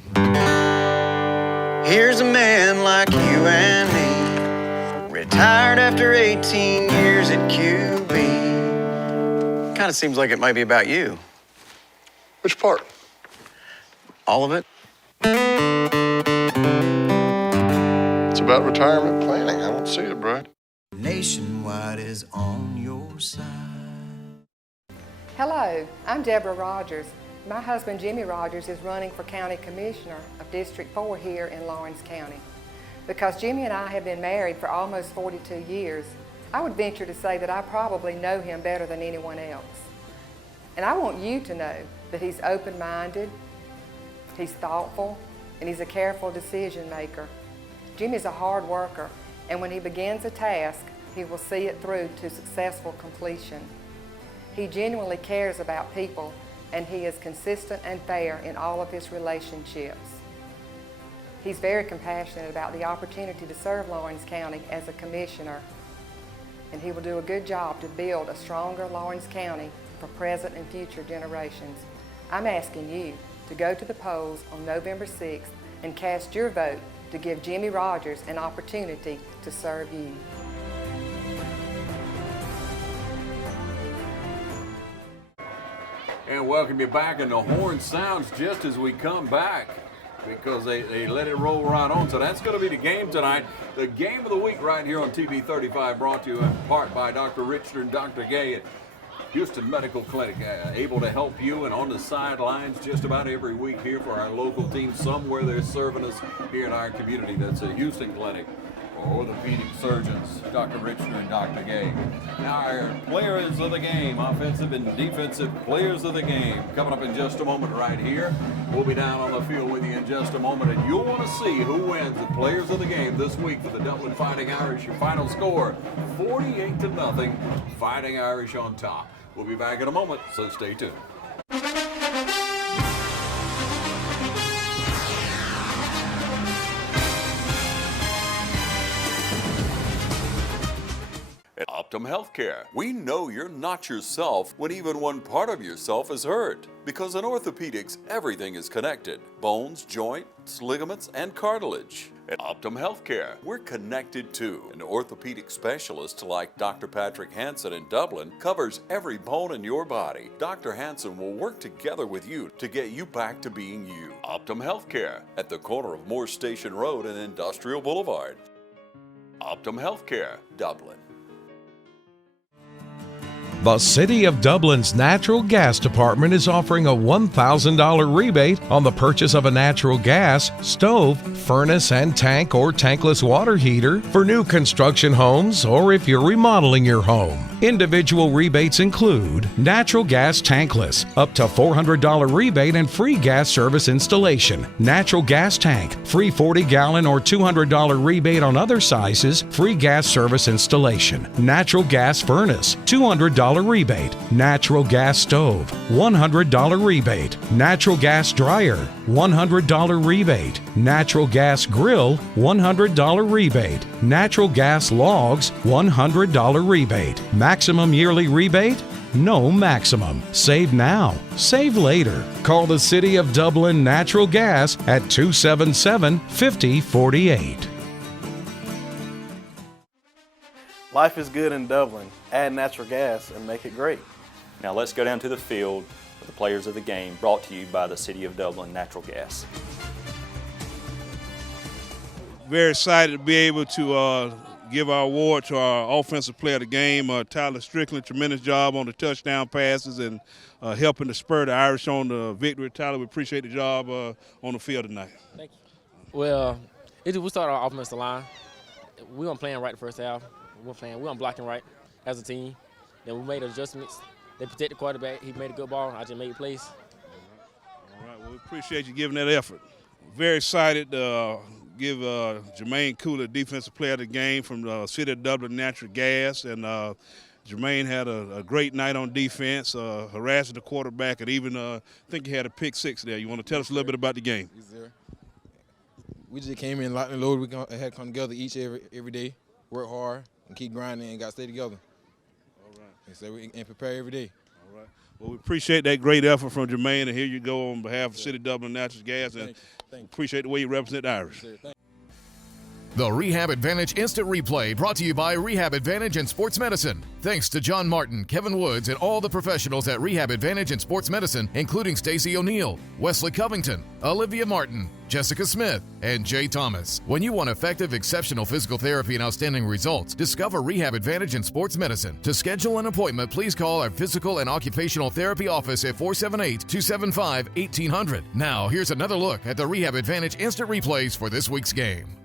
Here's a man like you and me, retired after 18 years at QB. Kind of seems like it might be about you. Which part? All of it. It's about retirement planning. I don't see it, Brad. Nationwide is on your side. Hello, I'm Deborah Rogers. My husband Jimmy Rogers is running for County Commissioner of District 4 here in Lawrence County. Because Jimmy and I have been married for almost 42 years, I would venture to say that I probably know him better than anyone else. And I want you to know that he's open-minded, he's thoughtful, and he's a careful decision maker. Jimmy's a hard worker, and when he begins a task, he will see it through to successful completion. He genuinely cares about people, and he is consistent and fair in all of his relationships. He's very compassionate about the opportunity to serve Lawrence County as a commissioner, and he will do a good job to build a stronger Lawrence County for present and future generations. I'm asking you to go to the polls on November 6th and cast your vote to give Jimmy Rogers an opportunity to serve you. And welcome you back, and the horn sounds just as we come back because they let it roll right on. So that's going to be the game tonight. The game of the week right here on TV 35, brought to you in part by Dr. Richard and Dr. Gay at Houston Medical Clinic, able to help you and on the sidelines just about every week here for our local team. Somewhere they're serving us here in our community. That's a Houston Clinic. Orthopedic surgeons, Dr. Richard and Dr. Gay. Now our players of the game, offensive and defensive players of the game, coming up in just a moment right here. We'll be down on the field with you in just a moment, and you'll want to see who wins the players of the game this week for the Dublin Fighting Irish. Your final score, 48-0, Fighting Irish on top. We'll be back in a moment, so stay tuned. At Optum Healthcare, we know you're not yourself when even one part of yourself is hurt. Because in orthopedics, everything is connected. Bones, joints, ligaments, and cartilage. At Optum Healthcare, we're connected too. An orthopedic specialist like Dr. Patrick Hansen in Dublin covers every bone in your body. Dr. Hansen will work together with you to get you back to being you. Optum Healthcare at the corner of Moore Station Road and Industrial Boulevard. Optum Healthcare, Dublin. The City of Dublin's Natural Gas Department is offering a $1,000 rebate on the purchase of a natural gas, stove, furnace and tank or tankless water heater for new construction homes or if you're remodeling your home. Individual rebates include natural gas tankless, up to $400 rebate and free gas service installation. Natural gas tank, free 40-gallon or $200 rebate on other sizes, free gas service installation. Natural gas furnace, $200 rebate. Natural gas stove, $100 rebate. Natural gas dryer, $100 rebate. Natural gas grill, $100 rebate. Natural gas logs, $100 rebate. Maximum yearly rebate? No maximum. Save now. Save later. Call the City of Dublin Natural Gas at 277-5048. Life is good in Dublin. Add natural gas and make it great. Now let's go down to the field with the players of the game, brought to you by the City of Dublin Natural Gas. Very excited to be able to give our award to our offensive player of the game, Tyler Strickland. Tremendous job on the touchdown passes and helping to spur the Irish on the victory. Tyler, we appreciate the job on the field tonight. Thank you. Well, we started our offensive line. We weren't playing right the first half. We weren't blocking right as a team. Then we made adjustments. They protect the quarterback. He made a good ball. I just made plays. All right. Well, we appreciate you giving that effort. Very excited to give Jermaine Cooler Defensive Player of the Game from the City of Dublin Natural Gas. And Jermaine had a great night on defense, harassing the quarterback, and even I think he had a pick six there. You want to tell us a little bit about the game? Yes, sir. We just came in locked and loaded. We had to come together every day, work hard, and keep grinding and got to stay together. All right. And prepare every day. All right. Well, we appreciate that great effort from Jermaine, and here you go on behalf of City of Dublin Natural Gas, and appreciate the way you represent the Irish. The Rehab Advantage Instant Replay, brought to you by Rehab Advantage and Sports Medicine. Thanks to John Martin, Kevin Woods, and all the professionals at Rehab Advantage and Sports Medicine, including Stacey O'Neill, Wesley Covington, Olivia Martin, Jessica Smith, and Jay Thomas. When you want effective, exceptional physical therapy and outstanding results, discover Rehab Advantage and Sports Medicine. To schedule an appointment, please call our Physical and Occupational Therapy office at 478-275-1800. Now, here's another look at the Rehab Advantage Instant Replays for this week's game.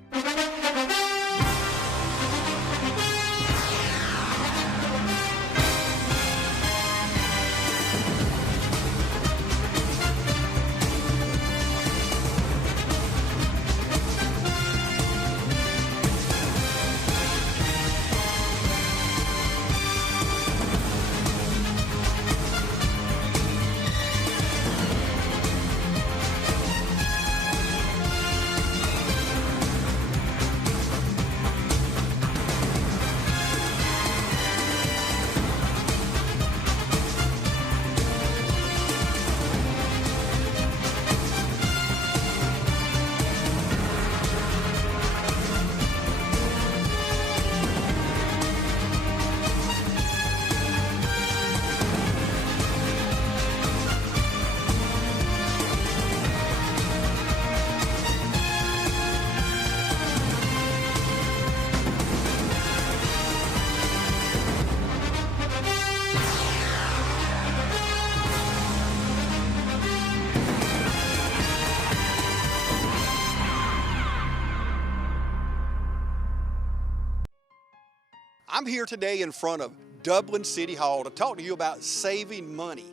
I'm here today in front of Dublin City Hall to talk to you about saving money.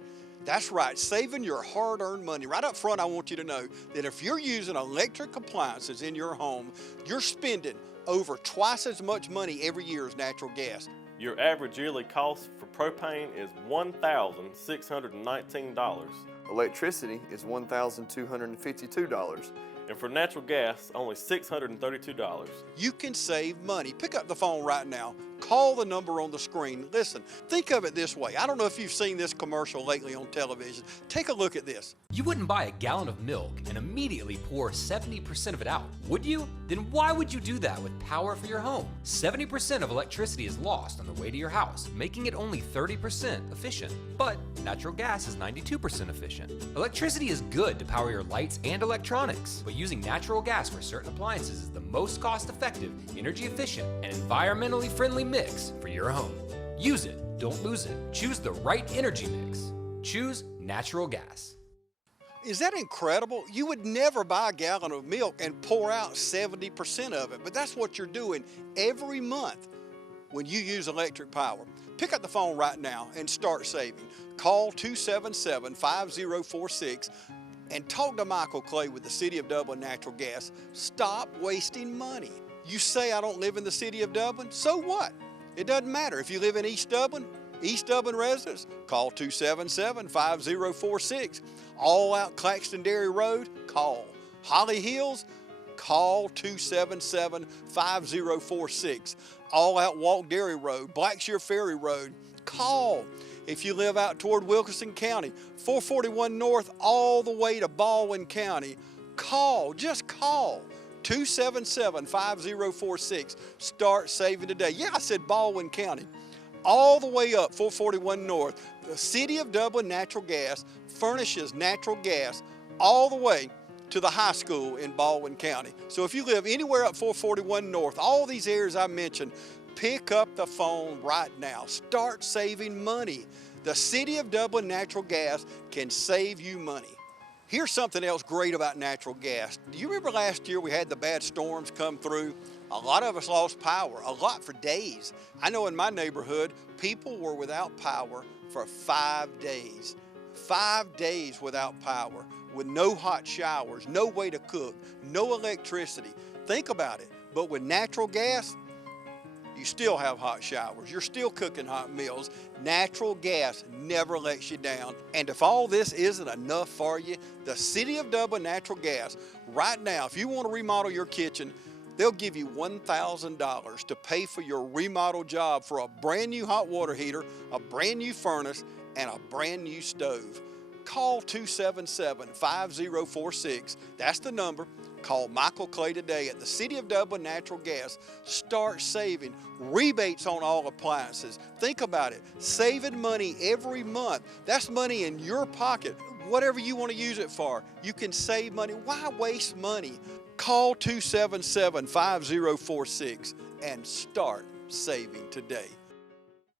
That's right, saving your hard-earned money. Right up front, I want you to know that if you're using electric appliances in your home, you're spending over twice as much money every year as natural gas. Your average yearly cost for propane is $1,619. Electricity is $1,252. And for natural gas, only $632. You can save money. Pick up the phone right now. Call the number on the screen. Listen, think of it this way. I don't know if you've seen this commercial lately on television. Take a look at this. You wouldn't buy a gallon of milk and immediately pour 70% of it out, would you? Then why would you do that with power for your home? 70% of electricity is lost on the way to your house, making it only 30% efficient. But natural gas is 92% efficient. Electricity is good to power your lights and electronics, but using natural gas for certain appliances is the most cost-effective, energy-efficient, and environmentally friendly mix for your home. Use it, don't lose it. Choose the right energy mix. Choose natural gas. Is that incredible? You would never buy a gallon of milk and pour out 70% of it, but that's what you're doing every month when you use electric power. Pick up the phone right now and start saving. Call 277-5046 and talk to Michael Clay with the City of Dublin Natural Gas. Stop wasting money. You say I don't live in the City of Dublin, so what? It doesn't matter. If you live in East Dublin residents, call 277-5046. All out Claxton Dairy Road, call. Holly Hills, call 277-5046. All out Walk Dairy Road, Blackshear Ferry Road, call. If you live out toward Wilkinson County, 441 North all the way to Baldwin County, call, just call. 277-5046. Start saving today. Yeah, I said Baldwin County. All the way up 441 North. The City of Dublin Natural Gas furnishes natural gas all the way to the high school in Baldwin County. So if you live anywhere up 441 North, all these areas I mentioned, pick up the phone right now. Start saving money. The City of Dublin Natural Gas can save you money. Here's something else great about natural gas. Do you remember last year we had the bad storms come through? A lot of us lost power, a lot for days. I know in my neighborhood, people were without power for 5 days. 5 days without power, with no hot showers, no way to cook, no electricity. Think about it. But with natural gas, you still have hot showers. You're still cooking hot meals. Natural gas never lets you down. And if all this isn't enough for you, the City of Dublin Natural Gas, right now, if you want to remodel your kitchen, they'll give you $1,000 to pay for your remodel job for a brand new hot water heater, a brand new furnace, and a brand new stove. Call 277-5046. That's the number. Call Michael Clay today at the City of Dublin Natural Gas. Start saving. Rebates on all appliances. Think about it. Saving money every month. That's money in your pocket. Whatever you want to use it for, you can save money. Why waste money? Call 277-5046 and start saving today.